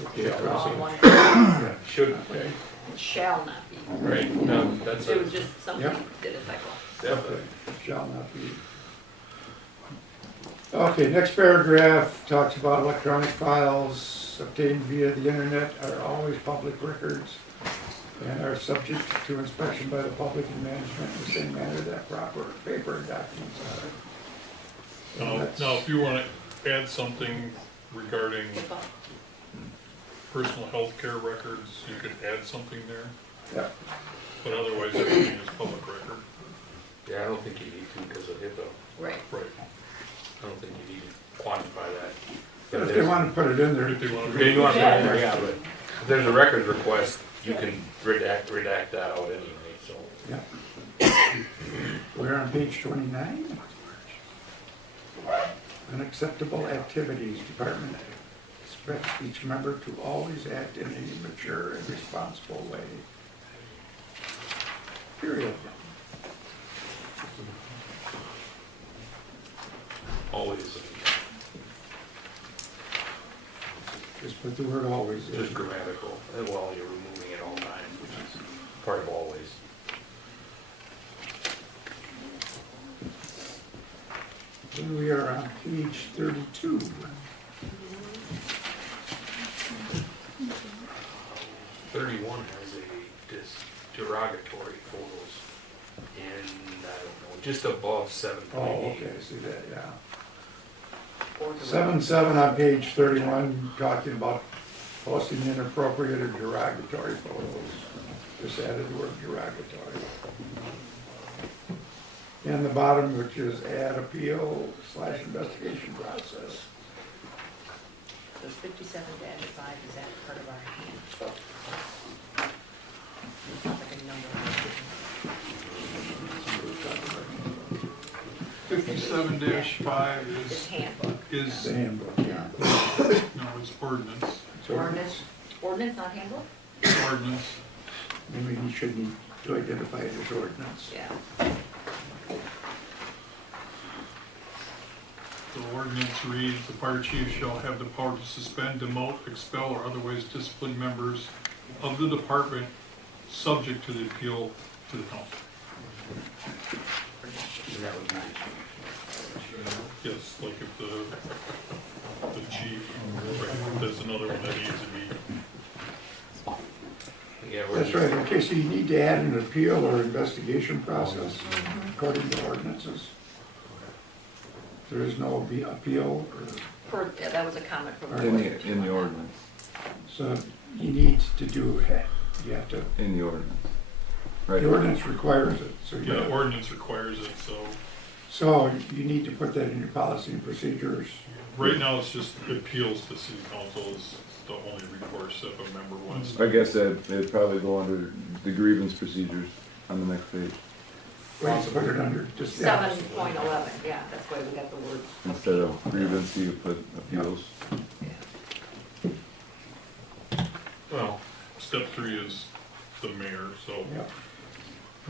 Okay, Wrong one. yeah, Should, okay. It shall not be. right, no, that's It a, was just something, Yep. did a typo. definitely. Shall not be. Okay, next paragraph talks about electronic files obtained via the internet are always public records and are subject to inspection by the public and management in the same manner that proper paper documents are. And that's- Now, if you wanna add something regarding HIPAA. personal health care records, you could add something there, Yeah, but otherwise everything is public record. Yeah, I don't think you need to because of HIPAA. Right. Right. I don't think you need to quantify that. but if they want to put it in there. If they wanna- If you want to put it in there, yeah, but if there's a records request, you can redact that out anyway, so. Yeah. We're on page 29. Unacceptable activities, department expects each member to always act in a mature and responsible way. Period. Always, Just put the word always in. just grammatical, and while you're removing it all times, which is part of always. Then we are on page 32. Thirty-one has derogatory photos, and I don't know, just above 7.8. Oh, okay, I see that, yeah. 7.7 on page 31, talking about posting inappropriate or derogatory photos. Just added the word derogatory. And the bottom, which is add appeal / investigation process. So 57-5, is that part of our hand? Like a number. 57-5 It's is, handbook. is, The handbook, yeah. no, it's ordinance, It's Ordinance, ordinance, not handbook? ordinance. Maybe you should need to identify it as ordinance. Yeah. The ordinance reads, the fire chief shall have the power to suspend, demote, expel, or otherwise discipline members of the department subject to the appeal to the council. And that would be, Yes, like if the chief, right, there's another one that needs to be, yeah, we're That's just, right, okay, so you need to add an appeal or investigation process according to ordinances. There is no appeal, or, Yeah, that was a comment from. In the ordinance, so you need to do, you have to, in the ordinance. Right. the ordinance requires it, so you, yeah, ordinance requires it, so so you need to put that in your policy and procedures. right now it's just appeals to city council is the only recourse if a member wants to. I guess that it'd probably go under the grievance procedures on the next page, Well, you put it under, just, 7.11, yeah, that's why we got the word. instead of grievance, you put appeals. Well, step 3 is the mayor, so Yeah.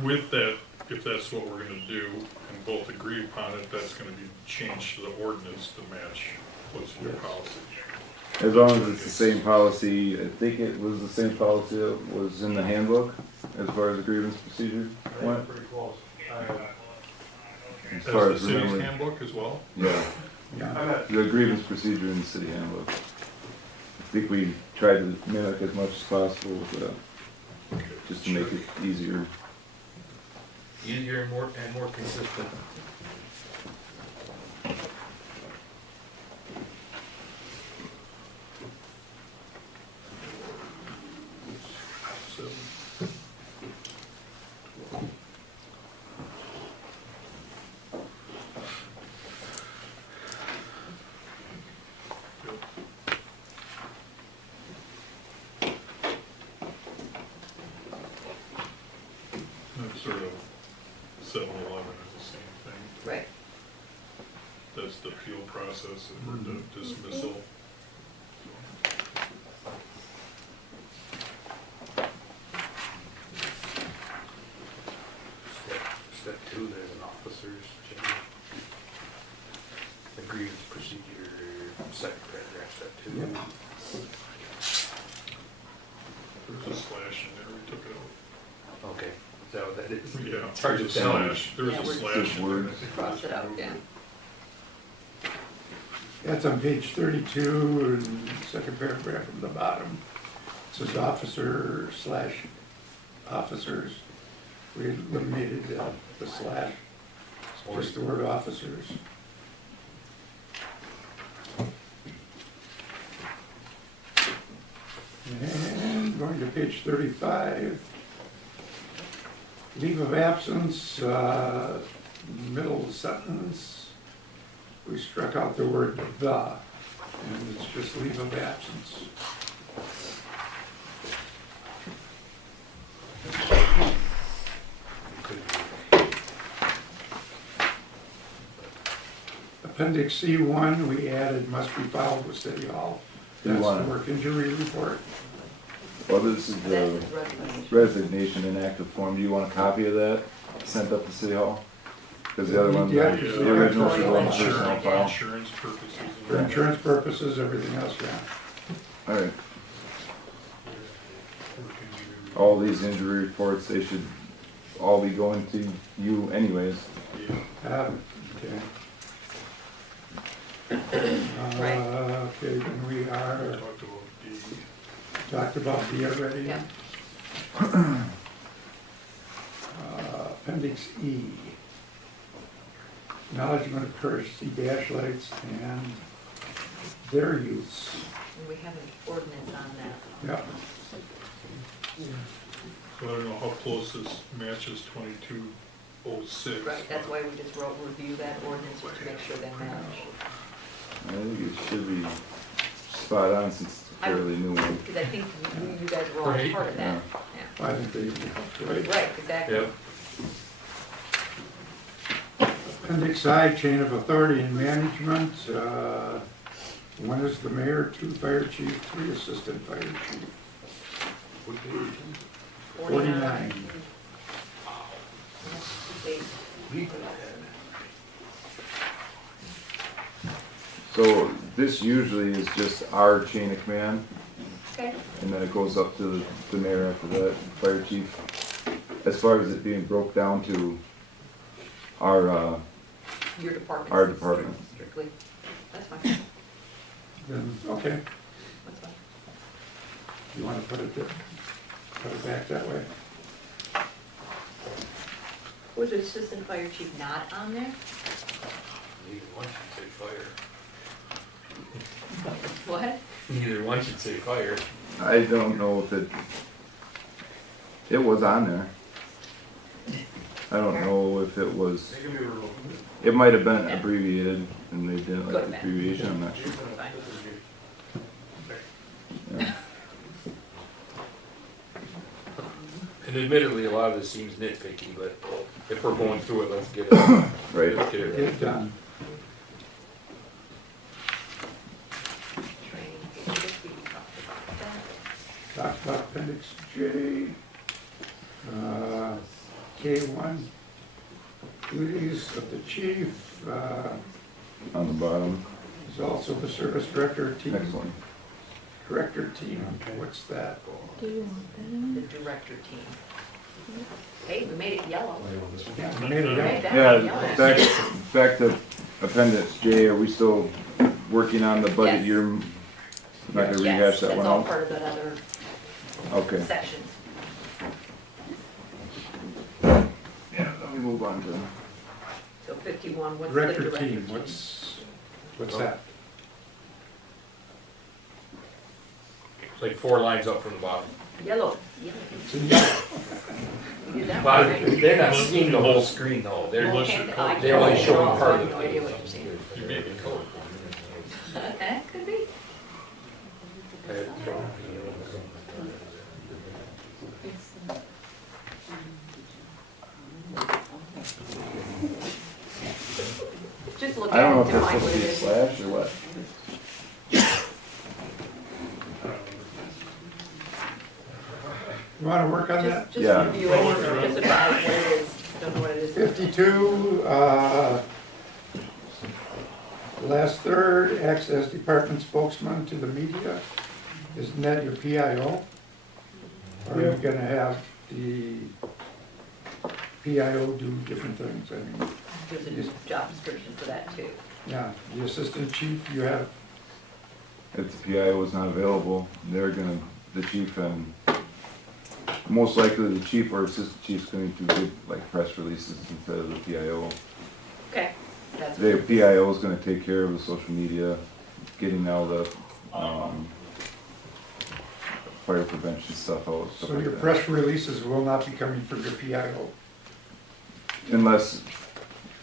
with that if that's what we're gonna do and both agree upon it, that's gonna be changed to the ordinance to match what's in your policy. As long as it's the same policy, I think it was the same policy that was in the handbook as far as the grievance procedure went. Pretty close. As far As as the city's remembering. handbook as well? Yeah, the grievance procedure in the city handbook. I think we tried to mimic as much as possible with that, just to make it easier. Easier and more consistent. So, that's sort of 7-Eleven is the same thing. Right. That's the appeal process or the dismissal. Step 2, there's an officer's change. The grievance procedure, second paragraph, step 2. There's a slash in there, we took it out. Okay, is that what that is? Yeah, It's hard to there's a tell. slash, there's Yeah, a we're- slash in there. Cross it out, yeah. That's on page 32, and second paragraph from the bottom. It says officer / officers. We eliminated the slash, just the word officers. And going to page 35. Leave of absence, middle sentence. We struck out the word the, and it's just leave of absence. Appendix C1, we added must be filed with City Hall. You That's the want it. work injury report. Well, this is That's the his resignation. resignation in active form. Do you want a copy of that sent up to City Hall? Because the other one, Yeah, the original should go in the personnel file. Insurance purposes. and For all. insurance purposes, everything else, yeah. Alright. All these injury reports, they should all be going to you anyways. Okay. Right. Okay, then we are, Talked about D. talked about D already. Yeah. Appendix E. Acknowledgement of courtesy dash lights and their use. And we have an ordinance on that. Yep. So I don't know how close this matches 2206. Right, that's why we just wrote review that ordinance to make sure they match. I think it should be spot on since it's a fairly new one. Because I think you guys were all Right. part of that. I think they, right. Yeah. Right, exactly. Yep. Appendix I, chain of authority and management. One is the mayor, 2 fire chief, 3 assistant fire chief. 49. So this usually is just our chain of command, Okay. and then it goes up to the mayor after that, fire chief. As far as it being broke down to our, Your department. Our department. Strictly. That's fine. Then, okay, That's fine. you want to put it back that way? Was the assistant fire chief not on there? Neither one should say fire. What? Neither one should say fire. I don't know if it was on there. I don't know if it was, It can be removed. it might have been abbreviated and they didn't Could like have the been. abbreviation, I'm not sure. Fine. Yeah. And admittedly, a lot of this seems nitpicky, but if we're going through it, let's get it. Right. Let's get it Get right. it done. Training, I guess we talked about that. Talked about appendix J. K1, Duties of the chief, On the bottom, is also the service director team. next one. Director team, what's that? Do you want that in? The director team. Hey, we made it yellow. Yeah, we made it Right, up. that Yeah, one yellow. back to appendix J, are we still working on the budget Yes. year? Not gonna Yes, rehash that that's one all out? part of that other Okay, section. yeah, let me move on to, So 51, what's the Director director team, team? what's that? It's like 4 lines up from the bottom. Yellow. It's in yellow. You did that But one, right? they're not seeing the whole screen though, they're, Well, I they're only can't- showing I part of have it. no idea what you're saying. You made me color. That could be. Just look I don't know at if it, that's define supposed what to it be a is. slash or what. You wanna work on that? Just Yeah. review it, just advise what it is, don't know what it is. 52, last third, acts as department spokesman to the media. Isn't that your PIO? Or are you gonna have the PIO do different things? I mean, There's a job description for that too. yeah, the assistant chief, you have, If the PIO is not available, they're gonna, the chief and, most likely the chief or assistant chief's going to give like press releases instead of the PIO. Okay, that's. The PIO is gonna take care of the social media, getting all the, fire prevention stuff out, stuff so like your that. press releases will not be coming from your PIO. Unless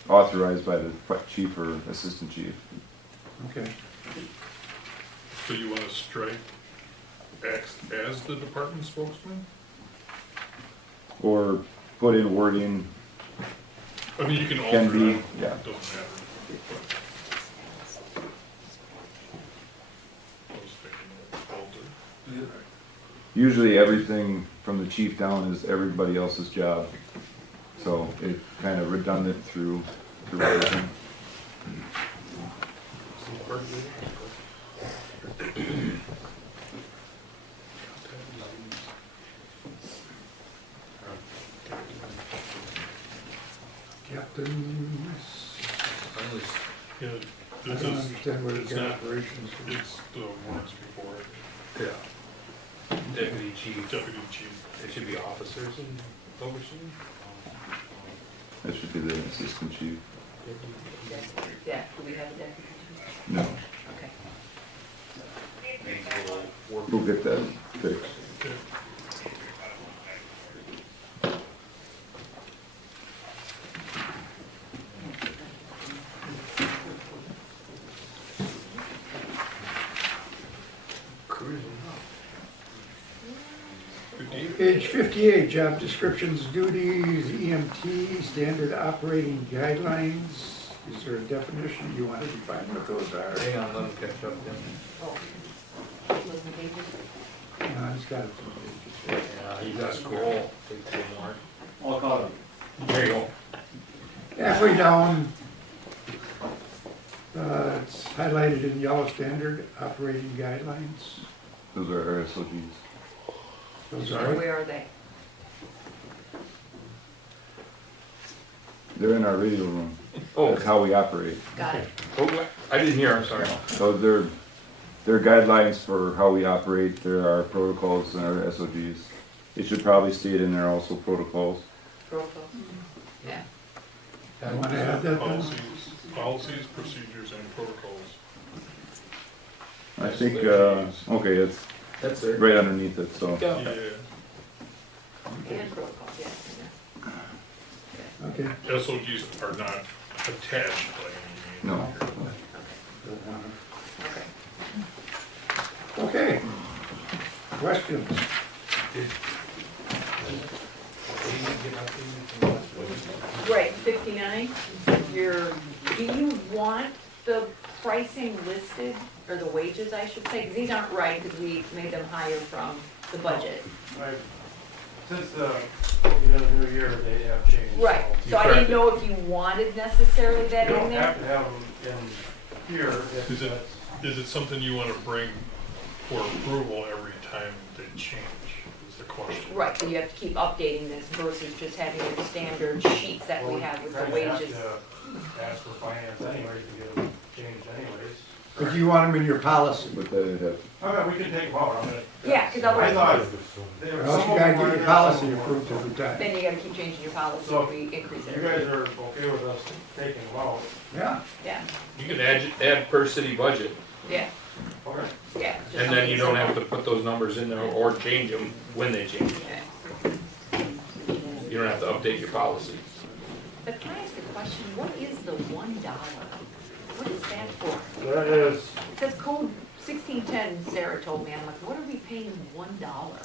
authorized by the chief or assistant chief. Okay. So you wanna strike X as the department spokesman? Or put in wording, I mean, you can Can alter be, that, yeah. it doesn't matter. I was thinking alter. usually everything from the chief down is everybody else's job. So it's kind of redundant through everything. Captains, Yeah, I this don't is, understand what it's it's not, operations. it's the ones before it, Yeah. Deputy chief, deputy chief. it should be officers and overseeing. That should be the assistant chief. Yeah, do we have a deputy chief? No, Okay. we'll get that fixed. Okay. Page 58, job descriptions, duties, EMT, standard operating guidelines. Is there a definition? You want to define what those are? Hang on, let me catch up then. Oh. Wasn't pages? No, it's got it. Yeah, he's at school, take 2 more. All caught up. There you go. Halfway down, it's highlighted in yellow, standard operating guidelines. Those are our SOGs. Those are, Where are they? They're in our radio room. Oh. That's how we operate. Got it. Oh, I didn't hear, I'm sorry. So they're guidelines for how we operate. There are protocols and our SOGs. It should probably state in there also protocols. Protocol. Yeah. you want to add that then? Policies, procedures, and protocols. I think, okay, it's That's it. right underneath it, so. Yeah. And protocol, yeah. Okay. SOGs are not attached by any means. No. Okay. Okay. Questions? Right, 59, do you want the pricing listed, or the wages, I should say? Because these aren't right, because we made them higher from the budget. Right. Since the new year, they have changed. Right, so I didn't know if you wanted necessarily that You in don't there. have to have them in here if Is it, that's. is it something you wanna bring for approval every time they change, is the question? Right, so you have to keep updating this versus just having your standard sheets that we have with the Kinda have wages. to ask for finance anyways to get them changed anyways. But you want them in your policy. But then it has, I mean, we can take them out, I mean. Yeah, 'cause I otherwise- thought. there Or were else some you of gotta them get were your there, policy some of them approved weren't. every time. Then you gotta keep changing your policy So, if we increase it. You guys are okay with us taking them out? Yeah. Yeah, You can add per city budget, yeah, Okay. yeah. just and then you don't something have to put those numbers in there or change them when they change. simple. You don't have to update your policy. But can I ask a question, what is the $1? What is that for? That is, It says code 1610, Sarah told me, I'm like, what are we paying $1?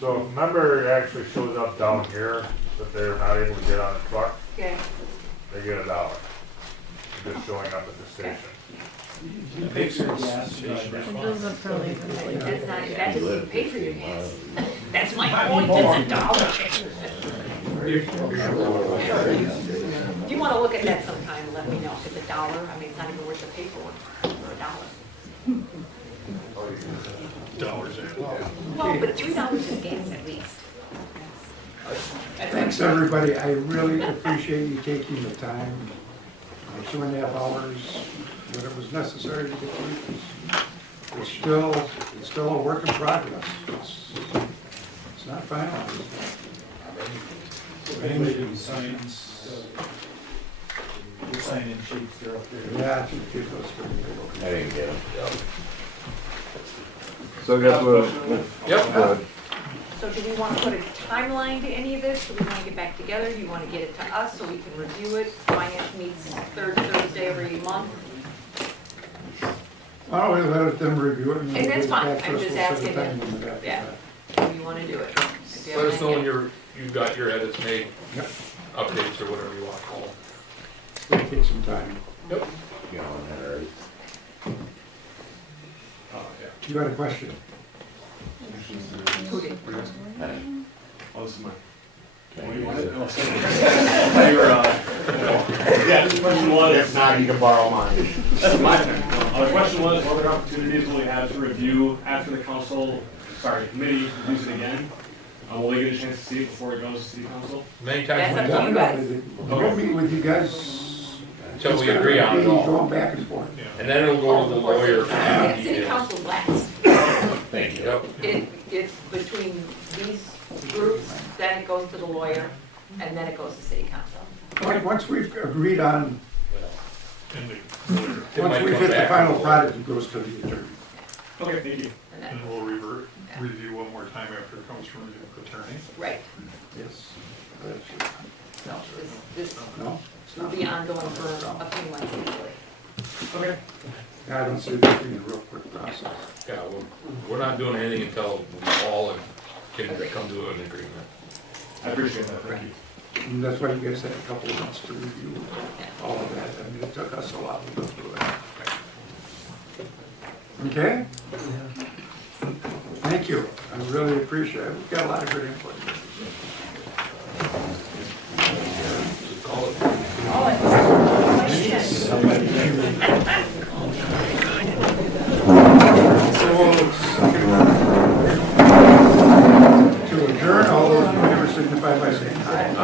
so if a member actually shows up down here, that they're not able to get on a truck, Okay, they get $1. Just showing up at the station. Makes sense. It doesn't probably even really. that's not, that doesn't pay for your gas. That's my point, it's $1. If you wanna look at that sometime, let me know, if it's $1, I mean, it's not even worth the paperwork for $1. Dollars added. Well, but $3 is gas at least. Thanks, everybody. I really appreciate you taking the time, 2.5 hours, when it was necessary to get through this. It's still a work in progress. It's not finalized. Anybody signs, the sign-in sheets, they're up there. Yeah, I think it was pretty I didn't get them. so I guess we'll, Yep. go ahead. So do we wanna put a timeline to any of this? Do we wanna get back together? Do you wanna get it to us so we can review it? Finance meets third Thursday every month. Why don't we let them review it and then And we'll that's get fine. back to I'm us, just we'll set a asking time that- limit after yeah. that. Do you wanna do it? If you have Let us an know when idea. you've got your edits made, Yep. updates or whatever you wanna call them. It'll take some time. Yep. You know, and they're- Oh, yeah. You got a question? Who did? Oh, this is mine. Can you use it? You were, yeah, the question was. If not, you can borrow mine. That's my turn. The question was, what other opportunities will we have to review after the committee reviews it again? Will they get a chance to see it before it goes to city council? Many That's times up to you guys. We'll meet with you guys. until we It's gonna agree on be it all. Going back and forth. And then it'll go to the lawyer. for Yeah, the city details. council last. Thank you. Yep. It's between these groups, then it goes to the lawyer, and then it goes to city council. Once we've agreed on, And they, It once might we've come hit the back final to the product, it goes to the attorney. Okay, thank you. And then, and we'll review one more time after it comes from the attorney. right, Yes. so this No? It's will not. be ongoing for a few months usually. Okay. I don't see this being a real quick process. Yeah, we're not doing anything until we all can come to an agreement. I appreciate that, thank you. And that's why you guys had a couple of months to review all of that. I mean, it took us a while to go through it. Okay? Thank you. I really appreciate it. We've got a lot of good input. Call it. To adjourn, all those in favor signify by saying aye.